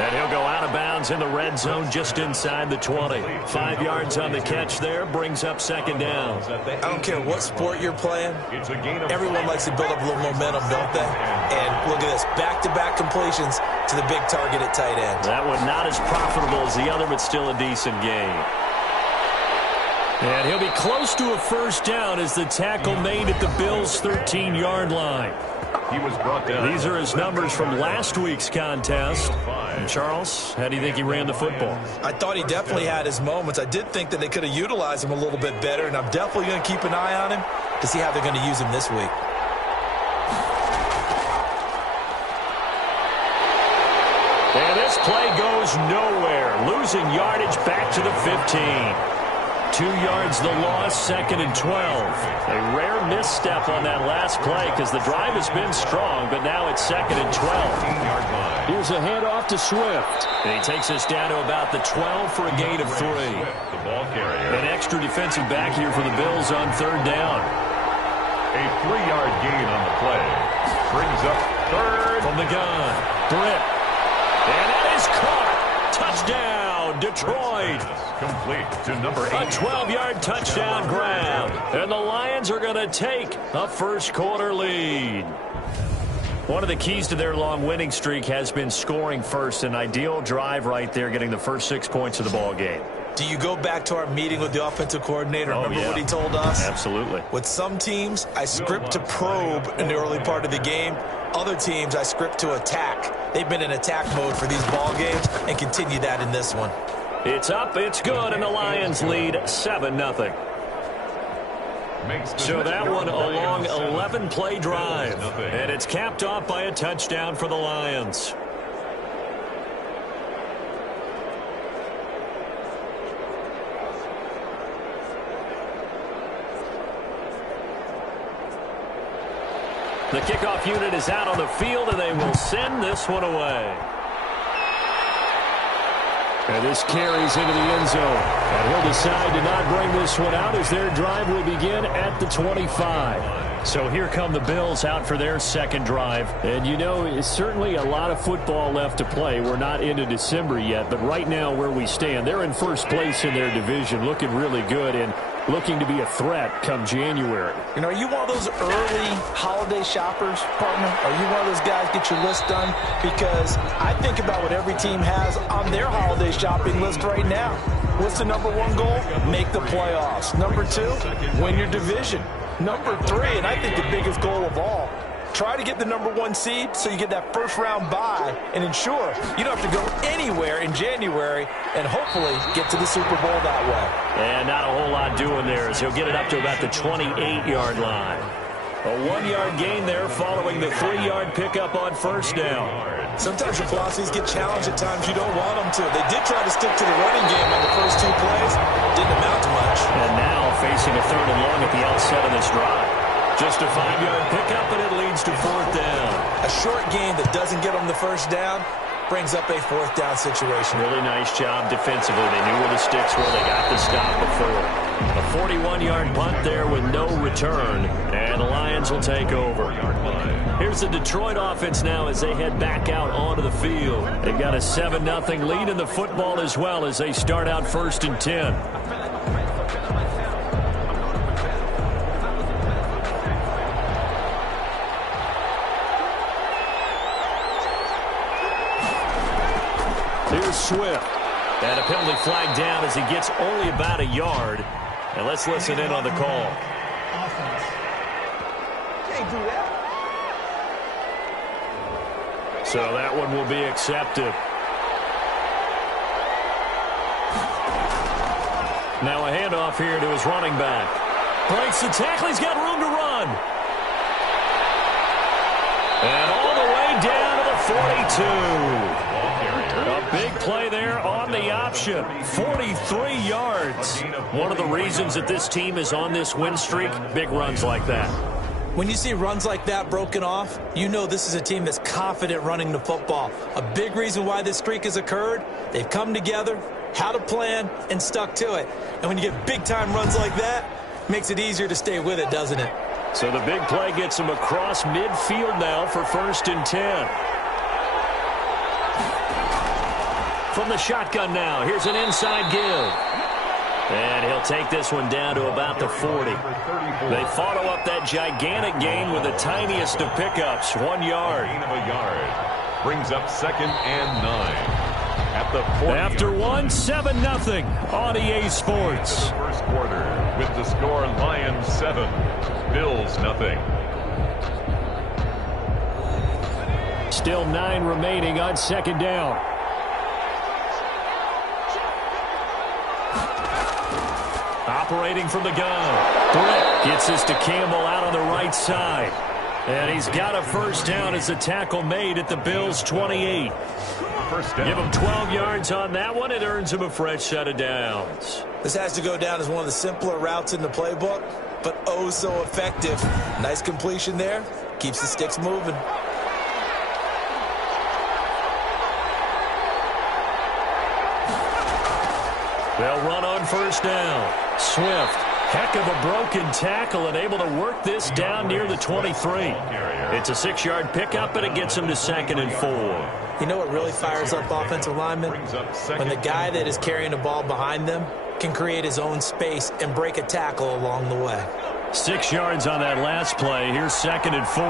And he'll go out of bounds in the red zone just inside the 20. 5 yards on the catch there, brings up 2nd down. I don't care what sport you're playing. Everyone likes to build up a little momentum, don't they? And look at this, back-to-back completions to the big target at tight end. That one not as profitable as the other, but still a decent gain. And he'll be close to a first down as the tackle made at the Bills' 13-yard line. He was brought down. These are his numbers from last week's contest. And Charles, how do you think he ran the football? I thought he definitely had his moments. I did think that they could have utilized him a little bit better, and I'm definitely going to keep an eye on him to see how they're going to use him this week. And this play goes nowhere. Losing yardage back to the 15. 2 yards the loss, 2nd and 12. A rare misstep on that last play because the drive has been strong, but now it's 2nd and 12. Here's a handoff to Swift. And he takes us down to about the 12 for a gain of 3. The ball carrier. An extra defensive back here for the Bills on 3rd down. A 3-yard gain on the play. Brings up 3rd. From the gun, Britt. And that is caught. Touchdown, Detroit. Complete to number 8. A 12-yard touchdown grab. And the Lions are going to take a first-quarter lead. One of the keys to their long winning streak has been scoring first. An ideal drive right there, getting the first 6 points of the ball game. Do you go back to our meeting with the offensive coordinator? Remember what he told us? Absolutely. With some teams, I script to probe in the early part of the game. Other teams, I script to attack. They've been in attack mode for these ball games and continue that in this one. It's up, it's good, and the Lions lead 7-0. So that one a long 11-play drive, and it's capped off by a touchdown for the Lions. The kickoff unit is out on the field, and they will send this one away. And this carries into the end zone. And he'll decide to not bring this one out as their drive will begin at the 25. So here come the Bills out for their second drive. And you know, it's certainly a lot of football left to play. We're not into December yet, but right now where we stand, they're in first place in their division, looking really good and looking to be a threat come January. You know, are you one of those early holiday shoppers, partner? Are you one of those guys get your list done? Because I think about what every team has on their holiday shopping list right now. What's the number one goal? Make the playoffs. Number 2, win your division. Number 3, and I think the biggest goal of all, try to get the number 1 seed so you get that first round bye and ensure you don't have to go anywhere in January and hopefully get to the Super Bowl that way. And not a whole lot doing there as he'll get it up to about the 28-yard line. A 1-yard gain there following the 3-yard pickup on first down. Sometimes your philosophies get challenged at times you don't want them to. They did try to stick to the running game on the first 2 plays. Didn't amount to much. And now facing a 3rd and long at the outset of this drive. Just a 5-yard pickup, and it leads to 4th down. A short gain that doesn't get them the first down brings up a fourth down situation. Really nice job defensively. They knew where the sticks were. They got the stop before. A 41-yard punt there with no return, and the Lions will take over. Here's the Detroit offense now as they head back out onto the field. They've got a 7-0 lead in the football as well as they start out 1st and 10. Here's Swift. And a penalty flag down as he gets only about a yard. And let's listen in on the call. Can't do that. So that one will be accepted. Now a handoff here to his running back. Breaks the tackle. He's got room to run. And all the way down to the 42. A big play there on the option. 43 yards. One of the reasons that this team is on this win streak, big runs like that. When you see runs like that broken off, you know this is a team that's confident running the football. A big reason why this streak has occurred, they've come together, had a plan, and stuck to it. And when you get big-time runs like that, it makes it easier to stay with it, doesn't it? So the big play gets him across midfield now for 1st and 10. From the shotgun now, here's an inside give. And he'll take this one down to about the 40. They follow up that gigantic gain with the tiniest of pickups, 1 yard. Brings up 2nd and 9. At the 40. After 7-0 on EA Sports. First quarter with the score Lions 7, Bills 0. Still 9 remaining on 2nd down. Operating from the gun. Britt gets this to Campbell out on the right side. And he's got a 1st down as the tackle made at the Bills' 28. First down. Give him 12 yards on that one. It earns him a fresh set of downs. This has to go down as one of the simpler routes in the playbook, but oh so effective. Nice completion there. Keeps the sticks moving. They'll run on 1st down. Swift, heck of a broken tackle and able to work this down near the 23. It's a 6-yard pickup, and it gets him to 2nd and 4. You know what really fires up offensive linemen? When the guy that is carrying the ball behind them can create his own space and break a tackle along the way. 6 yards on that last play. Here's 2nd and 4.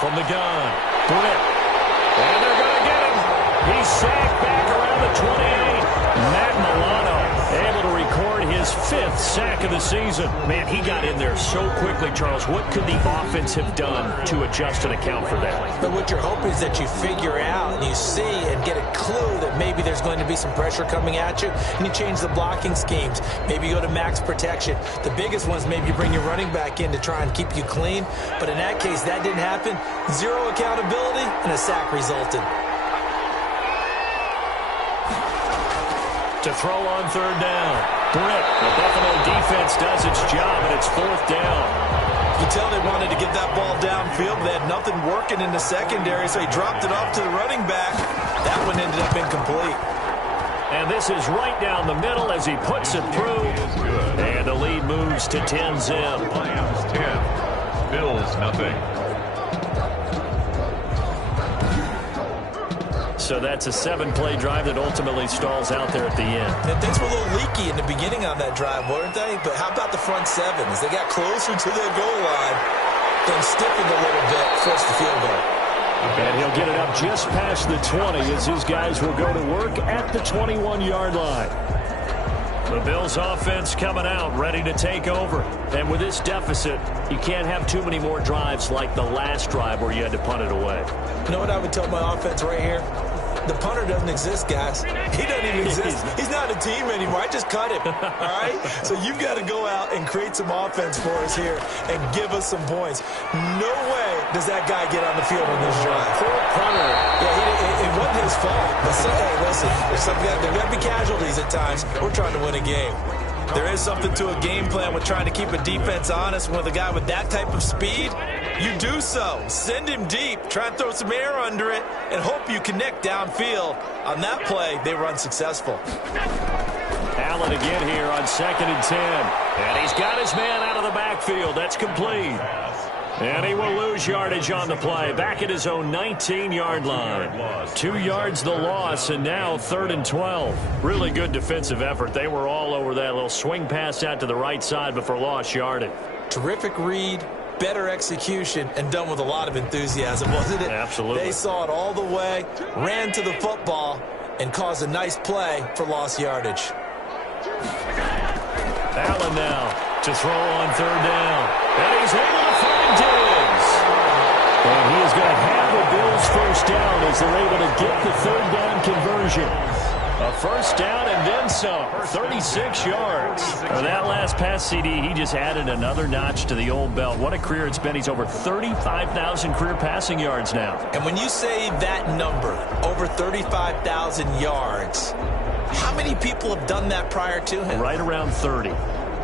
From the gun, Britt. And they're going to get him. He's sacked back around the 28. Matt Milano able to record his 5th sack of the season. Man, he got in there so quickly, Charles. What could the offense have done to adjust and account for that? But what you're hoping is that you figure out and you see and get a clue that maybe there's going to be some pressure coming at you, and you change the blocking schemes. Maybe you go to max protection. The biggest one is maybe you bring your running back in to try and keep you clean. But in that case, that didn't happen. 0 accountability, and a sack resulted. To throw on 3rd down. Britt, the Buffalo defense does its job, and it's 4th down. You can tell they wanted to get that ball downfield. They had nothing working in the secondary, so he dropped it off to the running back. That one ended up incomplete. And this is right down the middle as he puts it through. And the lead moves to 10-zip. Lions 10, Bills 0. So that's a 7-play drive that ultimately stalls out there at the end. And things were a little leaky in the beginning on that drive, weren't they? But how about the front 7? As they got closer to their goal line, then stiffened a little bit, forced the field goal. And he'll get it up just past the 20 as his guys will go to work at the 21-yard line. The Bills offense coming out, ready to take over. And with this deficit, you can't have too many more drives like the last drive where you had to punt it away. You know what I would tell my offense right here? The punter doesn't exist, guys. He doesn't even exist. He's not a team anymore. I just cut him, all right? So you've got to go out and create some offense for us here and give us some points. No way does that guy get on the field on this drive. Poor punter. Yeah, it wasn't his fault. But hey, listen, there got to be casualties at times. We're trying to win a game. There is something to a game plan with trying to keep a defense honest with a guy with that type of speed. You do so. Send him deep. Try and throw some air under it and hope you connect downfield. On that play, they were unsuccessful. Allen again here on 2nd and 10. And he's got his man out of the backfield. That's complete. And he will lose yardage on the play. Back at his own 19-yard line. 2 yards the loss, and now 3rd and 12. Really good defensive effort. They were all over that little swing pass out to the right side, but for lost yardage. Terrific read, better execution, and done with a lot of enthusiasm, wasn't it? Absolutely. They saw it all the way, ran to the football, and caused a nice play for lost yardage. Allen now to throw on 3rd down. And he's able to find Diggs. And he is going to have the Bills' first down as they're able to get the 3rd down conversion. A first down and then some. 36 yards. For that last pass, CD, he just added another notch to the old belt. What a career it's been. He's over 35,000 career passing yards now. And when you say that number, over 35,000 yards, how many people have done that prior to him? Right around 30.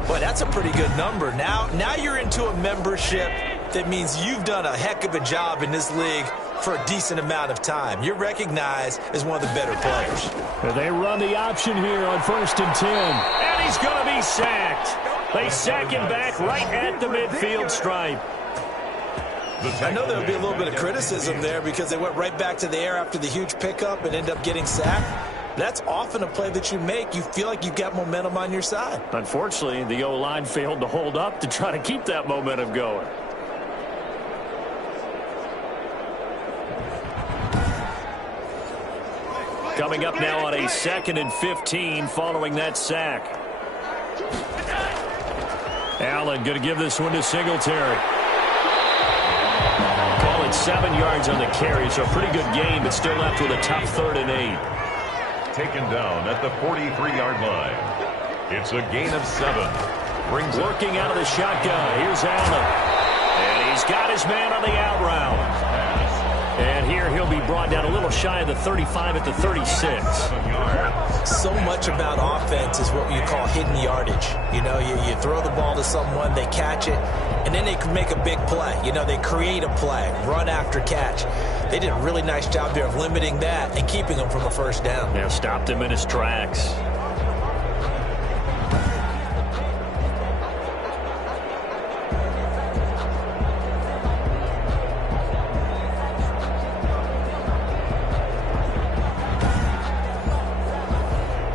Boy, that's a pretty good number. Now you're into a membership that means you've done a heck of a job in this league for a decent amount of time. You're recognized as one of the better players. And they run the option here on 1st and 10. And he's going to be sacked. They sack him back right at the midfield stripe. I know there'll be a little bit of criticism there because they went right back to the air after the huge pickup and end up getting sacked. That's often a play that you make. You feel like you've got momentum on your side. Unfortunately, the O-line failed to hold up to try to keep that momentum going. Coming up now on a 2nd and 15 following that sack. Allen going to give this one to Singletary. Call it 7 yards on the carry, so a pretty good game, but still left with a tough 3rd and 8. Taken down at the 43-yard line. It's a gain of 7. Brings working out of the shotgun. Here's Allen. And he's got his man on the out route. And here he'll be brought down a little shy of the 35 at the 36. So much about offense is what you call hidden yardage. You know, you throw the ball to someone, they catch it, and then they can make a big play. You know, they create a play, run after catch. They did a really nice job there of limiting that and keeping him from a first down. Yeah, stopped him in his tracks.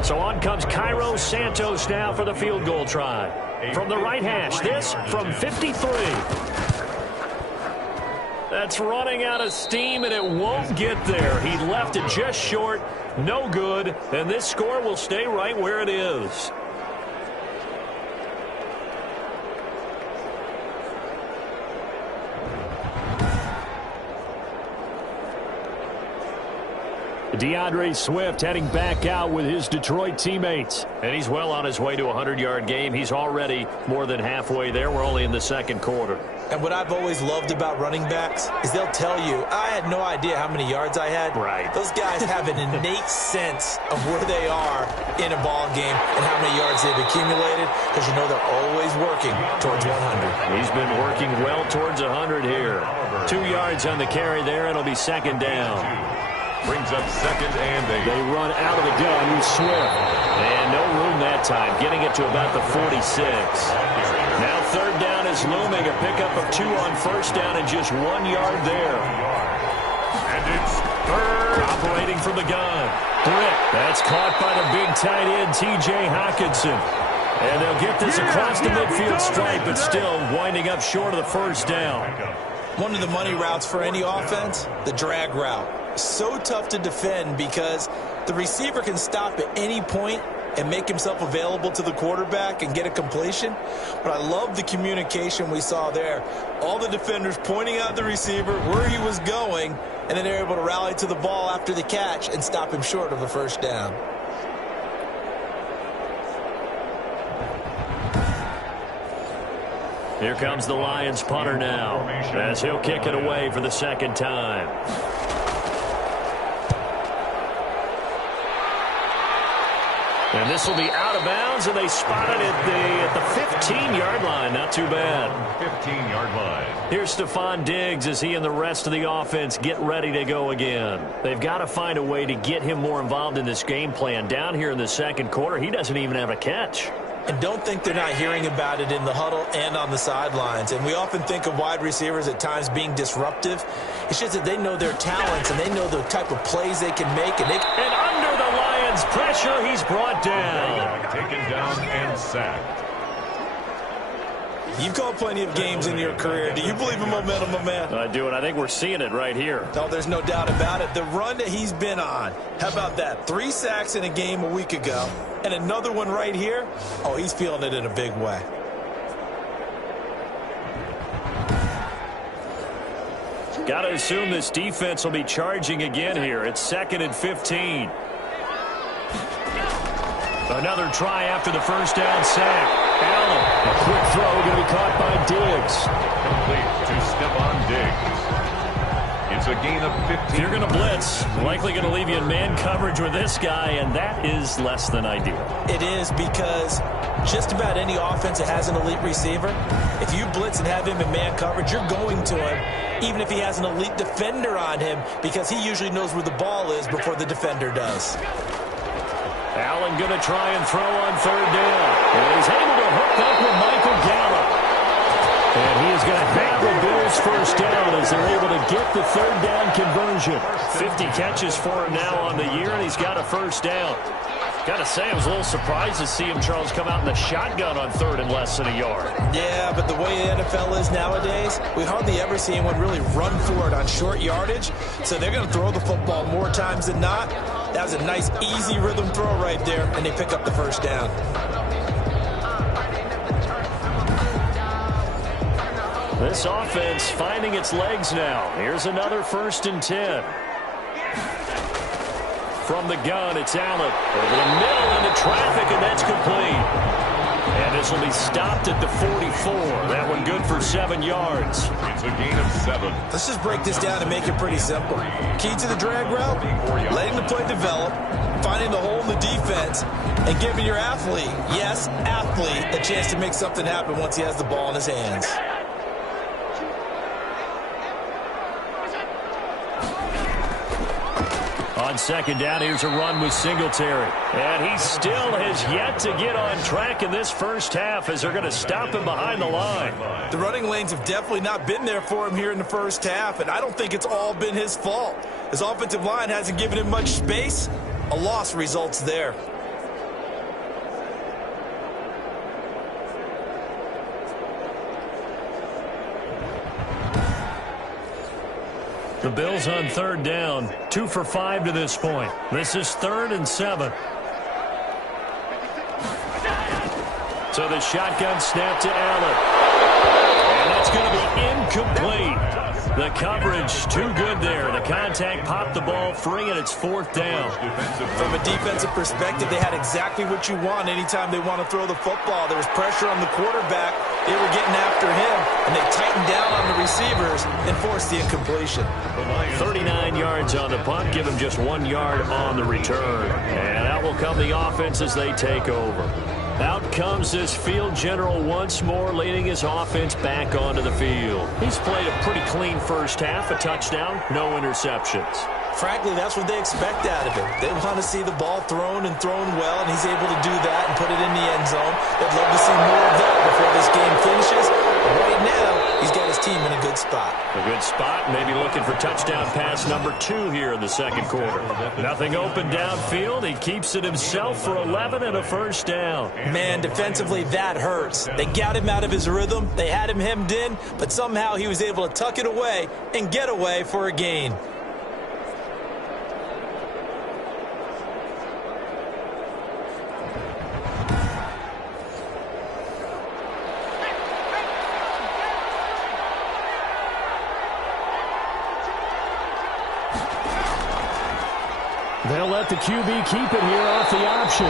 So on comes Cairo Santos now for the field goal try. From the right hash, this from 53. That's running out of steam, and it won't get there. He left it just short, no good, and this score will stay right where it is. DeAndre Swift heading back out with his Detroit teammates. And he's well on his way to a 100-yard game. He's already more than halfway there. We're only in the 2nd quarter. And what I've always loved about running backs is they'll tell you, I had no idea how many yards I had. Right. Those guys have an innate sense of where they are in a ball game and how many yards they've accumulated, because you know they're always working towards 100. He's been working well towards 100 here. 2 yards on the carry there. It'll be 2nd down. Brings up 2nd and 8. They run out of the gun with Swift. And no room that time, getting it to about the 46. Now 3rd down is looming. A pickup of 2 on 1st down and just 1 yard there. And it's 3rd. Operating from the gun. Britt. That's caught by the big tight end, T.J. Hockenson. And they'll get this across the midfield stripe, but still winding up short of the 1st down. One of the money routes for any offense, the drag route. So tough to defend because the receiver can stop at any point and make himself available to the quarterback and get a completion. But I love the communication we saw there. All the defenders pointing out the receiver, where he was going, and then they're able to rally to the ball after the catch and stop him short of a 1st down. Here comes the Lions punter now as he'll kick it away for the 2nd time. And this will be out of bounds, and they spot it at the 15-yard line. Not too bad. 15-yard line. Here's Stephon Diggs as he and the rest of the offense get ready to go again. They've got to find a way to get him more involved in this game plan. Down here in the second quarter, he doesn't even have a catch. And don't think they're not hearing about it in the huddle and on the sidelines. And we often think of wide receivers at times being disruptive. It's just that they know their talents and they know the type of plays they can make. And under the Lions' pressure, he's brought down. Taken down and sacked. You've called plenty of games in your career. Do you believe in momentum, my man? I do, and I think we're seeing it right here. No, there's no doubt about it. The run that he's been on, how about that? 3 sacks in a game a week ago, and another one right here. Oh, he's feeling it in a big way. Got to assume this defense will be charging again here. It's 2nd and 15. Another try after the first down sack. Allen, a quick throw, going to be caught by Diggs. Complete to Stephon Diggs. It's a gain of 15. If you're going to blitz, likely going to leave you in man coverage with this guy, and that is less than ideal. It is, because just about any offense that has an elite receiver, if you blitz and have him in man coverage, you're going to him, even if he has an elite defender on him, because he usually knows where the ball is before the defender does. Allen going to try and throw on 3rd down. And he's able to hook up with Michael Gallup. And he is going to have the Bills first down as they're able to get the 3rd down conversion. 50 catches for him now on the year, and he's got a first down. Got to say, I was a little surprised to see him, Charles, come out in the shotgun on 3rd and less than a yard. Yeah, but the way the NFL is nowadays, we hardly ever see anyone really run for it on short yardage. So they're going to throw the football more times than not. That was a nice, easy rhythm throw right there, and they pick up the first down. This offense finding its legs now. Here's another 1st and 10. From the gun, it's Allen. Over the middle into traffic, and that's complete. And this will be stopped at the 44. That one good for 7 yards. It's a gain of 7. Let's just break this down and make it pretty simple. Key to the drag route, letting the play develop, finding the hole in the defense, and giving your athlete, yes, athlete, a chance to make something happen once he has the ball in his hands. On 2nd down, here's a run with Singletary. And he still has yet to get on track in this first half as they're going to stop him behind the line. The running lanes have definitely not been there for him here in the first half, and I don't think it's all been his fault. His offensive line hasn't given him much space. A loss results there. The Bills on 3rd down, 2 for 5 to this point. This is 3rd and 7. So the shotgun snap to Allen. And that's going to be incomplete. The coverage too good there. The contact popped the ball free, and it's 4th down. From a defensive perspective, they had exactly what you want anytime they want to throw the football. There was pressure on the quarterback. They were getting after him, and they tightened down on the receivers and forced the incompletion. 39 yards on the punt, give him just 1 yard on the return. And out will come the offense as they take over. Out comes this field general once more, leading his offense back onto the field. He's played a pretty clean first half, a touchdown, no interceptions. Frankly, that's what they expect out of him. They want to see the ball thrown and thrown well, and he's able to do that and put it in the end zone. They'd love to see more of that before this game finishes. But right now, he's got his team in a good spot. A good spot, maybe looking for touchdown pass number 2 here in the second quarter. Nothing open downfield. He keeps it himself for 11 and a first down. Man, defensively, that hurts. They got him out of his rhythm. They had him hemmed in, but somehow he was able to tuck it away and get away for a gain. They'll let the QB keep it here off the option.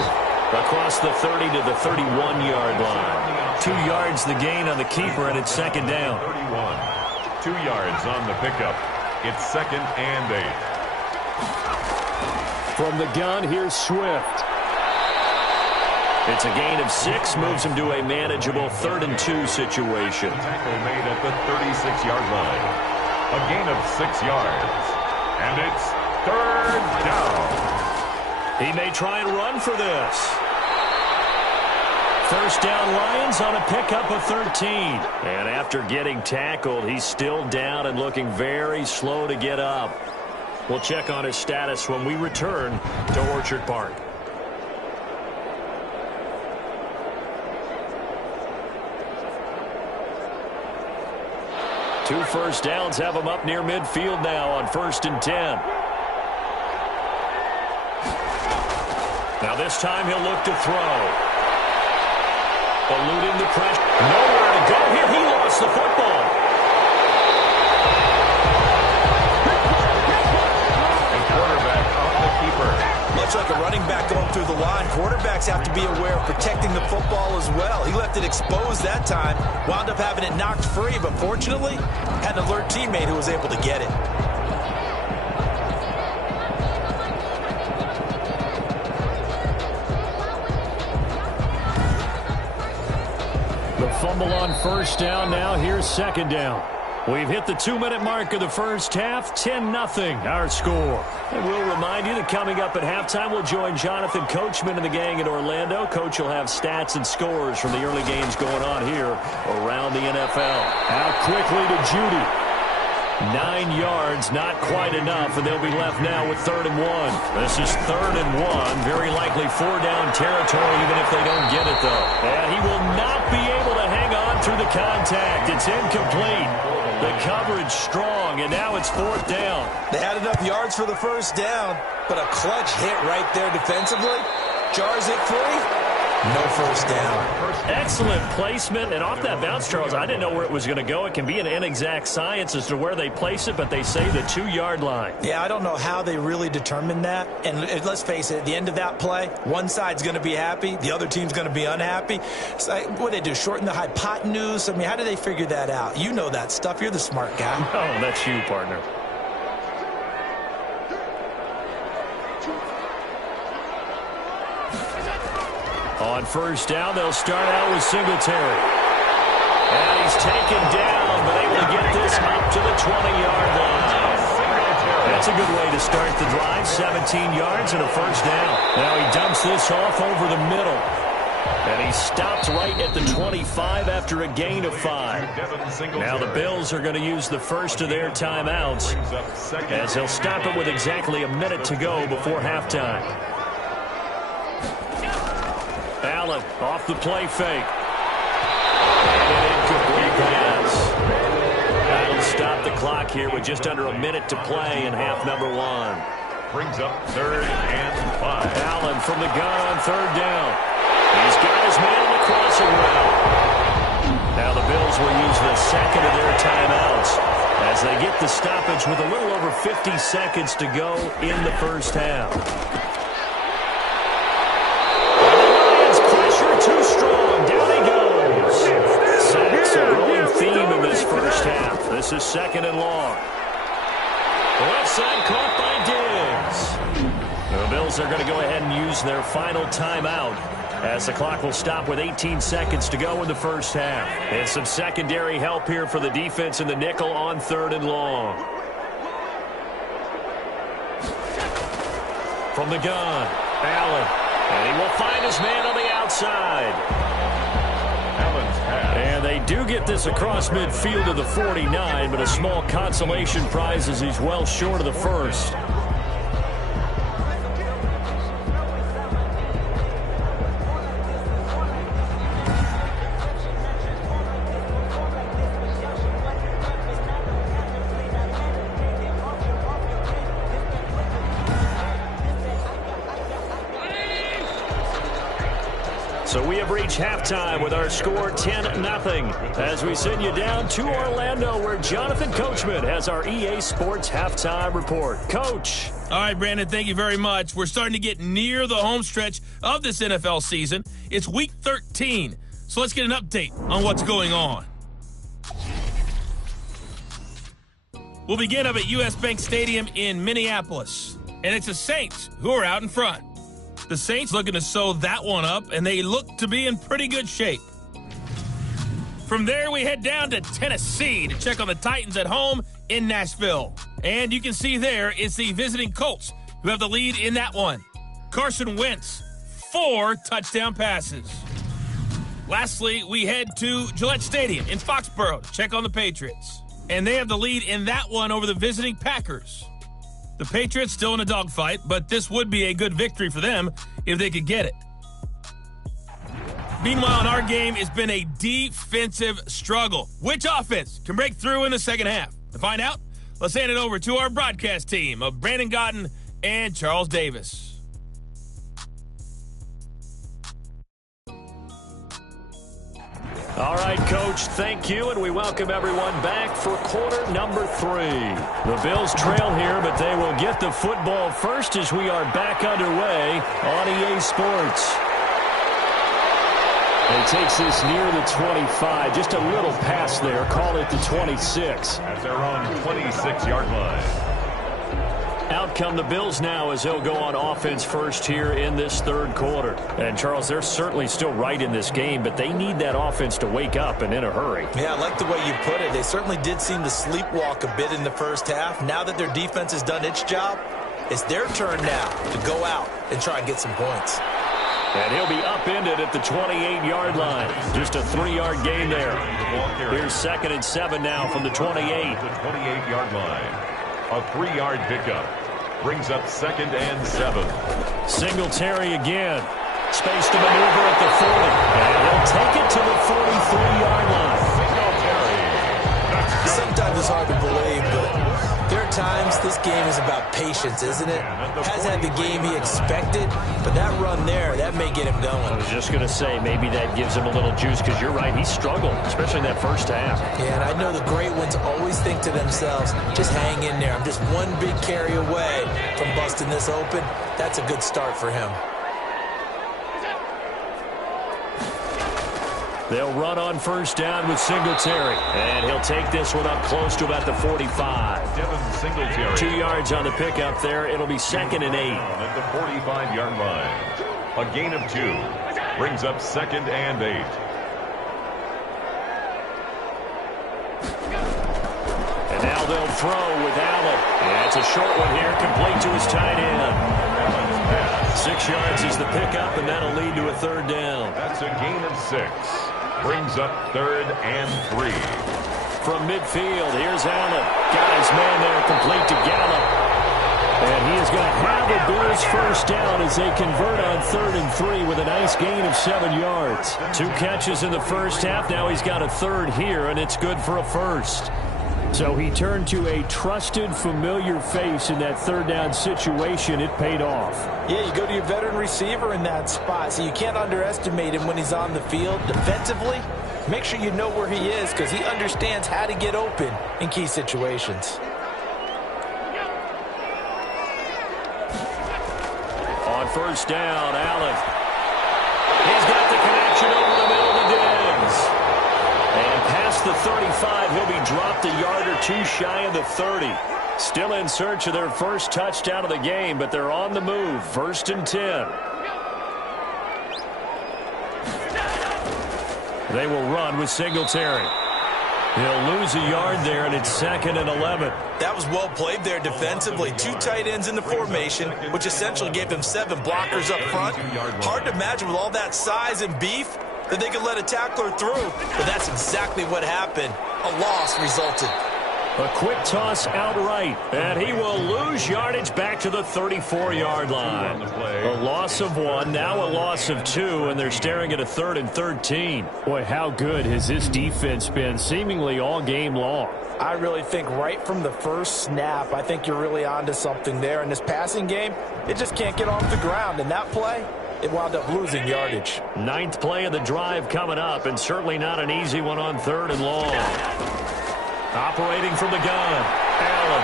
Across the 30 to the 31-yard line. 2 yards the gain on the keeper, and it's 2nd down. 31. 2 yards on the pickup. It's 2nd and 8. From the gun, here's Swift. It's a gain of 6, moves him to a manageable 3rd and 2 situation. Tackle made at the 36-yard line. A gain of 6 yards. And it's 3rd down. He may try and run for this. First down, Lions on a pickup of 13. And after getting tackled, he's still down and looking very slow to get up. We'll check on his status when we return to Orchard Park. 2 first downs have him up near midfield now on 1st and 10. Now this time he'll look to throw. Eluding the pressure. Nowhere to go here. He lost the football. A quarterback off the keeper. Much like a running back going through the line, quarterbacks have to be aware of protecting the football as well. He left it exposed that time, wound up having it knocked free, but fortunately, had an alert teammate who was able to get it. The fumble on first down. Now here's second down. We've hit the 2-minute mark of the first half. 10-0 our score. And we'll remind you that coming up at halftime, we'll join Jonathan Coachman and the gang in Orlando. Coach will have stats and scores from the early games going on here around the NFL. Out quickly to Judy. 9 yards, not quite enough, and they'll be left now with 3rd and 1. This is 3rd and 1. Very likely 4-down territory, even if they don't get it, though. And he will not be able to hang on through the contact. It's incomplete. The coverage strong, and now it's 4th down. They had enough yards for the first down, but a clutch hit right there defensively. Jars it free. No first down. Excellent placement, and off that bounce, Charles, I didn't know where it was going to go. It can be an inexact science as to where they place it, but they say the 2-yard line. Yeah, I don't know how they really determined that. And let's face it, at the end of that play, one side's going to be happy, the other team's going to be unhappy. It's like, what do they do, shorten the hypotenuse? I mean, how do they figure that out? You know that stuff. You're the smart guy. Oh, that's you, partner. On first down, they'll start out with Singletary. And he's taken down, but able to get this up to the 20-yard line. That's a good way to start the drive. 17 yards and a first down. Now he dumps this off over the middle. And he stopped right at the 25 after a gain of 5. Now the Bills are going to use the first of their timeouts as they'll stop it with exactly a minute to go before halftime. Allen off the play fake. And an incomplete pass. That'll stop the clock here with just under a minute to play in half number 1. Brings up 3rd and 5. Allen from the gun on 3rd down. He's got his man on the crossing route. Now the Bills will use the second of their timeouts as they get the stoppage with a little over 50 seconds to go in the first half. Too strong. Down he goes. Sacks a growing theme in this first half. This is 2nd and long. Left side caught by Diggs. The Bills are going to go ahead and use their final timeout as the clock will stop with 18 seconds to go in the first half. And some secondary help here for the defense in the nickel on 3rd and long. From the gun, Allen. And he will find his man on the outside. And they do get this across midfield to the 49, but a small consolation prize as he's well short of the first. So we have reached halftime with our score 10-0 as we send you down to Orlando where Jonathan Coachman has our EA Sports halftime report. Coach. All right, Brandon, thank you very much. We're starting to get near the home stretch of this NFL season. It's week 13, so let's get an update on what's going on. We'll begin up at U.S. Bank Stadium in Minneapolis, and it's the Saints who are out in front. The Saints looking to sew that one up, and they look to be in pretty good shape. From there, we head down to Tennessee to check on the Titans at home in Nashville. And you can see there is the visiting Colts who have the lead in that one. Carson Wentz, 4 touchdown passes. Lastly, we head to Gillette Stadium in Foxborough to check on the Patriots. And they have the lead in that one over the visiting Packers. The Patriots still in a dogfight, but this would be a good victory for them if they could get it. Meanwhile, in our game, it's been a defensive struggle. Which offense can break through in the second half? To find out, let's hand it over to our broadcast team of Brandon Gotten and Charles Davis. All right, Coach, thank you, and we welcome everyone back for quarter number 3. The Bills trail here, but they will get the football first as we are back underway on EA Sports. He takes this near the 25, just a little pass there, call it the 26. At their own 26-yard line. Out come the Bills now as they'll go on offense first here in this third quarter. And, Charles, they're certainly still right in this game, but they need that offense to wake up and in a hurry. Yeah, I like the way you put it. They certainly did seem to sleepwalk a bit in the first half. Now that their defense has done its job, it's their turn now to go out and try and get some points. And he'll be upended at the 28-yard line. Just a 3-yard gain there. Here's 2nd and 7 now from the 28. The 28-yard line. A 3-yard pickup. Brings up 2nd and 7. Singletary again. Space to maneuver at the 40. And he'll take it to the 43-yard line. Sometimes it's hard to believe, but there are times this game is about patience, isn't it? Has had the game he expected, but that run there, that may get him going. I was just going to say, maybe that gives him a little juice, because you're right, he struggled, especially in that first half. Yeah, and I know the great ones always think to themselves, just hang in there. I'm just one big carry away from busting this open. That's a good start for him. They'll run on first down with Singletary. And he'll take this one up close to about the 45. Devin Singletary. 2 yards on the pickup there. It'll be 2nd and 8. At the 45-yard line. A gain of 2. Brings up 2nd and 8. And now they'll throw with Allen. And it's a short one here, complete to his tight end. 6 yards is the pickup, and that'll lead to a 3rd down. That's a gain of 6. Brings up 3rd and 3. From midfield, here's Allen. Got his man there, complete to Gallup. And he is going to have the Bills first down as they convert on 3rd and 3 with a nice gain of 7 yards. 2 catches in the first half. Now he's got a 3rd here, and it's good for a first. So he turned to a trusted, familiar face in that 3rd down situation. It paid off. Yeah, you go to your veteran receiver in that spot, so you can't underestimate him when he's on the field. Defensively, make sure you know where he is, because he understands how to get open in key situations. On first down, Allen. He's got the connection over the middle to Diggs. And past the 35, he'll be dropped a yard or 2 shy of the 30. Still in search of their first touchdown of the game, but they're on the move. 1st and 10. They will run with Singletary. He'll lose a yard there, and it's 2nd and 11. That was well played there defensively. 2 tight ends in the formation, which essentially gave him 7 blockers up front. Hard to imagine with all that size and beef that they could let a tackler through. But that's exactly what happened. A loss resulted. A quick toss outright, and he will lose yardage back to the 34-yard line. A loss of 1, now a loss of 2, and they're staring at a 3rd and 13. Boy, how good has this defense been seemingly all game long? I really think right from the first snap, I think you're really onto something there. In this passing game, it just can't get off the ground. And that play, it wound up losing yardage. 9th play of the drive coming up, and certainly not an easy one on 3rd and long. Operating from the gun, Allen.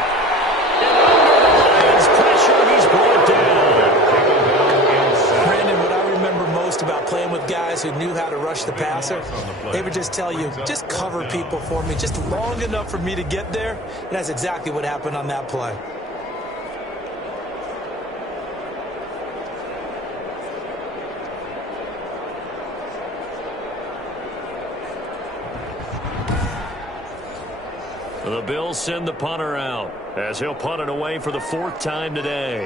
And under the Lions pressure, he's brought down. Brandon, what I remember most about playing with guys who knew how to rush the passer, they would just tell you, just cover people for me, just long enough for me to get there. And that's exactly what happened on that play. The Bills send the punter out as he'll punt it away for the 4th time today.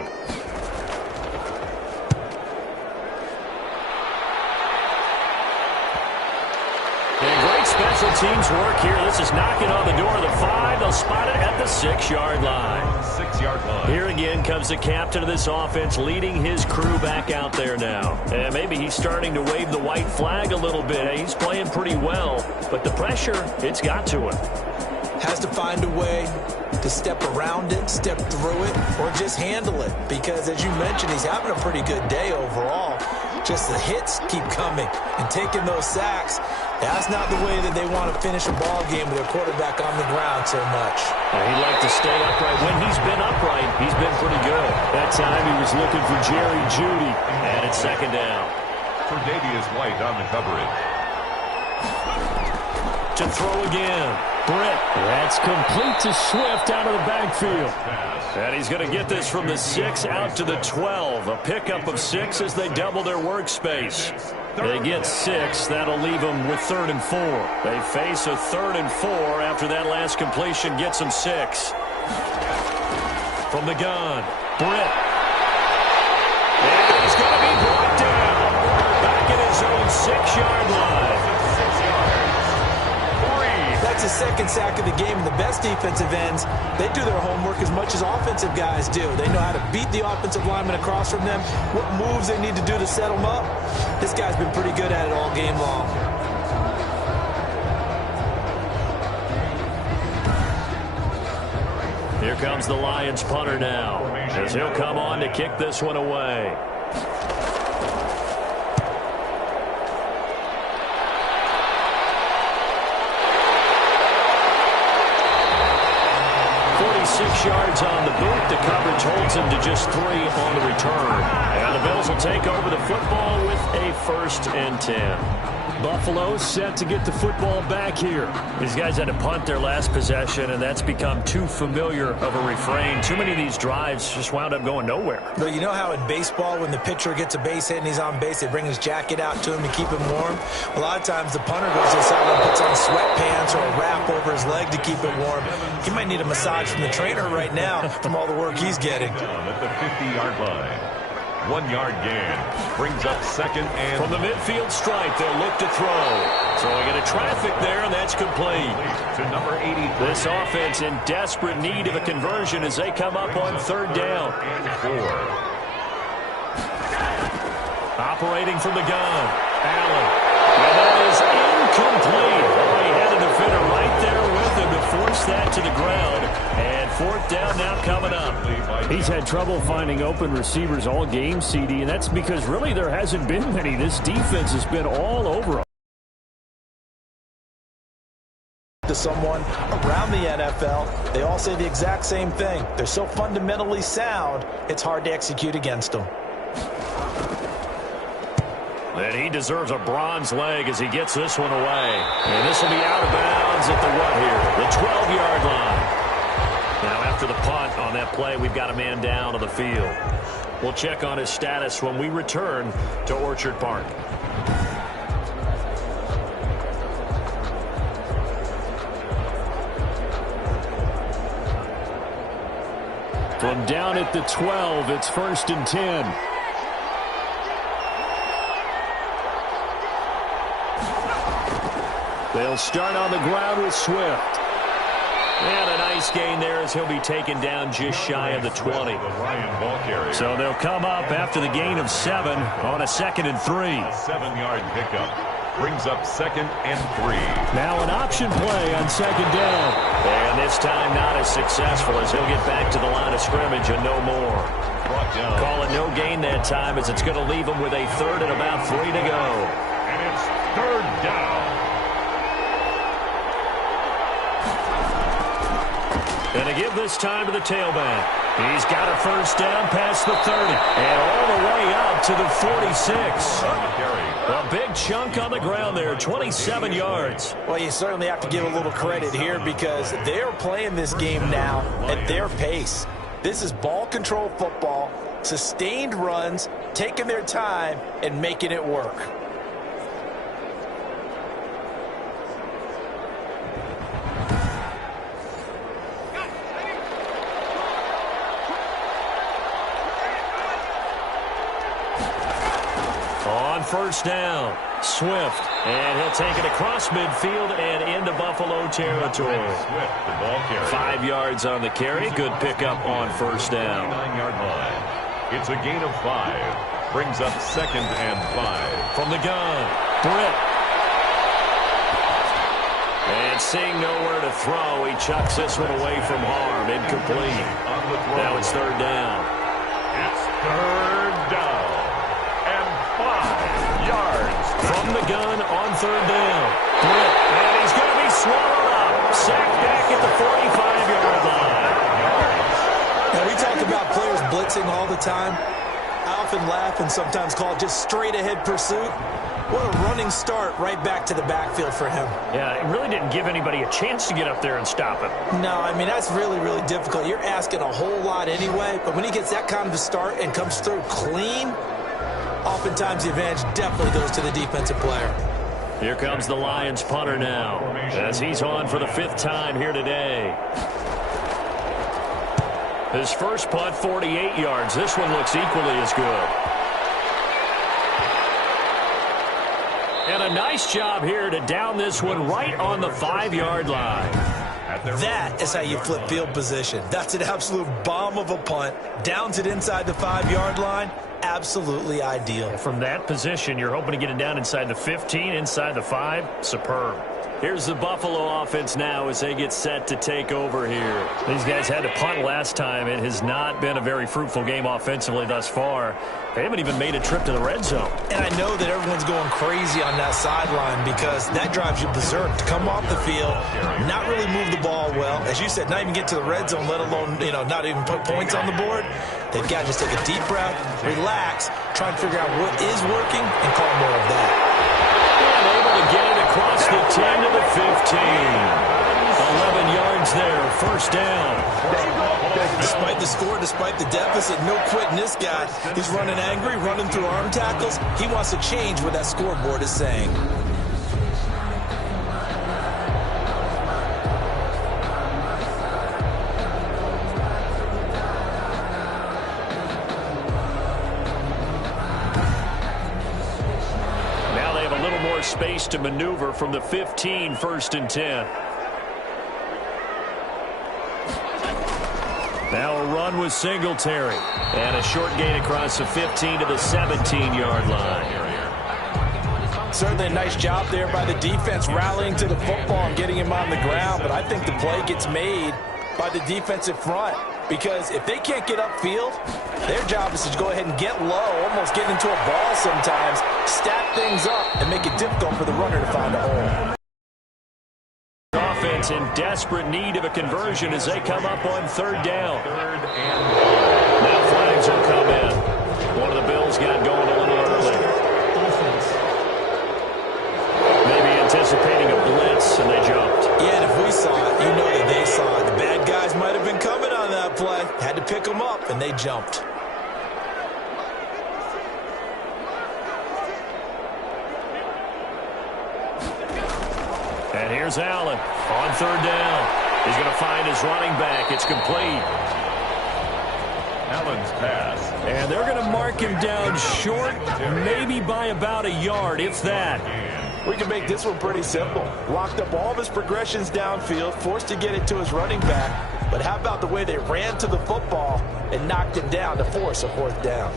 And great special teams work here. This is knocking on the door of the 5. They'll spot it at the 6-yard line. 6-yard line. Here again comes the captain of this offense leading his crew back out there now. And maybe he's starting to wave the white flag a little bit. He's playing pretty well, but the pressure, it's got to him. Has to find a way to step around it, step through it, or just handle it. Because, as you mentioned, he's having a pretty good day overall. Just the hits keep coming and taking those sacks. That's not the way that they want to finish a ball game with their quarterback on the ground so much. He'd like to stay upright. When he's been upright, he's been pretty good. That time he was looking for Jerry Jeudy, and it's 2nd down. For Davius White on the coverage. To throw again. Britt. That's complete to Swift out of the backfield. And he's going to get this from the 6 out to the 12. A pickup of 6 as they double their workspace. They get 6. That'll leave them with 3rd and 4. They face a 3rd and 4 after that last completion gets them 6. From the gun, Britt. And he's going to be brought down. Back at his own 6-yard line. That's his 2nd sack of the game, and the best defensive ends, they do their homework as much as offensive guys do. They know how to beat the offensive lineman across from them, what moves they need to do to set them up. This guy's been pretty good at it all game long. Here comes the Lions punter now, as he'll come on to kick this one away. Yards on the boot. The coverage holds him to just 3 on the return. And the Bills will take over the football with a 1st and 10. Buffalo set to get the football back here. These guys had to punt their last possession, and that's become too familiar of a refrain. Too many of these drives just wound up going nowhere. But you know how in baseball, when the pitcher gets a base hit and he's on base, they bring his jacket out to him to keep him warm? A lot of times the punter goes inside and puts on sweatpants or a wrap over his leg to keep it warm. He might need a massage from the trainer right now from all the work he's getting. At the 50-yard line. 1-yard gain. Brings up 2nd and... From the midfield stripe, they'll look to throw. Throwing into traffic there, and that's complete. To number 80. This offense in desperate need of a conversion as they come up on 3rd down. And 4. Operating from the gun. Allen. And that is incomplete. Oh, he had a defender right there with him to force that to the ground. And 4th down now coming up. He's had trouble finding open receivers all game, CD, and that's because really there hasn't been many. This defense has been all over him. To someone around the NFL, they all say the exact same thing. They're so fundamentally sound, it's hard to execute against them. And he deserves a bronze leg as he gets this one away. And this will be out of bounds at the what here? The 12-yard line. Now after the punt on that play, we've got a man down on the field. We'll check on his status when we return to Orchard Park. From down at the 12, it's 1st and 10. They'll start on the ground with Swift. And a nice gain there as he'll be taken down just shy of the 20. So they'll come up after the gain of 7 on a 2nd and 3. 7-yard pickup. Brings up 2nd and 3. Now an option play on 2nd down. And this time not as successful as he'll get back to the line of scrimmage and no more. Call it no gain that time as it's going to leave him with a 3rd and about 3 to go. And it's 3rd down. And to give this time to the tailback. He's got a 1st down past the 30. And all the way up to the 46. A big chunk on the ground there, 27 yards. Well, you certainly have to give a little credit here because they're playing this game now at their pace. This is ball control football, sustained runs, taking their time and making it work. On first down, Swift, and he'll take it across midfield and into Buffalo territory. 5 yards on the carry. Good pickup on first down. 9-yard line. It's a gain of 5. Brings up 2nd and 5. From the gun, Britt. And seeing nowhere to throw, he chucks this one away from harm. Incomplete. Now it's 3rd down. It's 3rd down. And 5 yards. From the gun on 3rd down. Britt. And he's going to be swallowed up. Sacked back at the 45-yard line. Now, we talk about players blitzing all the time. I often laugh and sometimes call it just straight-ahead pursuit. What a running start right back to the backfield for him. Yeah, it really didn't give anybody a chance to get up there and stop him. No, I mean, that's really, really difficult. You're asking a whole lot anyway, but when he gets that kind of a start and comes through clean, oftentimes the advantage definitely goes to the defensive player. Here comes the Lions punter now, as he's on for the 5th time here today. His first punt, 48 yards. This one looks equally as good. And a nice job here to down this one right on the 5-yard line. That is how you flip field position. That's an absolute bomb of a punt. Downs it inside the 5-yard line. Absolutely ideal. From that position, you're hoping to get it down inside the 15, inside the 5. Superb. Here's the Buffalo offense now as they get set to take over here. These guys had to punt last time. It has not been a very fruitful game offensively thus far. They haven't even made a trip to the red zone. And I know that everyone's going crazy on that sideline because that drives you berserk to come off the field, not really move the ball well. As you said, not even get to the red zone, let alone, not even put points on the board. They've got to just take a deep breath, relax, try and figure out what is working, and call more of that. And able to get it across the 10 to the 15. 11 yards there, first down. Despite the score, despite the deficit, no quitting this guy. He's running angry, running through arm tackles. He wants to change what that scoreboard is saying. Now they have a little more space to maneuver from the 15, 1st and 10. Now a run with Singletary. And a short gain across the 15 to the 17-yard line. Certainly a nice job there by the defense rallying to the football and getting him on the ground. But I think the play gets made by the defensive front. Because if they can't get upfield, their job is to go ahead and get low, almost get into a ball sometimes, stack things up, and make it difficult for the runner to find a hole. Offense in desperate need of a conversion as they come up on 3rd down. Now flags will come in. One of the Bills got going a little early. Maybe anticipating a blitz, and they jumped. Yeah, and if we saw it, you know that they saw it. The bad guys might have been coming on that play. Had to pick them up, and they jumped. And here's Allen on 3rd down. He's going to find his running back. It's complete. Allen's pass. And they're going to mark him down short, maybe by about a yard, if that. We can make this one pretty simple. Locked up all of his progressions downfield, forced to get it to his running back. But how about the way they ran to the football and knocked him down to force a 4th down?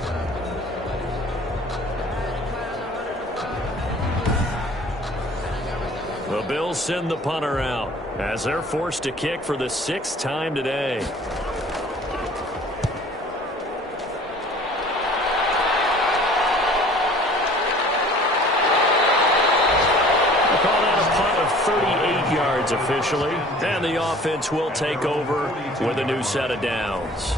The Bills send the punter out as they're forced to kick for the 6th time today. Call that a punt of 38 yards officially, and the offense will take over with a new set of downs.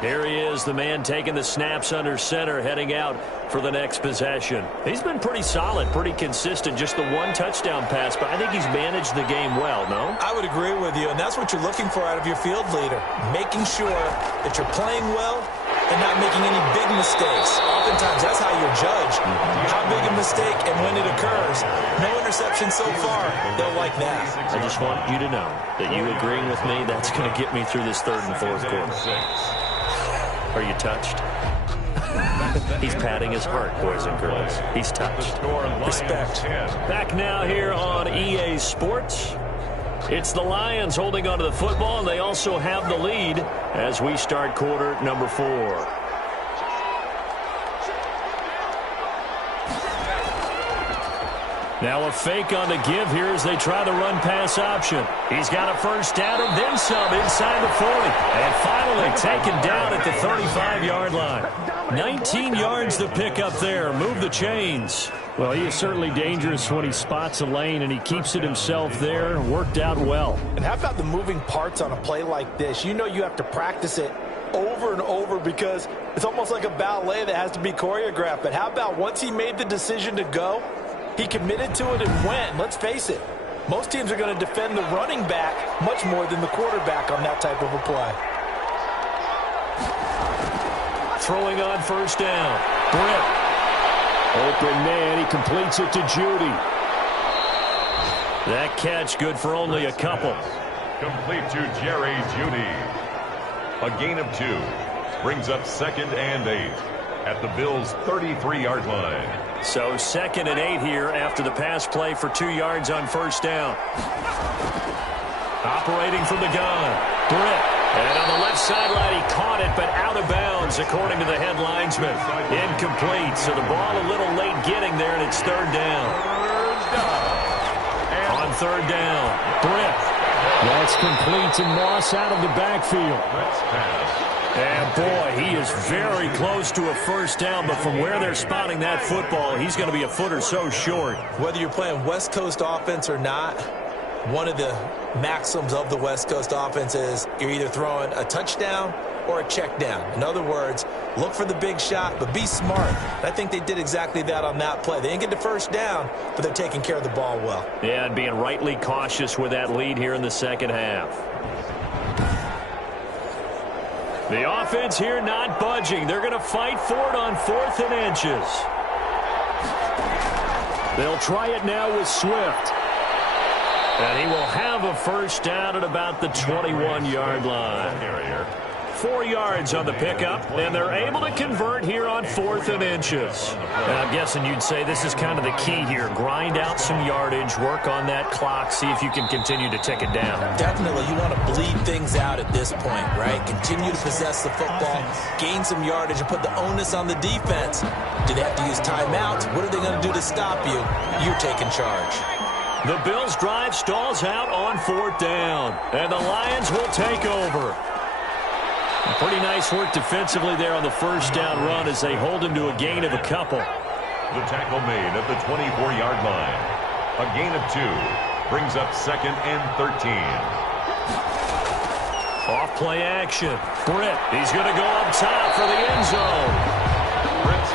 Here he is, the man taking the snaps under center, heading out for the next possession. He's been pretty solid, pretty consistent, just the one touchdown pass, but I think he's managed the game well, no? I would agree with you, and that's what you're looking for out of your field leader, making sure that you're playing well and not making any big mistakes. Oftentimes, that's how you're judged. How big a mistake and when it occurs. No interception so far. They'll like that. I just want you to know that you agreeing with me, that's going to get me through this 3rd and 4th quarter. Are you touched? He's patting his heart, boys and girls. He's touched. Respect. Back now here on EA Sports. It's the Lions holding onto the football, and they also have the lead as we start quarter number 4. Now a fake on the give here as they try the run-pass option. He's got a first down and then some inside the 40. And finally taken down at the 35-yard line. 19 yards to pick up there. Move the chains. Well, he is certainly dangerous when he spots a lane, and he keeps it himself there. Worked out well. And how about the moving parts on a play like this? You know you have to practice it over and over because it's almost like a ballet that has to be choreographed. But how about once he made the decision to go, he committed to it and went. Let's face it, most teams are going to defend the running back much more than the quarterback on that type of a play. Throwing on first down. Britt. Open man. He completes it to Judy. That catch good for only a couple. Complete to Jerry Judy. A gain of 2. Brings up 2nd and 8 at the Bills' 33-yard line. So 2nd and 8 here after the pass play for 2 yards on first down. Operating from the gun. Britt. And on the left sideline, he caught it, but out of bounds, according to the head linesman. Incomplete, so the ball a little late getting there, and it's 3rd down. On 3rd down, Britt. That's complete to Moss out of the backfield. And, boy, he is very close to a first down, but from where they're spotting that football, he's going to be a foot or so short. Whether you're playing West Coast offense or not, one of the maxims of the West Coast offense is you're either throwing a touchdown or a check down. In other words, look for the big shot, but be smart. I think they did exactly that on that play. They didn't get the first down, but they're taking care of the ball well. Yeah, and being rightly cautious with that lead here in the second half. The offense here not budging. They're going to fight for it on 4th and inches. They'll try it now with Swift. And he will have a first down at about the 21-yard line. 4 yards on the pickup, and they're able to convert here on 4th and inches. And I'm guessing you'd say this is kind of the key here. Grind out some yardage, work on that clock, see if you can continue to tick it down. Definitely, you want to bleed things out at this point, right? Continue to possess the football, gain some yardage, and put the onus on the defense. Do they have to use timeouts? What are they going to do to stop you? You're taking charge. The Bills' drive stalls out on 4th down, and the Lions will take over. Pretty nice work defensively there on the first down run as they hold him to a gain of a couple. The tackle made at the 24-yard line. A gain of 2 brings up 2nd and 13. Off play action. Britt, he's going to go up top for the end zone.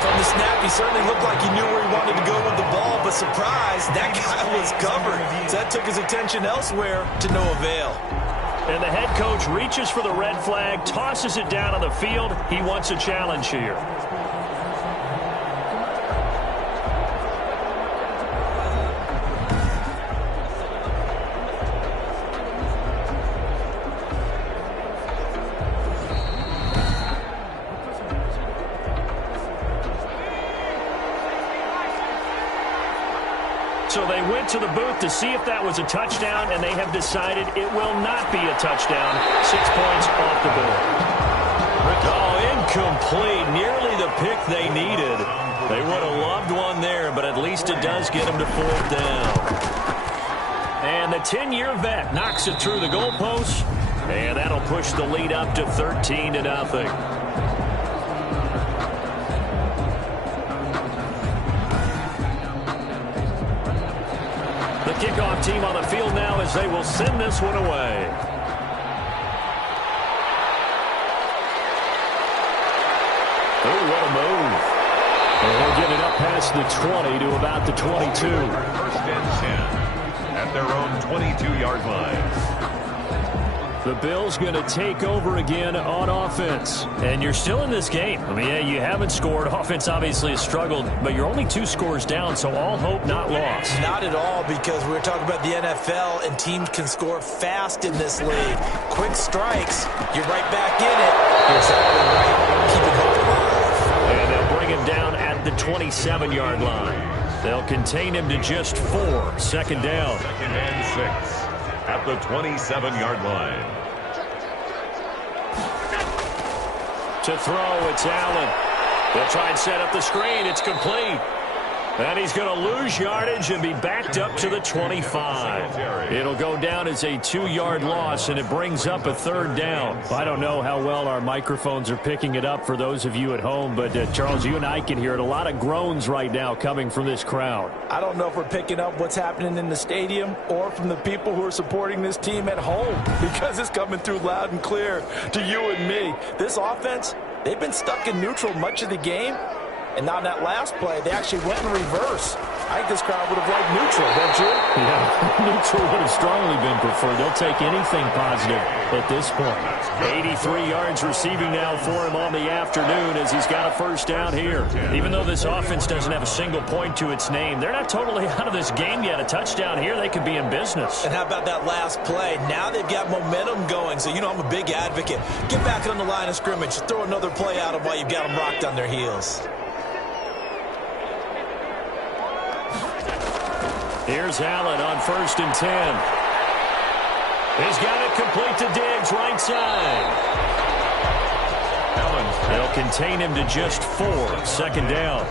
From the snap, he certainly looked like he knew where he wanted to go with the ball, but surprise, that guy was covered. So that took his attention elsewhere to no avail. And the head coach reaches for the red flag, tosses it down on the field. He wants a challenge here. So they went to the booth to see if that was a touchdown, and they have decided it will not be a touchdown. 6 points off the board. Oh, incomplete. Nearly the pick they needed. They would have loved one there, but at least it does get them to 4th down. And the 10-year vet knocks it through the goalpost, and that'll push the lead up to 13-0. Kickoff team on the field now as they will send this one away. Oh, what a move. And they'll get it up past the 20 to about the 22. 1st and 10 at their own 22-yard line. The Bills going to take over again on offense. And you're still in this game. I mean, yeah, you haven't scored. Offense obviously has struggled, but you're only 2 scores down, so all hope not lost. Not at all, because we're talking about the NFL, and teams can score fast in this league. Quick strikes, you're right back in it. You're exactly right. Keeping hope alive. And 27-yard line. They'll contain him to just 4. Second down. Second and 6 at the 27-yard line. To throw, it's Allen. They'll try and set up the screen. It's complete. And he's going to lose yardage and be backed up to the 25. It'll go down as a 2-yard loss, and it brings up a third down. I don't know how well our microphones are picking it up for those of you at home, but Charles, you and I can hear it. A lot of groans right now coming from this crowd. I don't know if we're picking up what's happening in the stadium or from the people who are supporting this team at home, because it's coming through loud and clear to you and me. This offense, they've been stuck in neutral much of the game. And on that last play, they actually went in reverse. I think this crowd would have liked neutral, don't you? Yeah, neutral would have strongly been preferred. They'll take anything positive at this point. 83 yards receiving now for him on the afternoon as he's got a first down here. Even though this offense doesn't have a single point to its name, they're not totally out of this game yet. A touchdown here, they could be in business. And how about that last play? Now they've got momentum going, so you know I'm a big advocate. Get back on the line of scrimmage. Throw another play at them while you've got them rocked on their heels. Here's Allen on 1st and 10. He's got it complete to Diggs, right side. They'll contain him to just 4. Second down.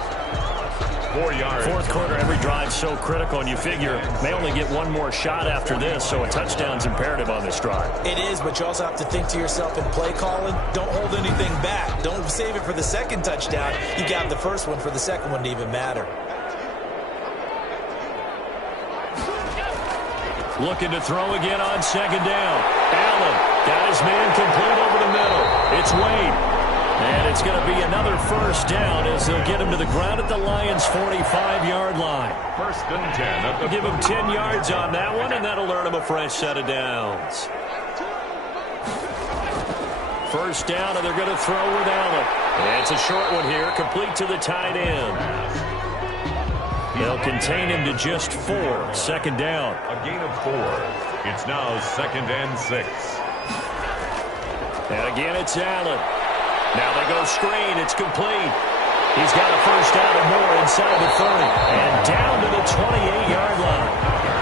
4 yards. Fourth quarter, every drive so critical, and you figure may only get one more shot after this, so a touchdown's imperative on this drive. It is, but you also have to think to yourself in play calling, don't hold anything back. Don't save it for the second touchdown. You got the first one for the second one to even matter. Looking to throw again on second down. Allen got his man complete over the middle. It's Wade. And it's going to be another first down as they'll get him to the ground at the Lions' 45-yard line. 1st and 10. Give him 10 yards on that one, and that'll earn him a fresh set of downs. First down, and they're going to throw with Allen. And it's a short one here, complete to the tight end. They'll contain him to just 4. Second down. A gain of 4. It's now 2nd and 6. And again, it's Allen. Now they go screen. It's complete. He's got a first down and more inside the 30. And down to the 28-yard line.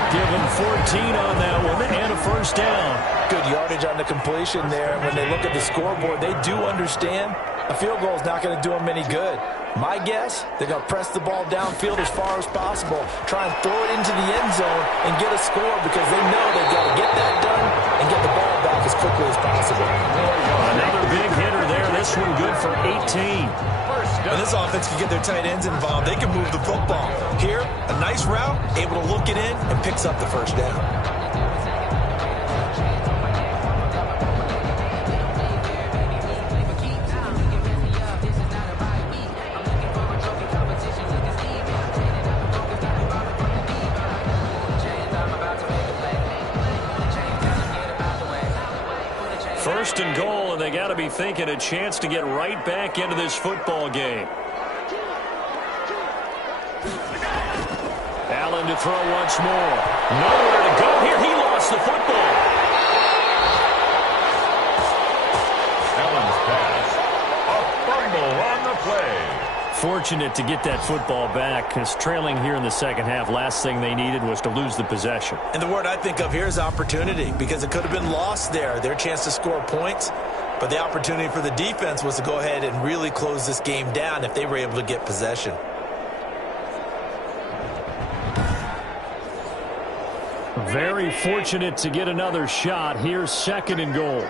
Give him 14 on that one and a first down. Good yardage on the completion there. When they look at the scoreboard, they do understand a field goal is not going to do them any good. My guess, they're going to press the ball downfield as far as possible, try and throw it into the end zone and get a score because they know they've got to get that done and get the ball back as quickly as possible. Another big hitter there. This one good for 18. And this offense can get their tight ends involved. They can move the football. Here, a nice route, able to look it in and picks up the first down. First and goal, and they got to be thinking a chance to get right back into this football game. Allen to throw once more. Nowhere to go here. He lost the football. Allen's pass. A fumble on the play. Fortunate to get that football back, because trailing here in the second half, last thing they needed was to lose the possession. And the word I think of here is opportunity, because it could have been lost there. Their chance to score points, but the opportunity for the defense was to go ahead and really close this game down if they were able to get possession. Very fortunate to get another shot. Here's 2nd and goal.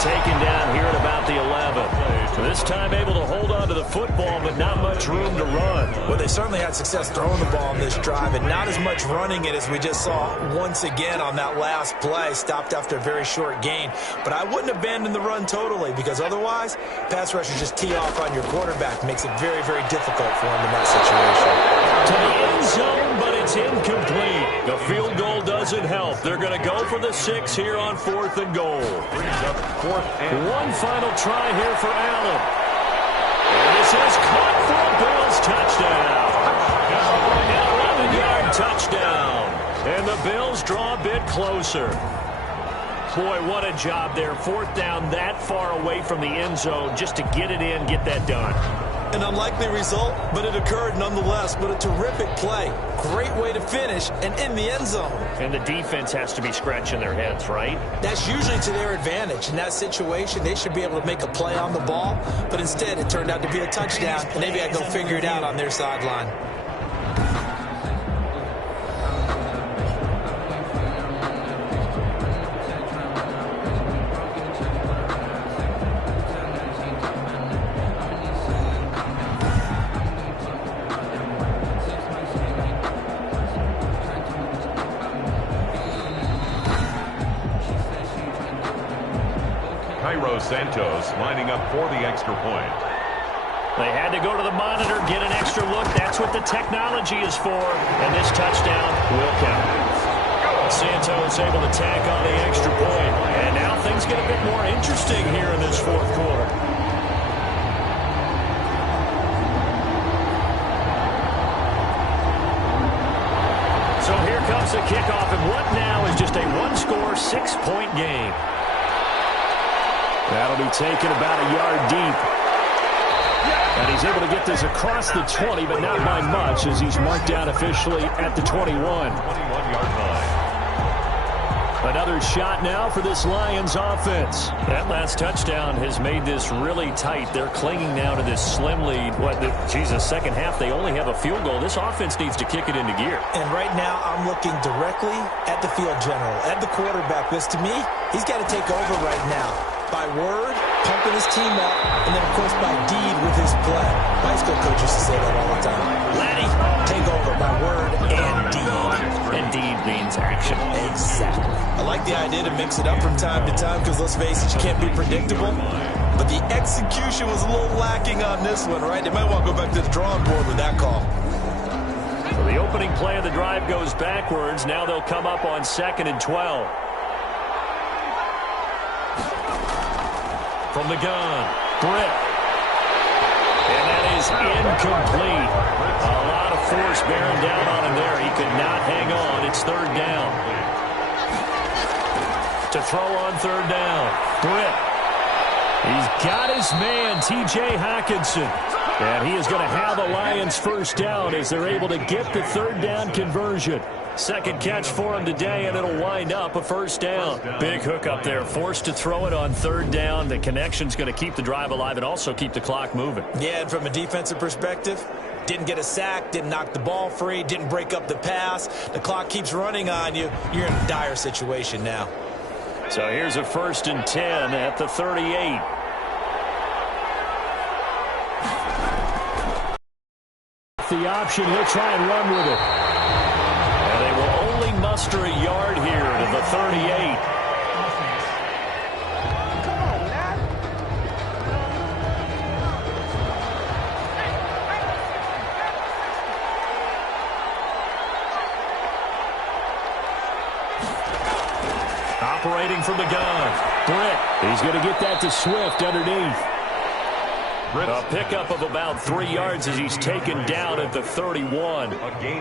Taken down here at about the 11. This time able to hold on to the football, but not much room to run. Well, they certainly had success throwing the ball on this drive, and not as much running it as we just saw once again on that last play. Stopped after a very short gain. But I wouldn't abandon the run totally, because otherwise, pass rushers just tee off on your quarterback. Makes it very, very difficult for him in that situation. To the end zone, but it's incomplete. The field goal doesn't help. They're going to go for the 6 here on 4th and goal. One final try here for Allen. And this is caught for a Bills touchdown. An 11-yard touchdown. And the Bills draw a bit closer. Boy, what a job there. 4th down that far away from the end zone just to get it in, get that done. An unlikely result, but it occurred nonetheless. But a terrific play. Great way to finish and in the end zone. And the defense has to be scratching their heads, right? That's usually to their advantage. In that situation, they should be able to make a play on the ball. But instead, it turned out to be a touchdown, and they've got to go figure it out on their sideline. Santos lining up for the extra point. They had to go to the monitor, get an extra look. That's what the technology is for. And this touchdown will count. Santos able to tack on the extra point. And now things get a bit more interesting here in this 4th quarter. So here comes the kickoff. And what now is just a one-score, 6-point game. That'll be taken about a yard deep. And he's able to get this across the 20, but not by much as he's marked down officially at the 21. 21-yard line. Another shot now for this Lions offense. That last touchdown has made this really tight. They're clinging now to this slim lead. Second half, they only have a field goal. This offense needs to kick it into gear. And right now, I'm looking directly at the field general, at the quarterback. Because to me, he's got to take over right now. By word, pumping his team up, and then, of course, by deed with his play. My high school coach used to say that all the time. Laddie, take over by word and deed. And deed means action. Exactly. I like the idea to mix it up from time to time because, let's face it, you can't be predictable. But the execution was a little lacking on this one, right? They might want to go back to the drawing board with that call. So the opening play of the drive goes backwards. Now they'll come up on 2nd and 12. From the gun, Britt. And that is incomplete. A lot of force bearing down on him there. He could not hang on. It's 3rd down. To throw on 3rd down, Britt. He's got his man, T.J. Hawkinson. And he is going to have the Lions 1st down as they're able to get the 3rd down conversion. Second catch for him today, and it'll wind up a 1st down. Big hook up there, forced to throw it on 3rd down. The connection's going to keep the drive alive and also keep the clock moving. Yeah, and from a defensive perspective, didn't get a sack, didn't knock the ball free, didn't break up the pass. The clock keeps running on you. You're in a dire situation now. So here's a 1st and 10 at the 38. The option, he'll try and run with it. And they will only muster a yard here to the 38. Operating from the gun, Britt. He's going to get that to Swift underneath. A pickup of about 3 yards as he's taken down at the 31.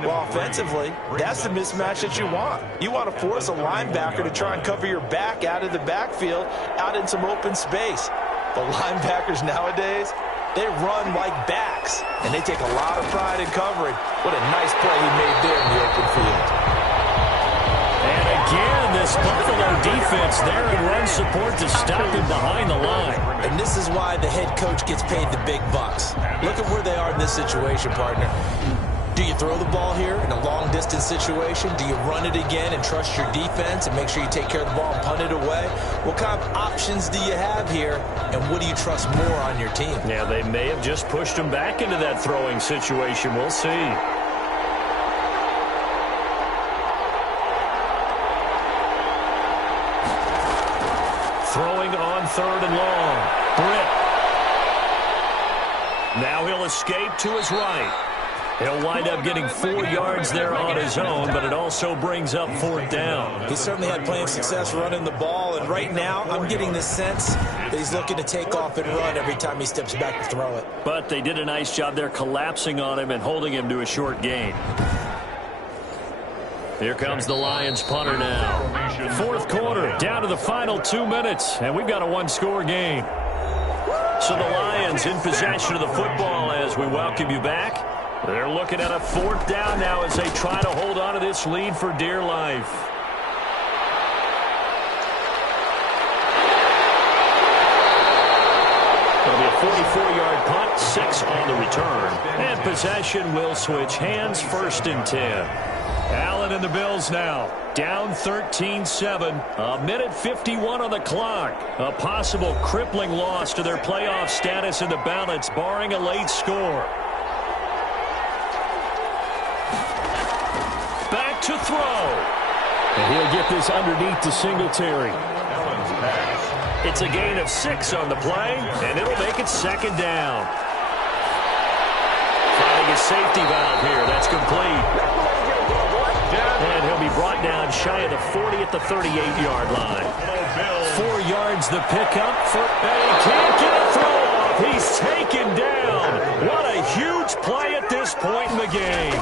Well, offensively, that's the mismatch that you want. You want to force a linebacker to try and cover your back out of the backfield, out in some open space. The linebackers nowadays, they run like backs, and they take a lot of pride in covering. What a nice play he made there in the open field. And again, this Buffalo defense there in run support to stop him behind the line. And this is why the head coach gets paid the big bucks. Look at where they are in this situation, partner. Do you throw the ball here in a long-distance situation? Do you run it again and trust your defense and make sure you take care of the ball and punt it away? What kind of options do you have here, and what do you trust more on your team? Yeah, they may have just pushed him back into that throwing situation. We'll see. Throwing on 3rd and long. Britt. Now he'll escape to his right. He'll wind up getting 4 yards there on his own, but it also brings up 4th down. He certainly had plenty of success running the ball, and right now I'm getting the sense that he's looking to take off and run every time he steps back to throw it. But they did a nice job there collapsing on him and holding him to a short gain. Here comes the Lions punter now. 4th quarter. We're down to the final 2 minutes, and we've got a one-score game. So the Lions in possession of the football as we welcome you back. They're looking at a 4th down now as they try to hold on to this lead for dear life. It'll be a 44-yard punt, 6 on the return. And possession will switch hands, 1st and 10. Allen and the Bills now, down 13-7, a minute 51 on the clock. A possible crippling loss to their playoff status in the balance, barring a late score. Back to throw. And he'll get this underneath to Singletary. It's a gain of 6 on the play, and it'll make it 2nd down. Finding a safety valve here. That's complete. And he'll be brought down shy of the 40 at the 38-yard line. 4 yards the pickup. And he can't get a throw off. He's taken down. What a huge play at this point in the game.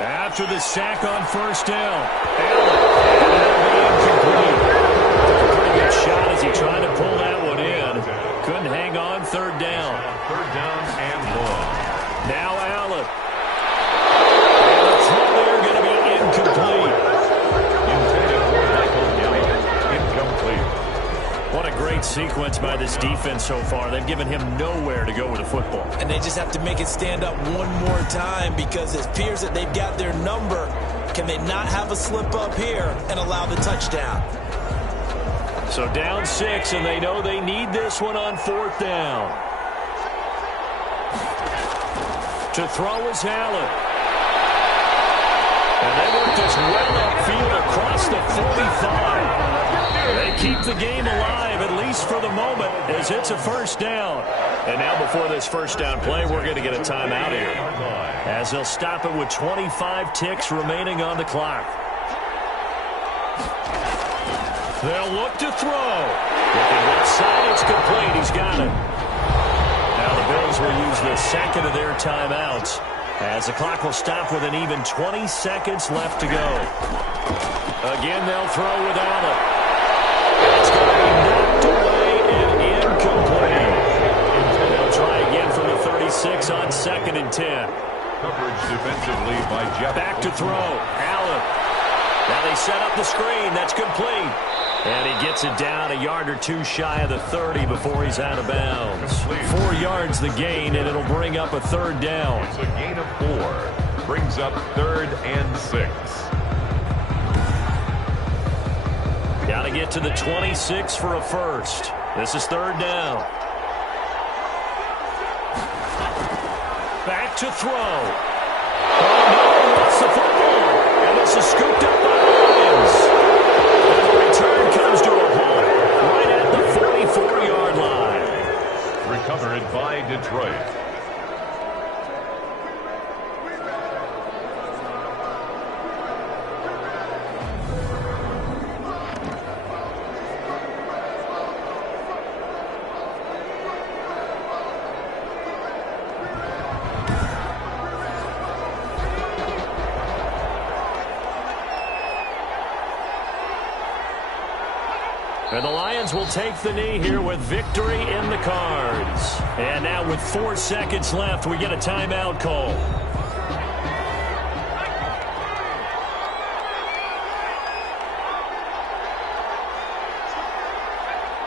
After the sack on 1st down. Allen, that'll be incomplete. Pretty good shot as he tried to pull that one in. Couldn't hang on. 3rd down. 3rd down and 1. Now Allen. And the throw there going to be incomplete. Intended for Michael Gallup. Incomplete. What a great sequence by this defense so far. They've given him nowhere to go with the football. And they just have to make it stand up one more time because it appears that they've got their number. Can they not have a slip up here and allow the touchdown? So down 6, and they know they need this one on 4th down. To throw is Allen. And they work this well upfield across the 45. They keep the game alive, at least for the moment, as it's a 1st down. And now before this 1st down play, we're going to get a timeout here, as they'll stop it with 25 ticks remaining on the clock. They'll look to throw. Looking left side, it's complete. He's got it. Now the Bills will use the 2nd of their timeouts, as the clock will stop with an even 20 seconds left to go. Again, they'll throw with Allen. It's going to be knocked away and incomplete. They'll try again from the 36 on 2nd and 10. Coverage defensively by Jeff. Back to throw. Allen. Now they set up the screen. That's complete. And he gets it down a yard or 2 shy of the 30 before he's out of bounds. 4 yards the gain, and it'll bring up a 3rd down. It's a gain of 4. Brings up 3rd and 6. Got to get to the 26 for a 1st. This is 3rd down. Back to throw. Oh, no, that's the football. And this is scooped up by the Lions. And the return comes to a halt right at the 44-yard line. Recovered by Detroit. And the Lions will take the knee here with victory in the cards. And now with 4 seconds left, we get a timeout call.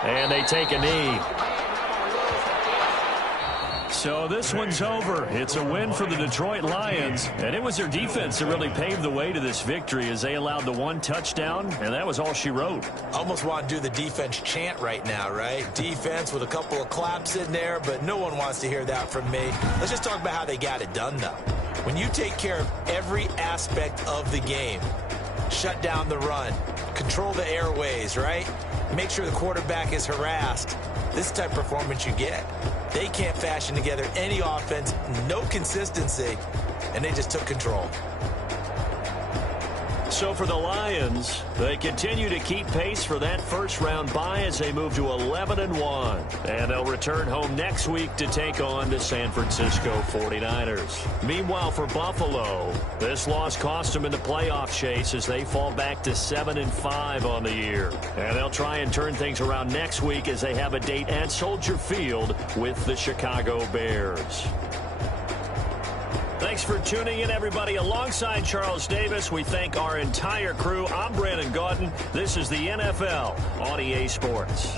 And they take a knee. So this one's over. It's a win for the Detroit Lions, and it was their defense that really paved the way to this victory as they allowed the 1 touchdown, and that was all she wrote. Almost want to do the defense chant right now, right? Defense with a couple of claps in there, but no one wants to hear that from me. Let's just talk about how they got it done, though. When you take care of every aspect of the game, shut down the run, control the airways, right? Make sure the quarterback is harassed. This type of performance you get. They can't fashion together any offense, no consistency, and they just took control. So for the Lions, they continue to keep pace for that first-round bye as they move to 11-1. And they'll return home next week to take on the San Francisco 49ers. Meanwhile, for Buffalo, this loss cost them in the playoff chase as they fall back to 7-5 on the year. And they'll try and turn things around next week as they have a date at Soldier Field with the Chicago Bears. Thanks for tuning in, everybody. Alongside Charles Davis, we thank our entire crew. I'm Brandon Gaudin. This is the NFL on EA Sports.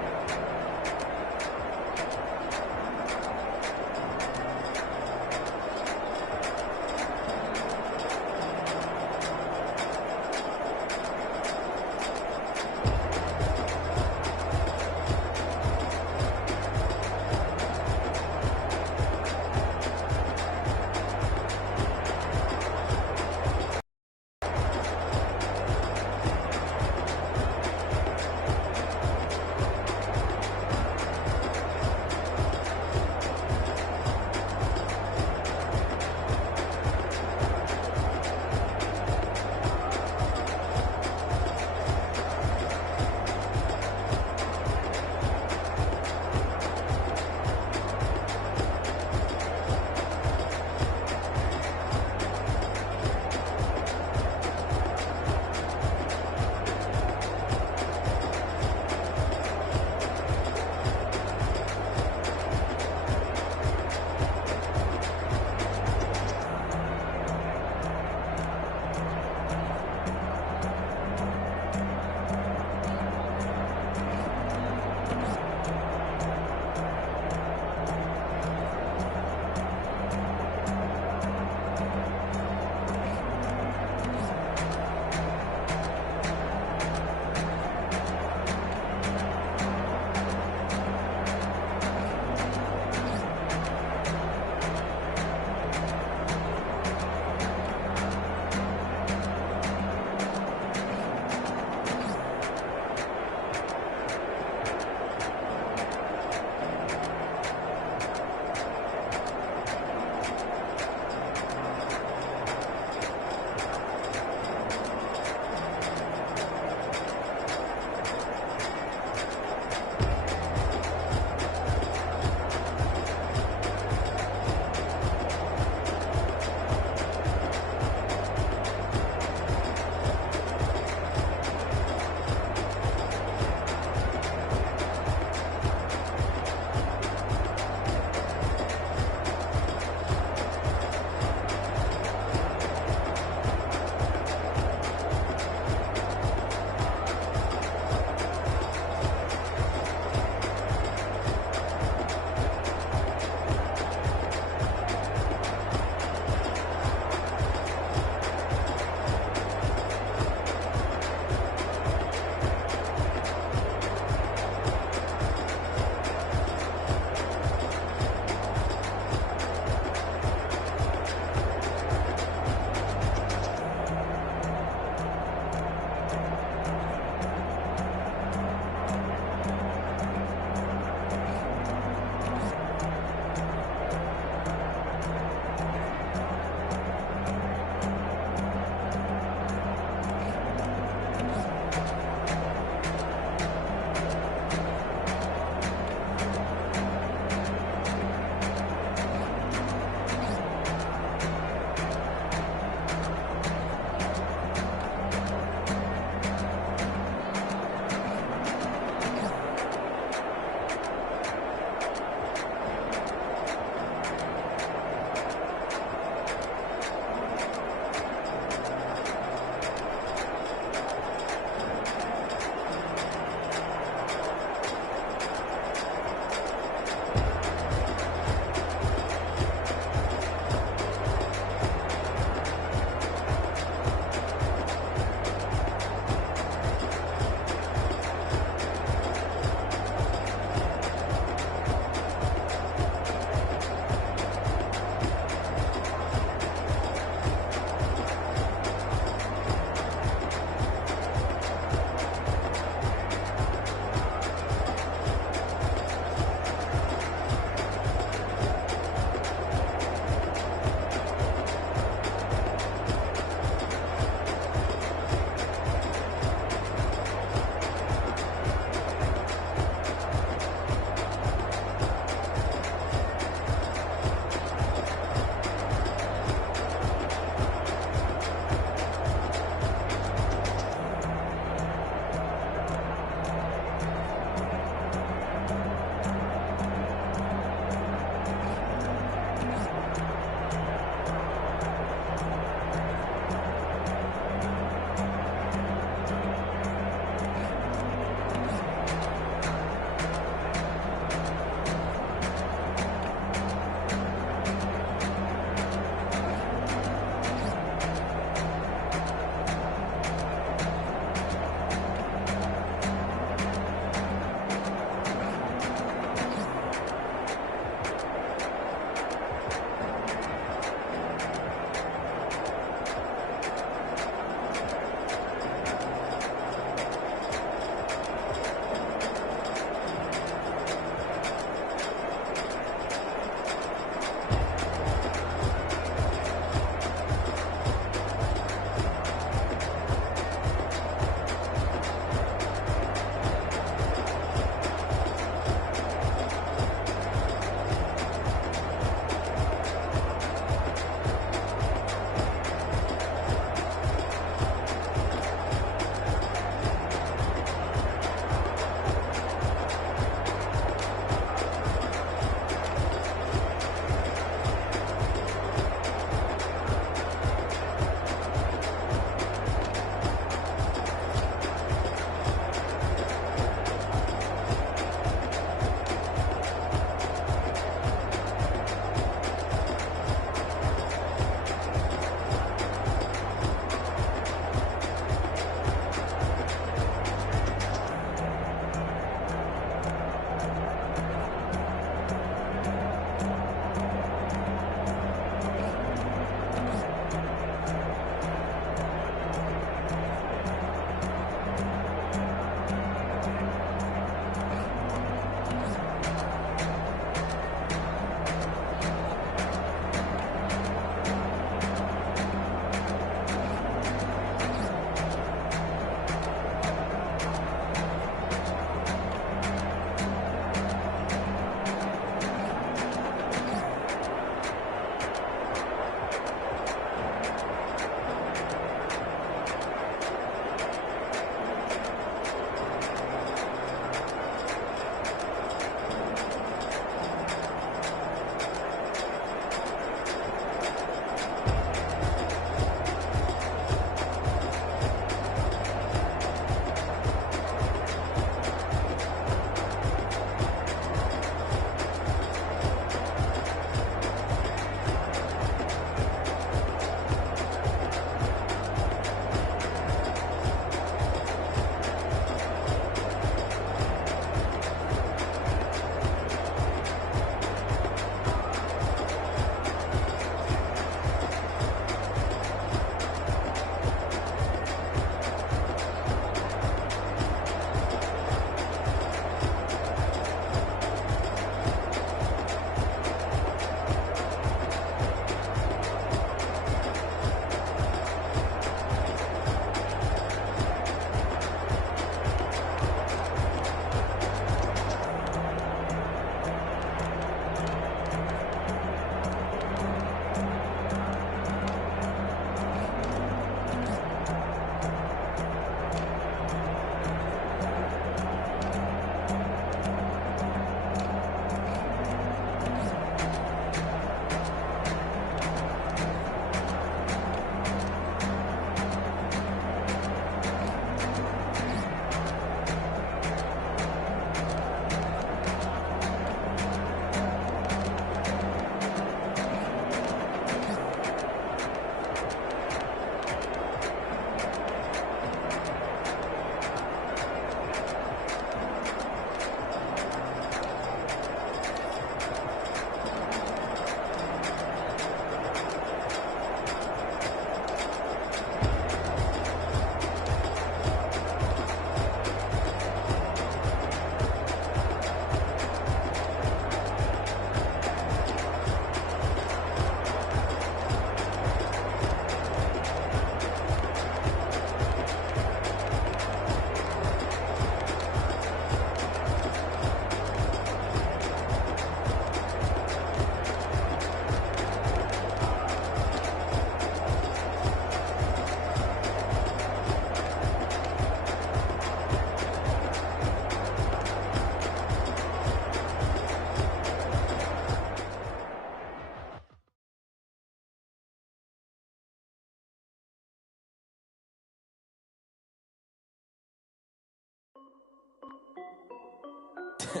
Hey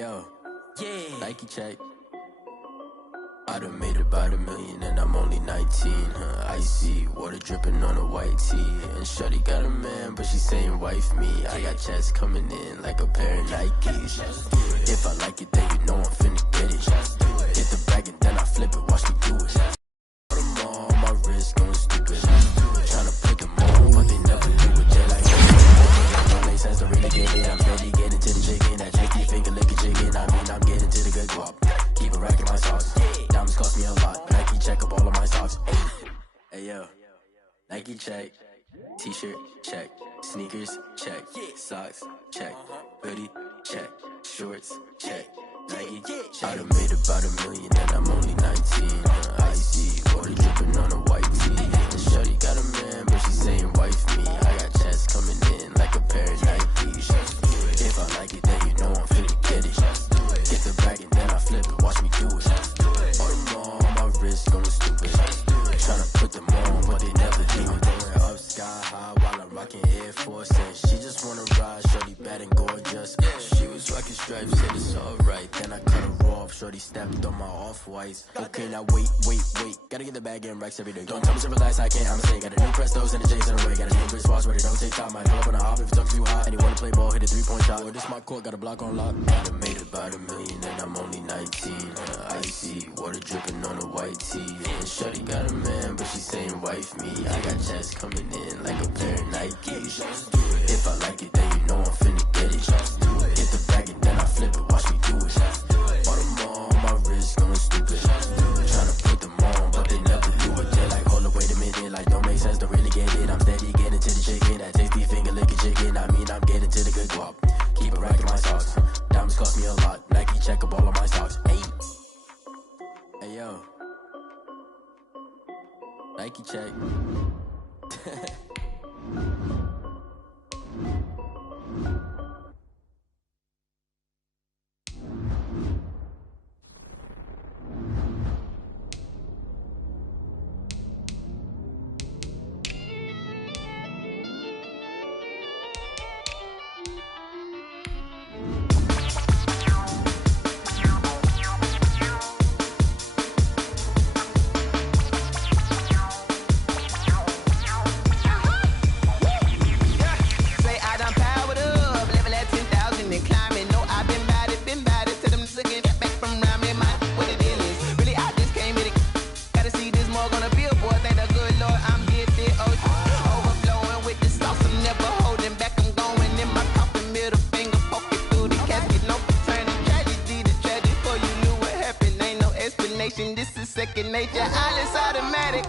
yo, yeah. Nike check. I done made about $1 million and I'm only 19, Icy, water dripping on a white tee. And shorty got a man, but she saying wife me. I got checks coming in like a pair of Nikes. If I like it, then you know I'm finna get it. Get the bag and then I flip it, watch me do it. Put them on my wrist, going stupid. Tryna put them on, but they never do it. They like, don't make sense to really get it. I'm steady getting to the chicken. That cheeky finger licking chicken. I mean, I'm getting to the good guap. Keep a rack in my sauce. Diamonds cost me a lot. Nike check up all of my socks. Hey yo, Nike check. T-shirt check. Sneakers check. Socks check. Hoodie check. Shorts check. Nike check. I done made about $1 million and I'm only 19. Icy, water dripping on a white tee. And shorty got a man, but she saying wife me. I got checks coming in like a pair of Nikes. If I like it, then you know I'm finna get it. Get the bag and then I flip it, watch me do it. All them on my wrist going stupid. Tryna put them on, but they never do it. Going up sky high while I'm rocking Air Force. And she just wanna ride, shorty bad and gorgeous. She was rocking stripes, said it's alright. Then I cut her off, shorty stepped on my off-whites. Okay, now wait. Gotta get the bag and racks every day. Don't tell me to relax, I can't, I'ma say. Got a new Prestos and a J's in the way. Got a new wristwatch where they don't take time. Might pull up on a hop if it's too hot. And you wanna play ball, hit a 3-point shot. Or this my court, got a block on lock. I done made about $1 million and I'm only 19. Icy, water dripping on a white tee. And shorty got a man, but she saying wife me. I got checks coming in like a pair of Nikes. If I like it, then you know I'm finna get it. Get the bag and then I flip it, watch me do it. All them on my wrist going stupid. Tryna put them on, but they never do it. They're like, hold up, wait a minute, like don't make sense to really get it. I'm steady getting to the chicken, that tasty finger licking chicken. I mean, I'm getting to the good guap. Keep a rack in my socks. Diamonds cost me a lot. Nike check up all of my socks. Hey yo, Nike check. This is second nature, all is automatic.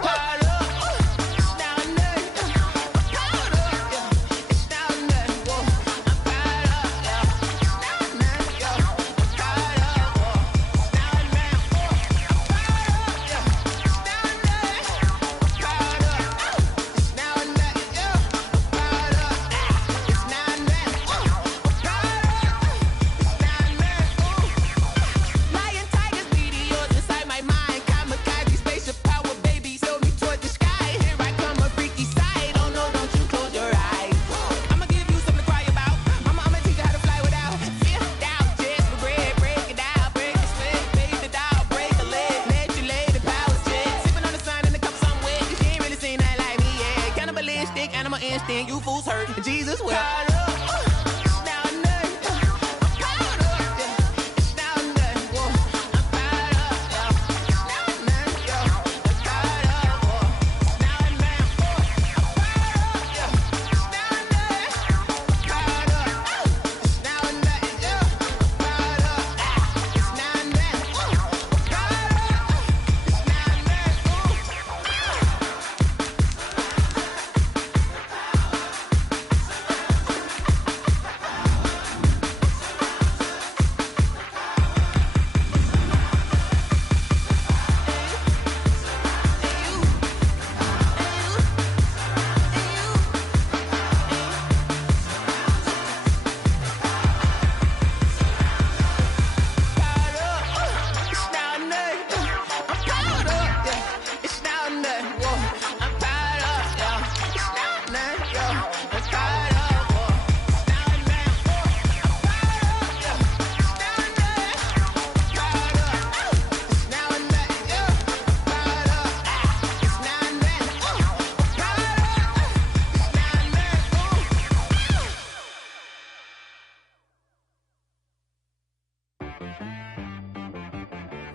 You fools hurt. Jesus will.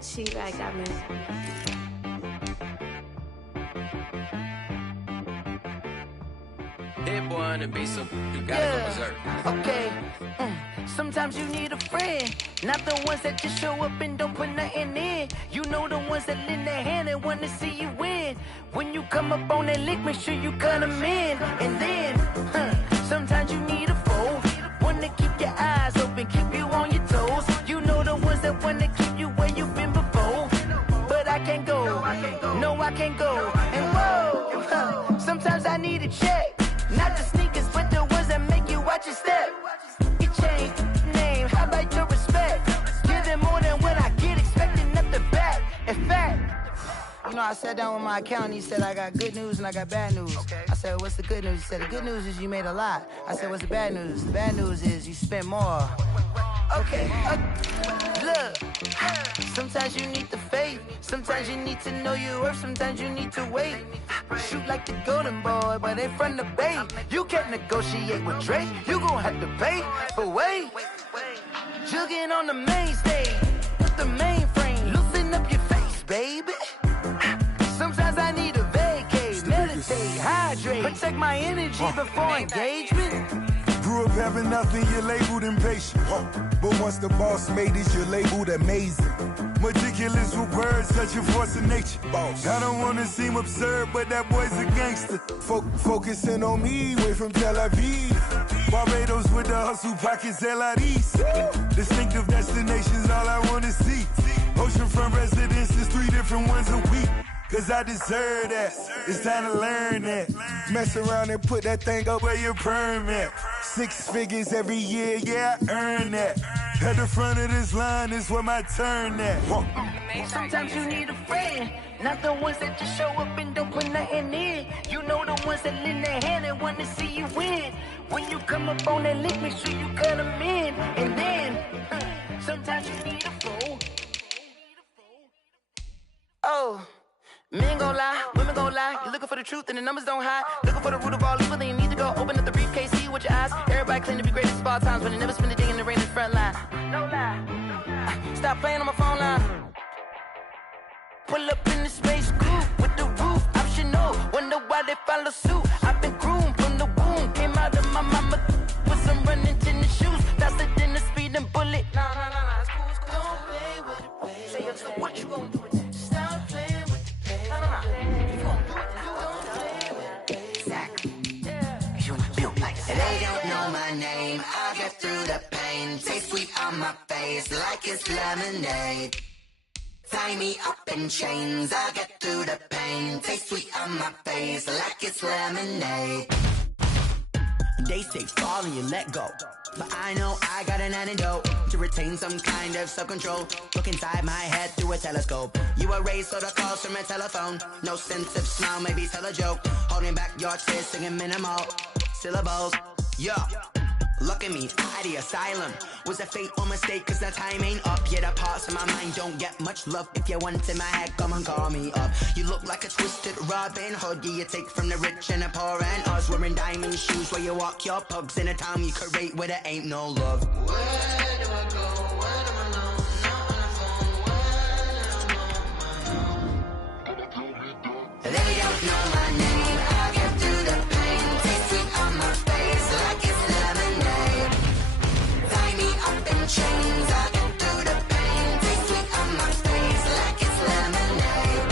چی رقمه؟ Hit boy on the beat, so you gotta go berserk. Okay. Sometimes you need a friend, not the ones that just show up and don't put nothing in. You know the ones that lend their hand and want to see you win. When you come up on that lick, make sure you cut them in. And then, sometimes you need a foe, one to keep your eyes open, keep you on your toes. You know the ones that want to keep you where you've been before. But I can't go, no I can't go. And whoa, sometimes I need a check. Not the sneakers, but the ones that make you watch your step. Your chain, name, how about your respect? Give them more than what I get, expecting nothing back. In fact, you know, I sat down with my accountant, he said I got good news and I got bad news. I said, what's the good news? He said, the good news is you made a lot. I said, what's the bad news? The bad news is you spent more. Okay, look, sometimes you need the faith, sometimes you need to know your worth, sometimes you need to wait. Shoot like the golden boy, but in front of Bay. You can't negotiate with Drake, you gon' have to pay. But wait, jugging on the main stage, with the mainframe, loosen up your face, baby. Sometimes I need a vacate, meditate, hydrate, protect my energy before engagement. Grew up having nothing, you're labeled impatient. But once the boss made it, you're labeled amazing. Meticulous with words, such a force of nature. I don't wanna seem absurd, but that boy's a gangster. Focusing on me, way from Tel Aviv. Barbados with the hustle pockets, LIDs. Distinctive destinations, all I wanna see. Oceanfront residences, 3 different ones a week. Cause I deserve that, it's time to learn that. Mess around and put that thing up where your permit. 6 figures every year, yeah, I earn that. At the front of this line is where my turn at. Sometimes you need a friend, not the ones that just show up and don't put nothing in. You know the ones that lend their hand and want to see you win. When you come up on that lick, make sure you cut them in. And then, sometimes you need a foe. Oh. Men gon' lie, women gon' lie. You're looking for the truth and the numbers don't hide. Looking for the root of all evil, then you need to go open up the briefcase, see with your eyes. Everybody claim to be greatest of all times, but they never spend a day in the rain in the front line. No lie. Stop playing on my phone line. Pull up in the space coupe with the roof optional. Wonder why they follow suit. I've been groomed from the womb. Came out of my mama with some running tennis shoes. Faster than the speeding bullet. Nah, it's cool, it's cool. Don't play with it, baby. Say so what you gon' do with it? Stop playing with it. They don't know my name, I'll get through the pain. Taste sweet on my face like it's lemonade. Tie me up in chains, I'll get through the pain. Taste sweet on my face like it's lemonade. They say fall and you let go, but I know I got an antidote to retain some kind of self-control. Look inside my head through a telescope. You erase all the calls from a telephone. No sense of smile, maybe tell a joke. Holding back your tears, singing minimal syllables. Yo, look at me, out the asylum. Was a fate or mistake, cause the time ain't up. Yet the parts of my mind don't get much love. If you want in my head, come and call me up. You look like a twisted Robin Hood. Yeah, you take from the rich and the poor and us. Wearing diamond shoes where you walk your pugs in a town you create where there ain't no love. Where do I go? Where am I alone? Not on the phone. Where am I? They don't know my name. I'll get through the pain. Taste sweet on my face like it's lemonade. Tie me up in chains. I'll get through the pain. Taste sweet on my face like it's lemonade.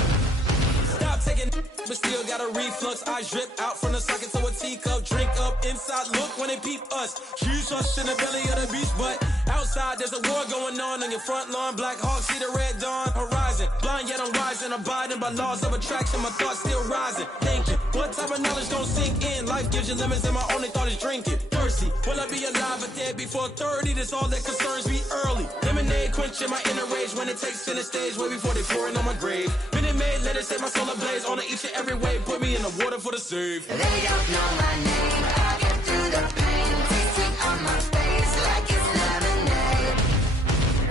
Stop taking, but still got a reflux. I drip out from the socket to a teacup. Drink up inside, look when they peep us. Shoes us in the belly of the beast, but outside there's a war going on your front lawn. Black Hawk, see the red dawn horizon. Blind yet I'm rising, abiding by laws of attraction. My thoughts still rising. Thinking, what type of knowledge don't sink in? Life gives you lemons and my only thought is drinking. Thirsty, will I be alive or dead before 30? That's all that concerns me early. Lemonade quenching my inner rage when it takes center stage way before they pouring on my grave. Minute Maid, let it set my soul ablaze on each and every way. Put me in the water for the save. They don't know my name. I'll get through the pain. Taste sweet on my face like it's lemonade.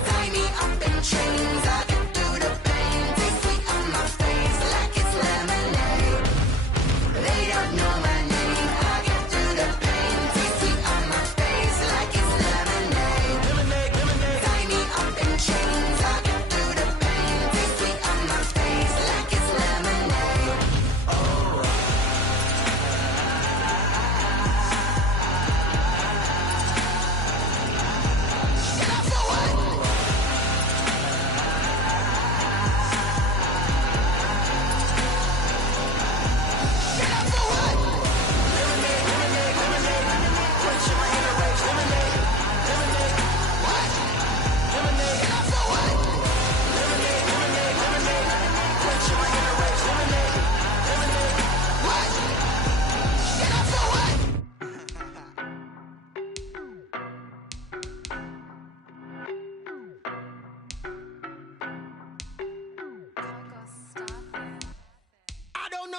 Tie me up in chains. I'll get through the pain. Taste sweet on my face like it's lemonade. They don't know my name. I'll get through the pain. Taste sweet on my face like it's lemonade. Tie me up in chains. I'll get through the pain.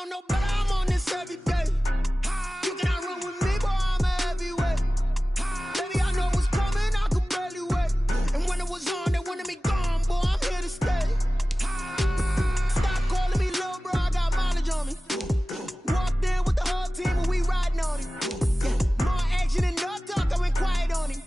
know no better, I'm on this every day. You cannot run with me, boy, I'm a heavyweight. Baby, I know what's coming, I could barely wait. And when it was on, they wanted me gone, boy, I'm here to stay. Stop calling me little bro, I got mileage on me. Walked in with the whole team and we riding on him. More action and no talk, I went quiet on him.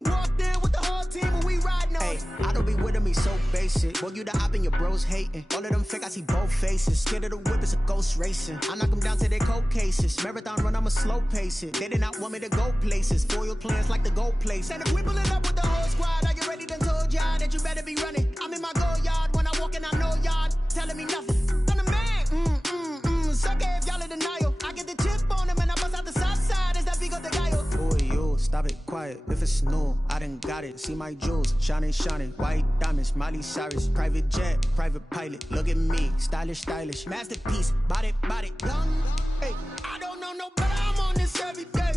Walked in with the whole team and we riding on him. I don't be with me so basic. Boy, you the op and your bros hating. All of them fake, I see both faces. Scared of the whip, it's a ghost racing. I knock them down to their cold cases. Marathon run, I'ma slow pace it. They did not want me to go places. Foil plans like the gold place. And if we pulling up with the whole squad, I get ready done told y'all that you better be running. I'm in my go yard. When I walk in, I know y'all telling me nothing. I'm the man. Sucker if y'all in denial. I get the chip on him and I bust out the south side. Is that Vigo de Gallo? Boy, you stop it, quiet. If it's new, I done got it. See my jewels, shining, white diamonds, Miley Cyrus, private jet, private pilot. Look at me, stylish, masterpiece, body, young. Hey, I don't know no better, I'm on this every day.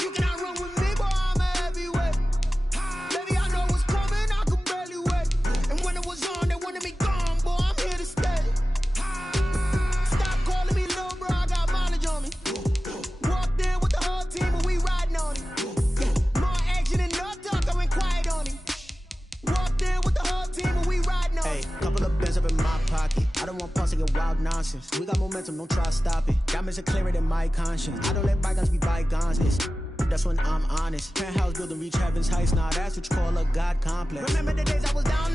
You cannot run with me, boy, I'm a heavyweight. Baby, I know what's coming, I could barely wait. And when it was on, they wanted me gone, boy, I'm here to stay. Stop calling me little bro, I got mileage on me. Walked in with the whole team and we riding on him. More action and no talk, I went quiet on him. Walked in with the whole team and we riding on him. Hey, couple of bands up in my pocket. I don't want pause to get wild nonsense. We got momentum, don't try to stop it. Diamonds are clearer than my conscience. I don't let bygones be bygones. That's when I'm honest. Penthouse building reach heaven's heights. Nah, that's what you call a God complex. Remember the days I was down